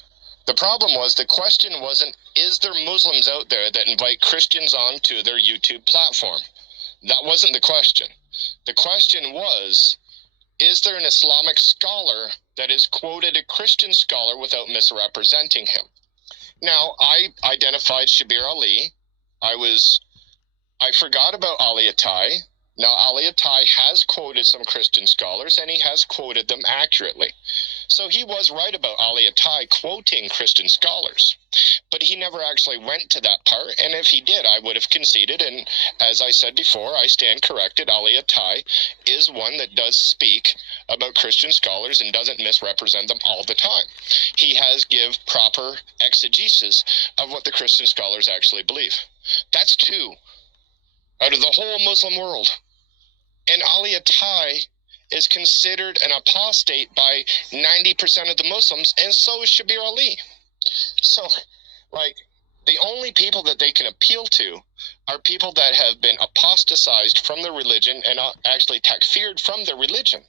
The problem was, the question wasn't, is there Muslims out there that invite Christians onto their YouTube platform? That wasn't the question. The question was, is there an Islamic scholar that has quoted a Christian scholar without misrepresenting him? Now, I identified Shabir Ali. I forgot about Ali Attai. Now, Ali Attai has quoted some Christian scholars, and he has quoted them accurately. So he was right about Ali Attai quoting Christian scholars. But he never actually went to that part, and if he did, I would have conceded. And as I said before, I stand corrected. Ali Attai is one that does speak about Christian scholars and doesn't misrepresent them all the time. He has give proper exegesis of what the Christian scholars actually believe. That's 2 out of the whole Muslim world. And Ali Attai is considered an apostate by 90% of the Muslims, and so is Shabir Ali. So, like, the only people that they can appeal to are people that have been apostatized from their religion and actually takfired from their religion.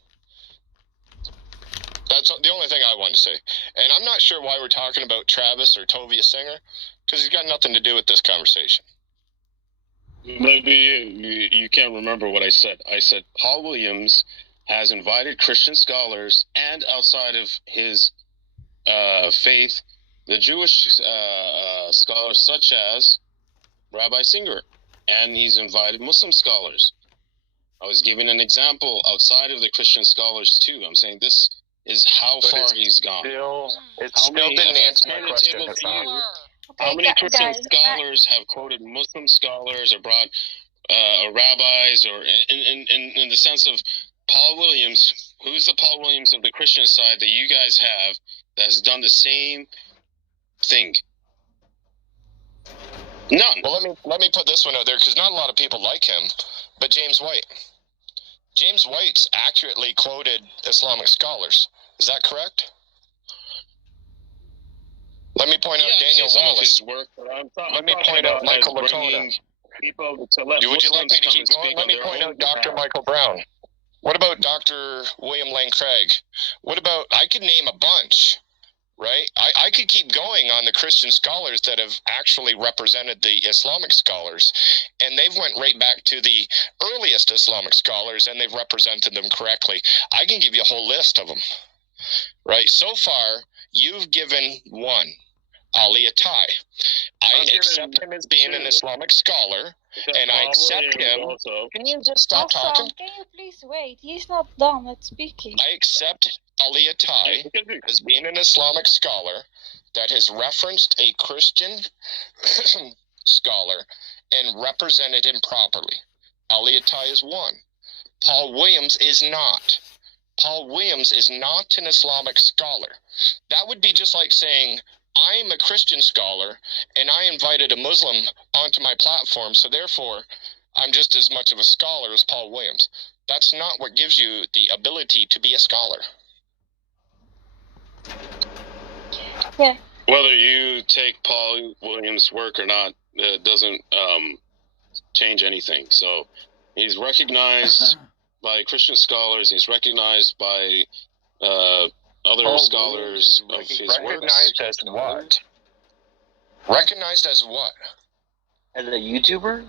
That's the only thing I wanted to say. And I'm not sure why we're talking about Travis or Tovia Singer, because he's got nothing to do with this conversation. Maybe you can't remember what I said. I said Paul Williams has invited Christian scholars and outside of his faith, the Jewish scholars such as Rabbi Singer, and he's invited Muslim scholars. I was giving an example outside of the Christian scholars too. I'm saying this is how far he's gone. It still didn't answer my question, Hassan. How many Christian scholars have quoted Muslim scholars or brought rabbis, or in the sense of Paul Williams? Who's the Paul Williams of the Christian side that you guys have that has done the same thing? None. Well, let me put this one out there, because not a lot of people like him, but James White. James White's accurately quoted Islamic scholars. Is that correct? point out Daniel some of Wallace. his work, but Let me point out Michael Licona. People to let Would you like me to Muslims keep come going? and speak Let on me their point own out Dr. behalf. Michael Brown. What about Dr. William Lane Craig? What about, I could name a bunch, right? I could keep going on the Christian scholars that have actually represented the Islamic scholars, and they've went right back to the earliest Islamic scholars, and they've represented them correctly. I can give you a whole list of them, right? So far, you've given one, Ali Attai. I accept him as being an Islamic scholar, and I accept him. Can you just stop talking? Can you please wait? He's not done at speaking. I accept Ali Attai as being an Islamic scholar that has referenced a Christian scholar and represented him properly. Ali Attai is one. Paul Williams is not. Paul Williams is not an Islamic scholar. That would be just like saying, I'm a Christian scholar, and I invited a Muslim onto my platform, so therefore, I'm just as much of a scholar as Paul Williams. That's not what gives you the ability to be a scholar. Yeah. Whether you take Paul Williams' work or not, it doesn't change anything. So he's recognized by Christian scholars. He's recognized by other scholars of his works. Recognized as what? Recognized as what? As a YouTuber?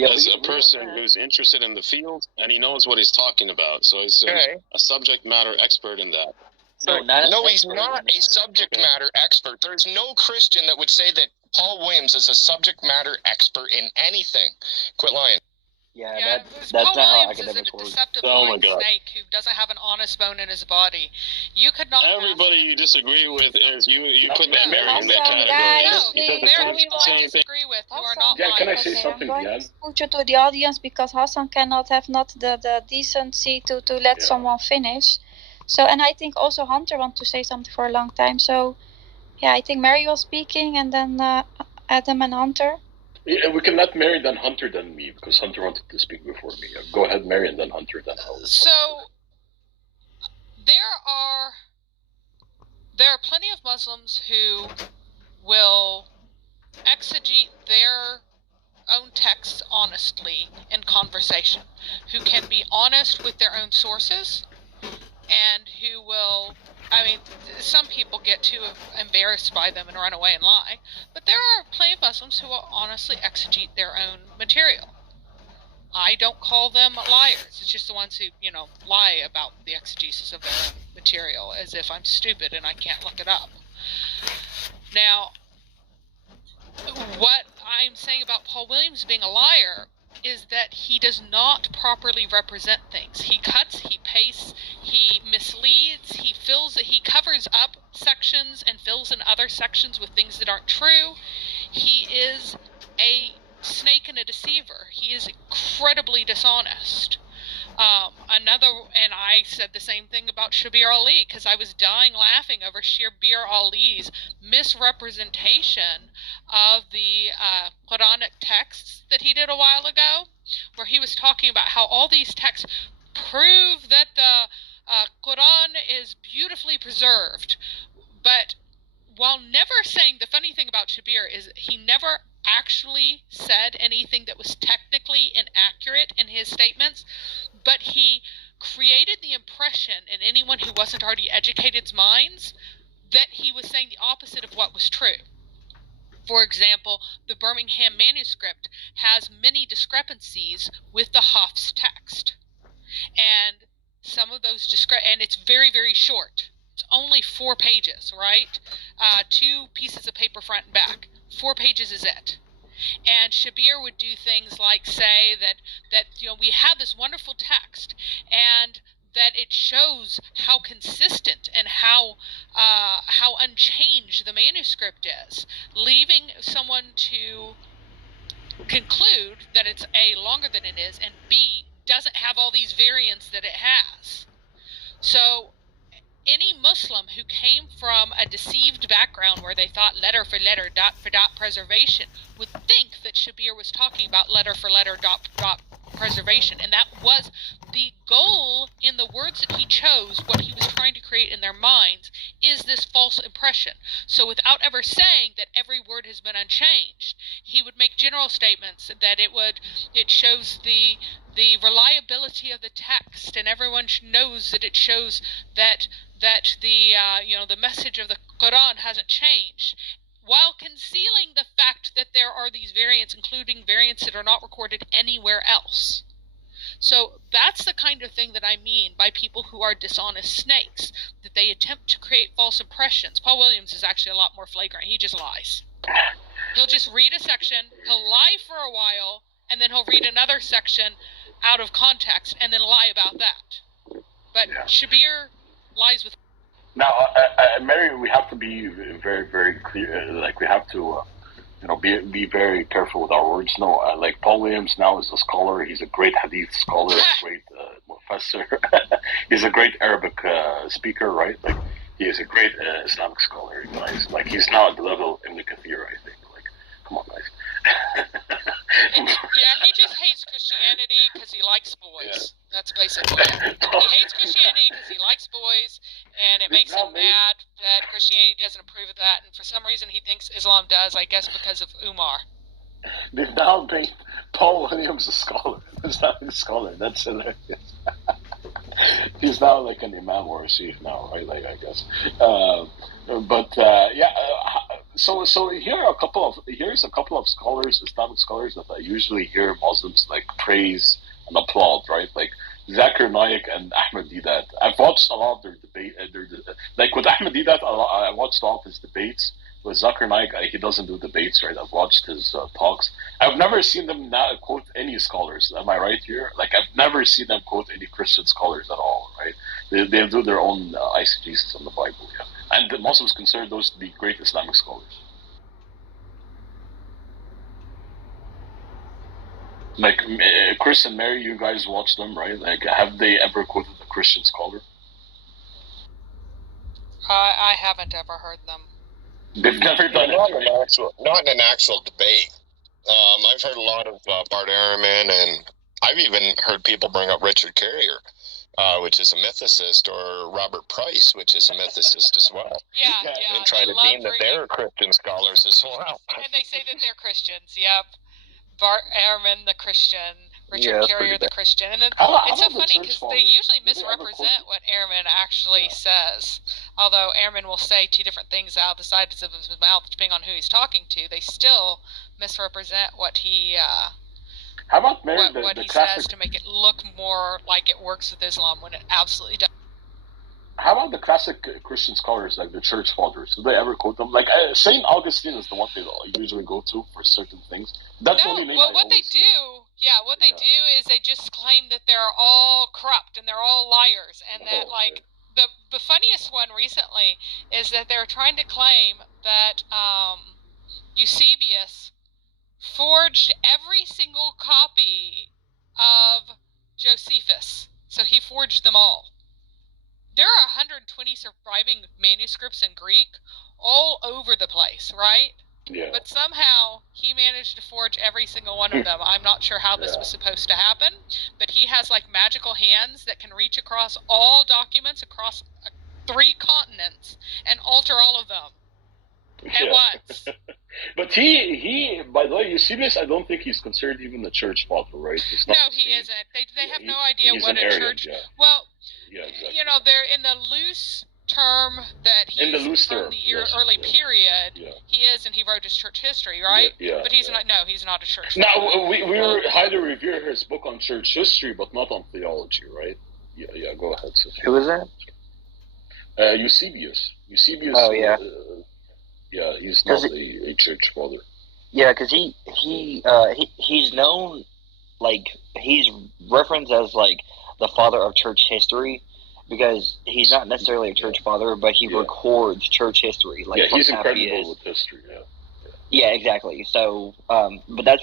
As a person who's interested in the field, and he knows what he's talking about. So he's a subject matter expert in that. No, he's not a subject matter expert. There's no Christian that would say that Paul Williams is a subject matter expert in anything. Quit lying. Yeah, Paul that's not how Williams is a academics work. deceptive Oh my lying God. snake who doesn't have an honest bone in his body. You could not. Everybody you disagree with is you put that Mary in that Awesome, category. guys, Because please, it's can the we people I same thing. disagree with who are not Yeah, can I lying. say Okay, something, I'm going Diane? to put you to the audience because Hassan cannot have not the decency to let someone finish. So, and I think also Hunter wants to say something for a long time. So, yeah, I think Mary was speaking and then Adam and Hunter. Yeah, we can let Mary, then Hunter, then me, because Hunter wanted to speak before me. Go ahead, Mary, and then Hunter, then I'll. So there are plenty of Muslims who will exegete their own texts honestly in conversation, who can be honest with their own sources, and who will, I mean, some people get too embarrassed by them and run away and lie, but there are plenty of Muslims who will honestly exegete their own material. I don't call them liars. It's just the ones who, lie about the exegesis of their own material, as if I'm stupid and I can't look it up. Now, what I'm saying about Paul Williams being a liar is that he does not properly represent things. He cuts, he pastes, he misleads, he covers up sections and fills in other sections with things that aren't true. He is a snake and a deceiver. He is incredibly dishonest. And I said the same thing about Shabir Ali, because I was dying laughing over Shabir Ali's misrepresentation of the Quranic texts that he did a while ago, where he was talking about how all these texts prove that the Quran is beautifully preserved. But while never saying, the funny thing about Shabir is he never actually said anything that was technically inaccurate in his statements, but he created the impression in anyone who wasn't already educated's minds that he was saying the opposite of what was true. For example, the Birmingham manuscript has many discrepancies with the Hafs text. And some of those and it's very, very short. It's only 4 pages, right? 2 pieces of paper front and back. 4 pages is it. And Shabir would do things like say that we have this wonderful text, and that it shows how consistent and how unchanged the manuscript is, leaving someone to conclude that it's A, longer than it is, and B, doesn't have all these variants that it has. So any Muslim who came from a deceived background where they thought letter for letter, dot for dot preservation would think that Shabir was talking about letter for letter, dot for dot preservation, and that was the goal in the words that he chose. What he was trying to create in their minds is this false impression. So without ever saying that every word has been unchanged, he would make general statements that it shows the reliability of the text, and everyone knows that it shows that the message of the Quran hasn't changed, while concealing the fact that there are these variants, including variants that are not recorded anywhere else. So that's the kind of thing that I mean by people who are dishonest snakes, that they attempt to create false impressions. Paul Williams is actually a lot more flagrant. He just lies. He'll just read a section, he'll lie for a while, and then he'll read another section out of context and then lie about that. But Shabir lies with... Now, Mary, we have to be very, very clear. Like, we have to, be very careful with our words. No, like Paul Williams now is a scholar. He's a great hadith scholar, a great professor. He's a great Arabic speaker, right? Like, he is a great Islamic scholar. Guys. Like, he's now at the level of Ibn Kathir, I think. Like, come on, guys. Yeah, he just hates Christianity because he likes boys. Yeah. That's basically it. He hates Christianity because he likes boys, and it makes him mad that Christianity doesn't approve of that, and for some reason he thinks Islam does, I guess because of Umar. They now think Paul Williams a scholar. He's not a scholar. That's hilarious. He's now like an imam or a sheikh now, right? Like, I guess. So here's a couple of scholars, Islamic scholars, that I usually hear Muslims like praise and applaud, right? Like Zakir Naik and Ahmed Deedat. I've watched a lot of their debate. Like with Ahmed Deedat, I watched all of his debates. With Zakir Naik, he doesn't do debates, right? I've watched his talks. I've never seen them quote any scholars. Am I right here? Like, I've never seen them quote any Christian scholars at all, right? They do their own eisegesis on the Bible, yeah. And the Muslims consider those to be great Islamic scholars. Like, Chris and Mary, you guys watch them, right? Like, have they ever quoted a Christian scholar? I haven't ever heard them. They've never done not in an actual debate. I've heard a lot of Bart Ehrman, and I've even heard people bring up Richard Carrier, which is a mythicist, or Robert Price, which is a mythicist as well. Yeah. And try to deem that they're Christian scholars as well. And they say that they're Christians, yep. Bart Ehrman, the Christian. Richard Carrier, the Christian. And it's so funny because they usually misrepresent what Ehrman actually says. Although Ehrman will say two different things out of the sides of his mouth, depending on who he's talking to, they still misrepresent what he How about Mary, what he says to make it look more like it works with Islam when it absolutely doesn't. How about the classic Christian scholars, like the church fathers? Do they ever quote them? Like, St. Augustine is the one they usually go to for certain things. That's the only name what they do is they just claim that they're all corrupt and they're all liars. And that, the funniest one recently is that they're trying to claim that Eusebius forged every single copy of Josephus. So he forged them all. There are 120 surviving manuscripts in Greek all over the place, right? Yeah. But somehow he managed to forge every single one of them. I'm not sure how this was supposed to happen, but he has like magical hands that can reach across all documents across 3 continents and alter all of them at once. But he, by the way, Eusebius, I don't think he's considered even a church father, right? No, he isn't. They have no idea what a church... Yeah. Well, yeah, exactly. They're in the loose term that he's from the early period. Yeah. He is, and he wrote his church history, right? Yeah. But he's not. No, he's not a church. Now we highly revere his book on church history, but not on theology, right? Yeah. Go ahead, Sophie. Who is that? Eusebius. Oh yeah. He's not a church father. Yeah, because he's known, like, he's referenced as like the father of church history, because he's not necessarily a church father, but he records church history. Like, he's incredible with history. Yeah, exactly. So, but that's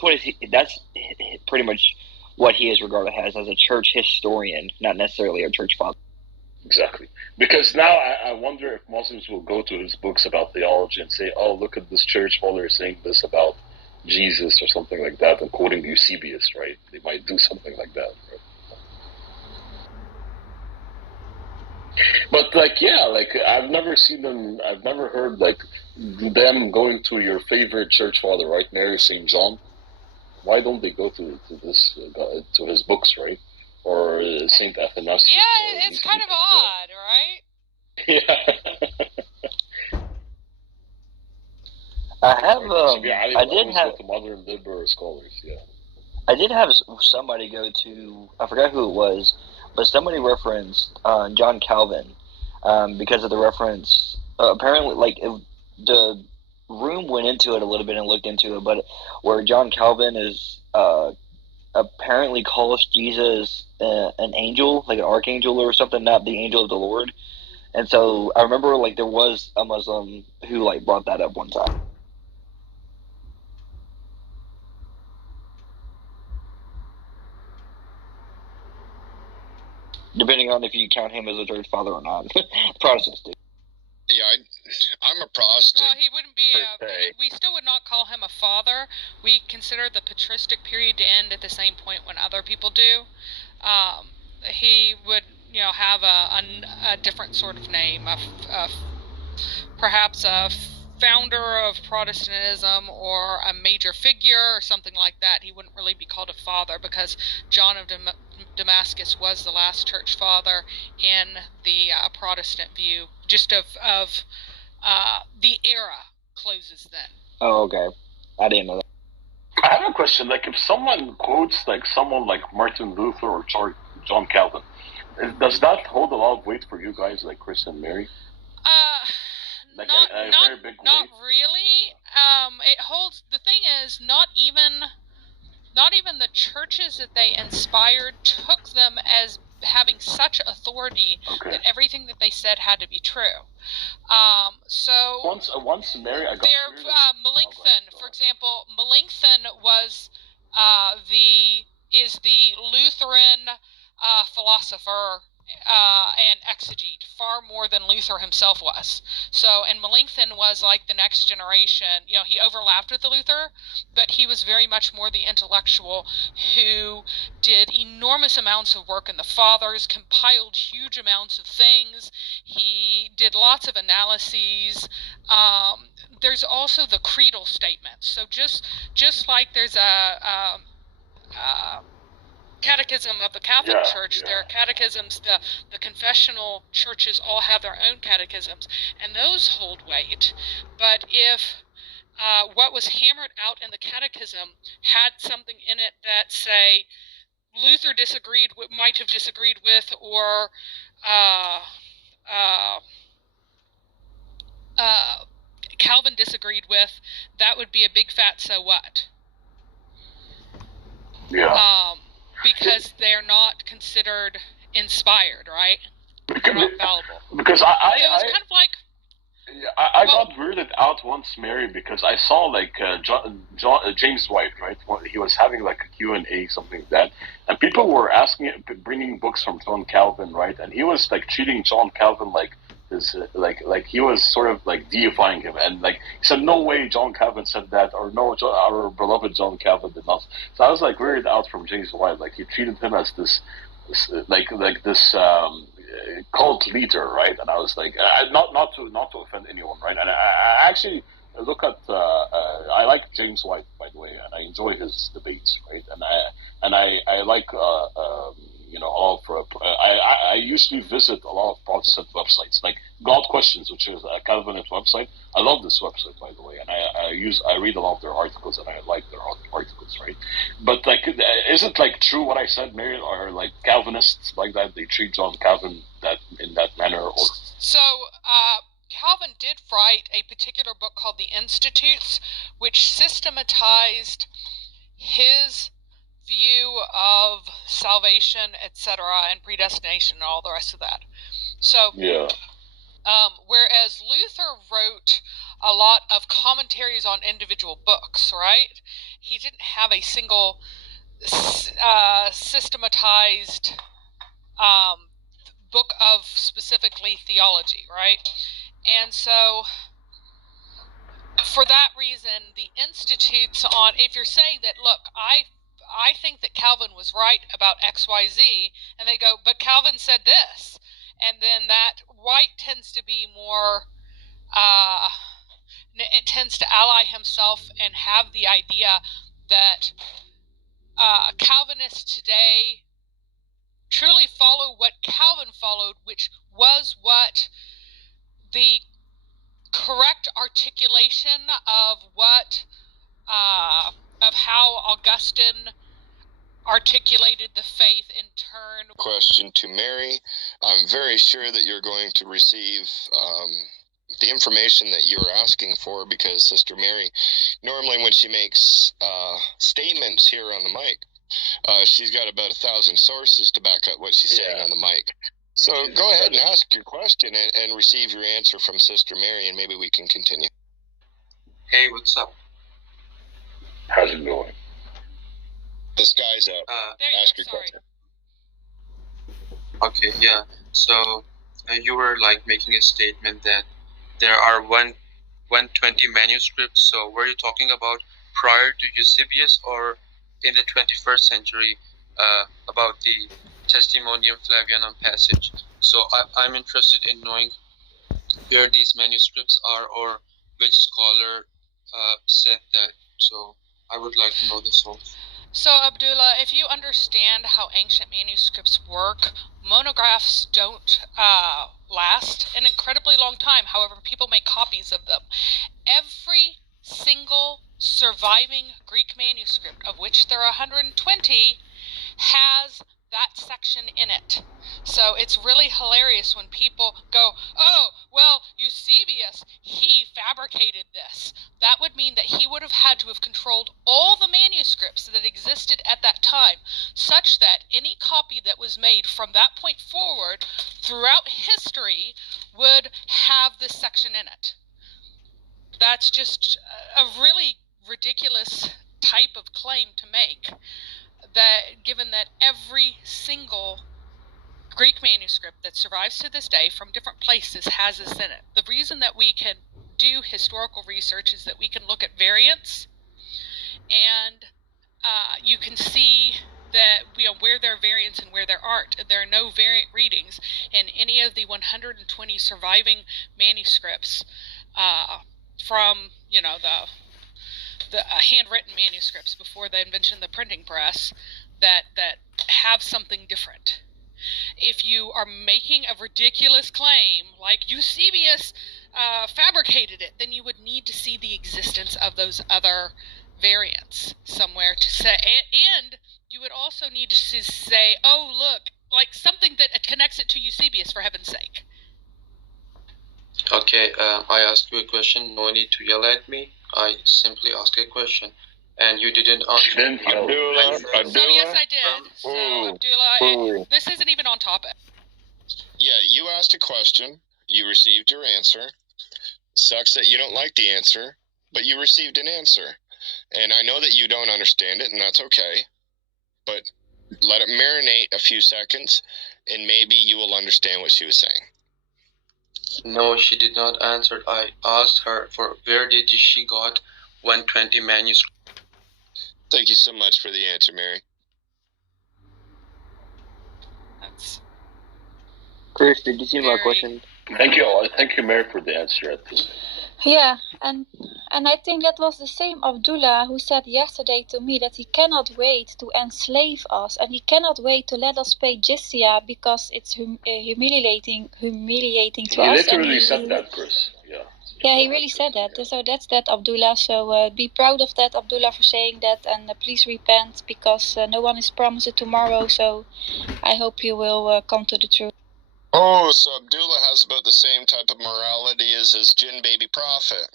pretty much what he is regarded as a church historian, not necessarily a church father. Exactly. Because now I wonder if Muslims will go to his books about theology and say, "Oh, look at this church father saying this about Jesus or something like that and quoting Eusebius, right? They might do something like that, right? But like, yeah, like I've never seen them. I've never heard like them going to your favorite church father, right, Mary St. John. Why don't they go to this to his books, right, or Saint Athanasius? Yeah, it's kind of odd, right? Yeah. I have. I did always have. go to modern liberal scholars. Yeah. I did have somebody go to. I forgot who it was, but somebody referenced John Calvin because of the reference. Apparently, like the room went into it a little bit and looked into it, but where John Calvin is apparently calls Jesus an angel, like an archangel or something, not the angel of the Lord. And so I remember like there was a Muslim who like brought that up one time. Depending on if you count him as a church father or not. Protestants do. Yeah, I'm a Protestant. Well, he wouldn't be we still would not call him a father. We consider the patristic period to end at the same point when other people do. He would, have a different sort of name, perhaps a founder of Protestantism or a major figure or something like that. He wouldn't really be called a father because John of Damascus was the last church father in the Protestant view, just of the era closes then. Oh, okay. I didn't know that. I have a question. Like, if someone quotes like someone like Martin Luther or John Calvin, does that hold a lot of weight for you guys, like Chris and Mary? Like not really. It holds. The thing is, not even the churches that they inspired took them as having such authority that everything that they said had to be true. So once Mary, I got Melanchthon, for example, Melanchthon was the Lutheran philosopher and exegete, far more than Luther himself was. So, and Melanchthon was like the next generation. He overlapped with Luther, but he was very much more the intellectual who did enormous amounts of work in the Fathers, compiled huge amounts of things. He did lots of analyses. There's also the creedal statements. So just like there's a catechism of the Catholic Church, there are catechisms, the confessional churches all have their own catechisms, and those hold weight. But if what was hammered out in the catechism had something in it that, say, Luther might have disagreed with, or Calvin disagreed with, that would be a big fat so what. Yeah. Because they're not considered inspired, right? They're not fallible. Because it was kind of like. I got weirded out once, Mary, because I saw like James White, right? He was having like a Q&A, something like that, and people were bringing books from John Calvin, right? And he was like treating John Calvin like this, like he was sort of like deifying him, and like he said, no way John Calvin said that, or no, our beloved John Calvin did not. So I was like weirded out from James White, like he treated him as this cult leader, right? And I was like, not to offend anyone, right? And I actually look at I like James White, by the way, and I enjoy his debates, right? And I like all of I usually visit a lot of Protestant websites like God Questions, which is a Calvinist website. I love this website, by the way, and I read a lot of their articles, and I like their articles, right? But like, is it like true what I said, Mary, or like Calvinists like that they treat John Calvin in that manner? Or so Calvin did write a particular book called The Institutes, which systematized his view of salvation, etc., and predestination, and all the rest of that. So yeah. Whereas Luther wrote a lot of commentaries on individual books, right? He didn't have a single systematized book of specifically theology, right? And so for that reason, the institutes on, if you're saying that, look, I think that Calvin was right about XYZ, and they go, but Calvin said this, and then that White tends to be more, it tends to ally himself and have the idea that Calvinists today truly follow what Calvin followed, which was what the correct articulation of what of how Augustine articulated the faith in turn. Question to Mary. I'm very sure that you're going to receive the information that you're asking for, because Sister Mary, normally when she makes statements here on the mic, she's got about 1,000 sources to back up what she's saying on the mic. So go ahead and ask your question and receive your answer from Sister Mary, and maybe we can continue. Hey, what's up? How's it going? The sky's up. Ask your question. Okay, yeah. So you were like making a statement that there are 120 manuscripts. So were you talking about prior to Eusebius or in the 21st century about the Testimonium Flavianum passage? So I'm interested in knowing where these manuscripts are or which scholar said that. So I would like to know the source. So, Abdullah, if you understand how ancient manuscripts work, monographs don't last an incredibly long time. However, people make copies of them. Every single surviving Greek manuscript, of which there are 120, has that section in it. So it's really hilarious when people go, oh, well, Eusebius, he fabricated this. That would mean that he would have had to have controlled all the manuscripts that existed at that time, such that any copy that was made from that point forward throughout history would have this section in it. That's just a really ridiculous type of claim to make, that given that every single Greek manuscript that survives to this day from different places has this in it. The reason that we can do historical research is that we can look at variants, and you can see that where there are variants and where there aren't. There are no variant readings in any of the 120 surviving manuscripts from the handwritten manuscripts before the invention of the printing press that have something different. If you are making a ridiculous claim like Eusebius fabricated it, then you would need to see the existence of those other variants somewhere to say, and you would also need to say, oh, look, like something that connects it to Eusebius, for heaven's sake. Okay, I asked you a question. No need to yell at me. I simply asked a question, and you didn't answer. Abdullah. So yes, I did. So Abdullah, this isn't even on topic. Yeah, you asked a question. You received your answer. Sucks that you don't like the answer, but you received an answer. And I know that you don't understand it, and that's okay. But let it marinate a few seconds, and maybe you will understand what she was saying. No, she did not answer. I asked her for where did she got 120 manuscripts. Thank you so much for the answer, Mary. Chris, did you see my question? Thank you. Thank you, Mary, for the answer. Yeah, and I think that was the same Abdullah who said yesterday to me that he cannot wait to enslave us, and he cannot wait to let us pay jizya because it's humiliating to us. He literally said that, Chris. Yeah. Yeah, he really said that. So that's that, Abdullah. So be proud of that, Abdullah, for saying that, and please repent, because no one is promised it tomorrow. So I hope you will come to the truth. Oh, so Abdullah has about the same type of morality as his jinn baby prophet.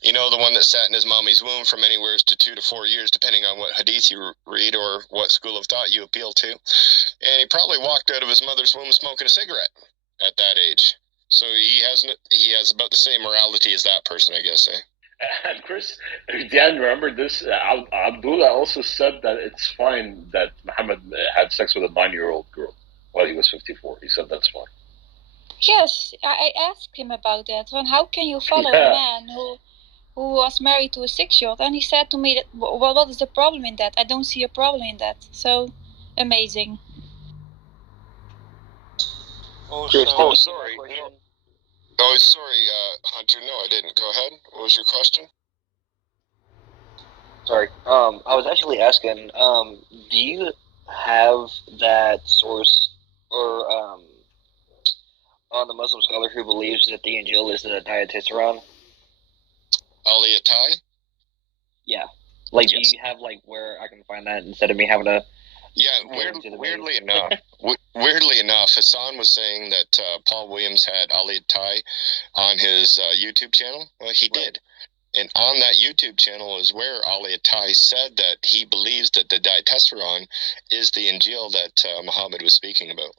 You know, the one that sat in his mommy's womb from anywhere to 2 to 4 years, depending on what hadith you read or what school of thought you appeal to. And he probably walked out of his mother's womb smoking a cigarette at that age. So he has about the same morality as that person, I guess, eh? And Chris, Dan, remember this? Abdullah also said that it's fine that Muhammad had sex with a 9-year-old girl while he was 54. He said that's fine. Yes, I asked him about that. Well, how can you follow a man who was married to a 6-year-old, and he said to me that, well, what is the problem in that? I don't see a problem in that. So amazing. Also, sorry. No. Oh, sorry, Hunter. No, I didn't. Go ahead. What was your question? Sorry. I was actually asking, do you have that source or on the Muslim scholar who believes that the Injil is the Diatessaron? Ali Attai? Yeah. Like, Yes. do you have, like, where I can find that instead of me having to... Yeah, weirdly enough, Hassan was saying that Paul Williams had Ali Attai on his YouTube channel. Well, he did. And on that YouTube channel is where Ali Attai said that he believes that the Diatessaron is the Injil that Muhammad was speaking about.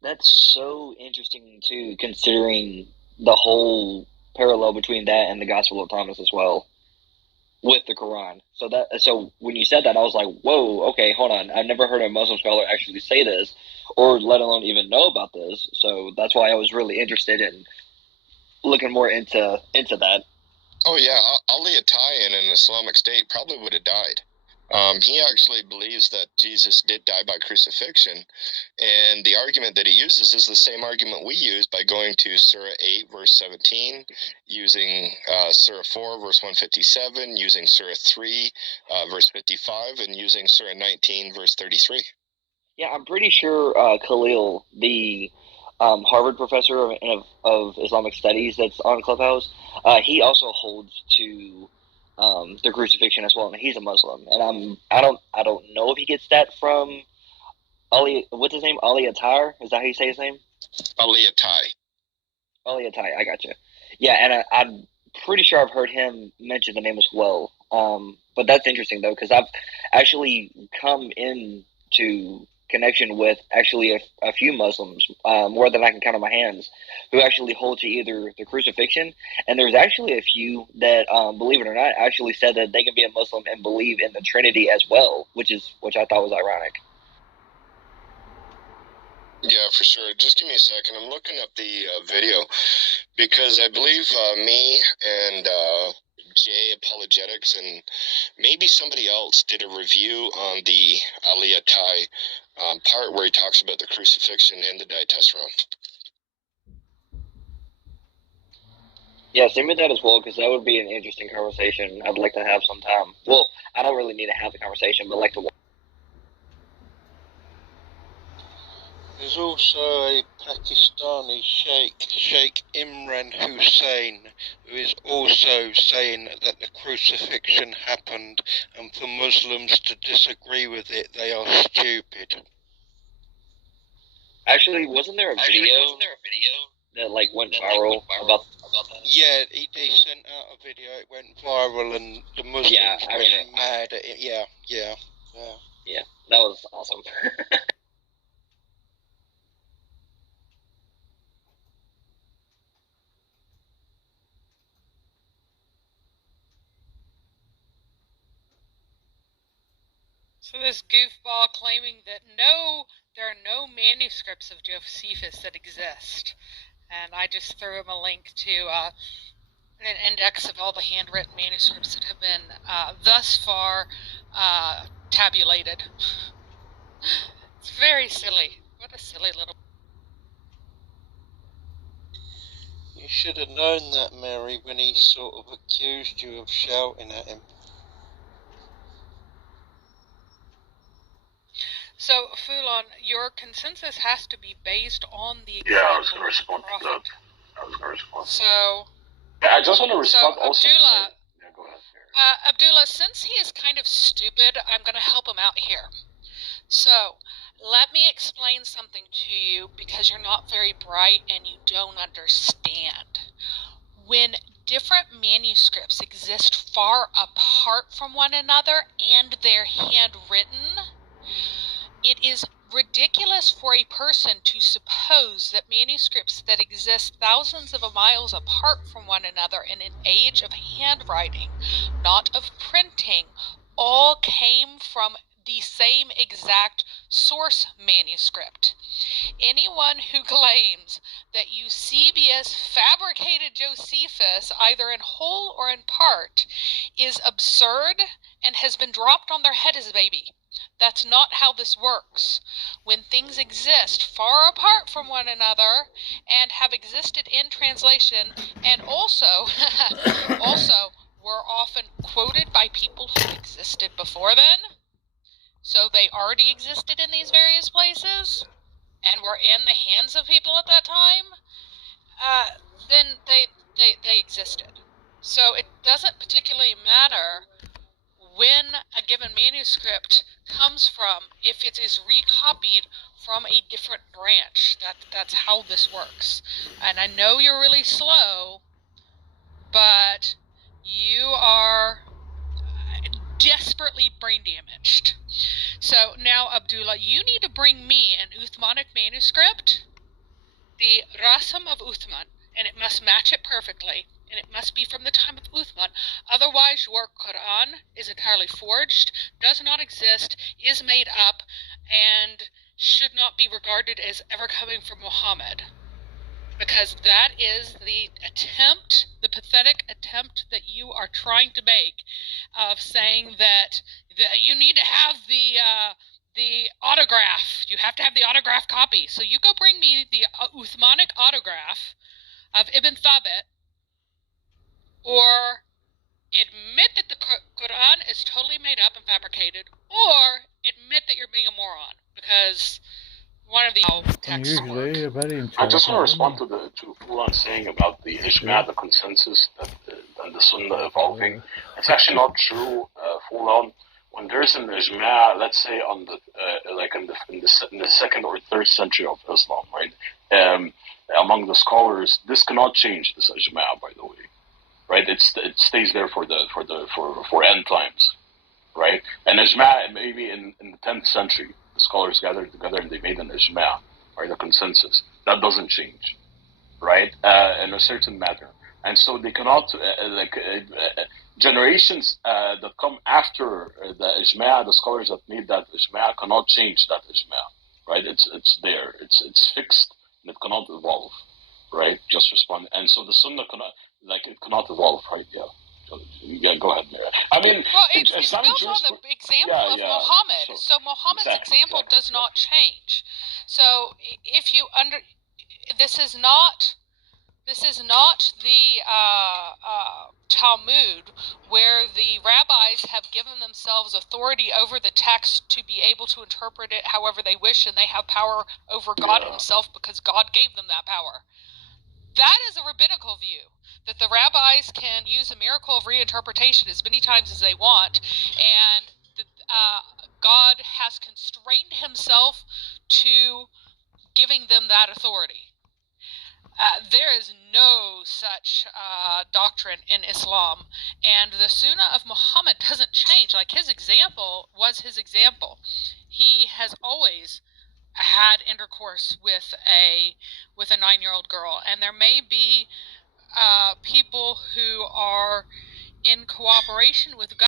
That's so interesting, too, considering the whole parallel between that and the Gospel of Thomas as well, with the Quran. So when you said that, I was like, whoa, okay, hold on. I've never heard a Muslim scholar actually say this, or let alone even know about this. So that's why I was really interested in looking more into that. Oh yeah, Ali Attai in an Islamic State probably would have died. He actually believes that Jesus did die by crucifixion, and the argument that he uses is the same argument we use by going to Surah 8, verse 17, using Surah 4, verse 157, using Surah 3, verse 55, and using Surah 19, verse 33. Yeah, I'm pretty sure Khalil, the Harvard professor of Islamic Studies that's on Clubhouse, he also holds to the crucifixion as well, and he's a Muslim. And I don't know if he gets that from Ali. What's his name? Ali Attar? Is that how you say his name? Ali Attai. Ali Attai. I gotcha. Yeah, and I'm pretty sure I've heard him mention the name as well. But that's interesting though, because I've actually come into connection with actually a few Muslims, more than I can count on my hands, who actually hold to either the crucifixion, and there's actually a few that, believe it or not, actually said that they can be a Muslim and believe in the Trinity as well, which I thought was ironic. Yeah, for sure. Just give me a second. I'm looking up the video because I believe me and Jay Apologetics and maybe somebody else did a review on the Ali Attai part where he talks about the crucifixion and the Diatessaron. Yeah, send me that as well, because that would be an interesting conversation I'd like to have sometime. Well, I don't really need to have the conversation, but like to watch. There's also a Pakistani Sheikh Imran Hussein, who is also saying that the crucifixion happened, and for Muslims to disagree with it, they are stupid. Actually, wasn't there a video that like went viral about that? Yeah, he sent out a video. It went viral, and the Muslims went mad at it. Yeah, that was awesome. So this goofball claiming that there are no manuscripts of Josephus that exist. And I just threw him a link to an index of all the handwritten manuscripts that have been thus far tabulated. It's very silly. What a silly little... You should have known that, Mary, when he sort of accused you of shouting at him. So, Fulon, your consensus has to be based on the example. Yeah, I was going to respond to that. So, yeah, I just want to respond also. Abdullah, Yeah, go ahead. Abdullah, since he is kind of stupid, I'm going to help him out here. So, let me explain something to you because you're not very bright and you don't understand. When different manuscripts exist far apart from one another and they're handwritten, it is ridiculous for a person to suppose that manuscripts that exist thousands of miles apart from one another in an age of handwriting, not of printing, all came from the same exact source manuscript. Anyone who claims that Eusebius fabricated Josephus, either in whole or in part, is absurd and has been dropped on their head as a baby. That's not how this works. When things exist far apart from one another and have existed in translation, and also were often quoted by people who existed before then, so they already existed in these various places and were in the hands of people at that time, then they existed. So it doesn't particularly matter when a given manuscript comes from, if it is recopied from a different branch. That's how this works. And I know you're really slow, but you are desperately brain damaged. So now, Abdullah, you need to bring me an Uthmanic manuscript, the Rasam of Uthman, and it must match it perfectly, and it must be from the time of Uthman. Otherwise, your Quran is entirely forged, does not exist, is made up, and should not be regarded as ever coming from Muhammad. Because that is the attempt, the pathetic attempt that you are trying to make of saying that you need to have the autograph. You have to have the autograph copy. So you go bring me the Uthmanic autograph of Ibn Thabit, or admit that the Quran is totally made up and fabricated, or admit that you're being a moron, because one of the texts work. I just want to respond to Fulan's saying about the Ijma, the consensus, and the Sunnah evolving. It's actually not true, Fulan. When there's an Ijma, let's say on the like in the second or third century of Islam, right? Among the scholars, this cannot change, this Ijma, by the way, right? It stays there for end times, right? And Ijma, maybe in the 10th century, the scholars gathered together and they made an Ijma, or the consensus. That doesn't change, right? In a certain matter. And so they cannot, generations that come after the Ijma, the scholars that made that Ijma cannot change that Ijma, right? It's there, it's fixed, and it cannot evolve, right? Just respond. And so the Sunnah cannot, it cannot evolve, right? Yeah, go ahead, Mary. I mean, well, it's built on the example of Muhammad. So Muhammad's example does not change. So if you this is not the Talmud, where the rabbis have given themselves authority over the text to be able to interpret it however they wish, and they have power over God himself because God gave them that power. That is a rabbinical view, that the rabbis can use a miracle of reinterpretation as many times as they want, and that God has constrained himself to giving them that authority. There is no such doctrine in Islam, and the Sunnah of Muhammad doesn't change. Like, his example was his example. He has always had intercourse with a 9-year-old girl, and there may be people who are in cooperation with God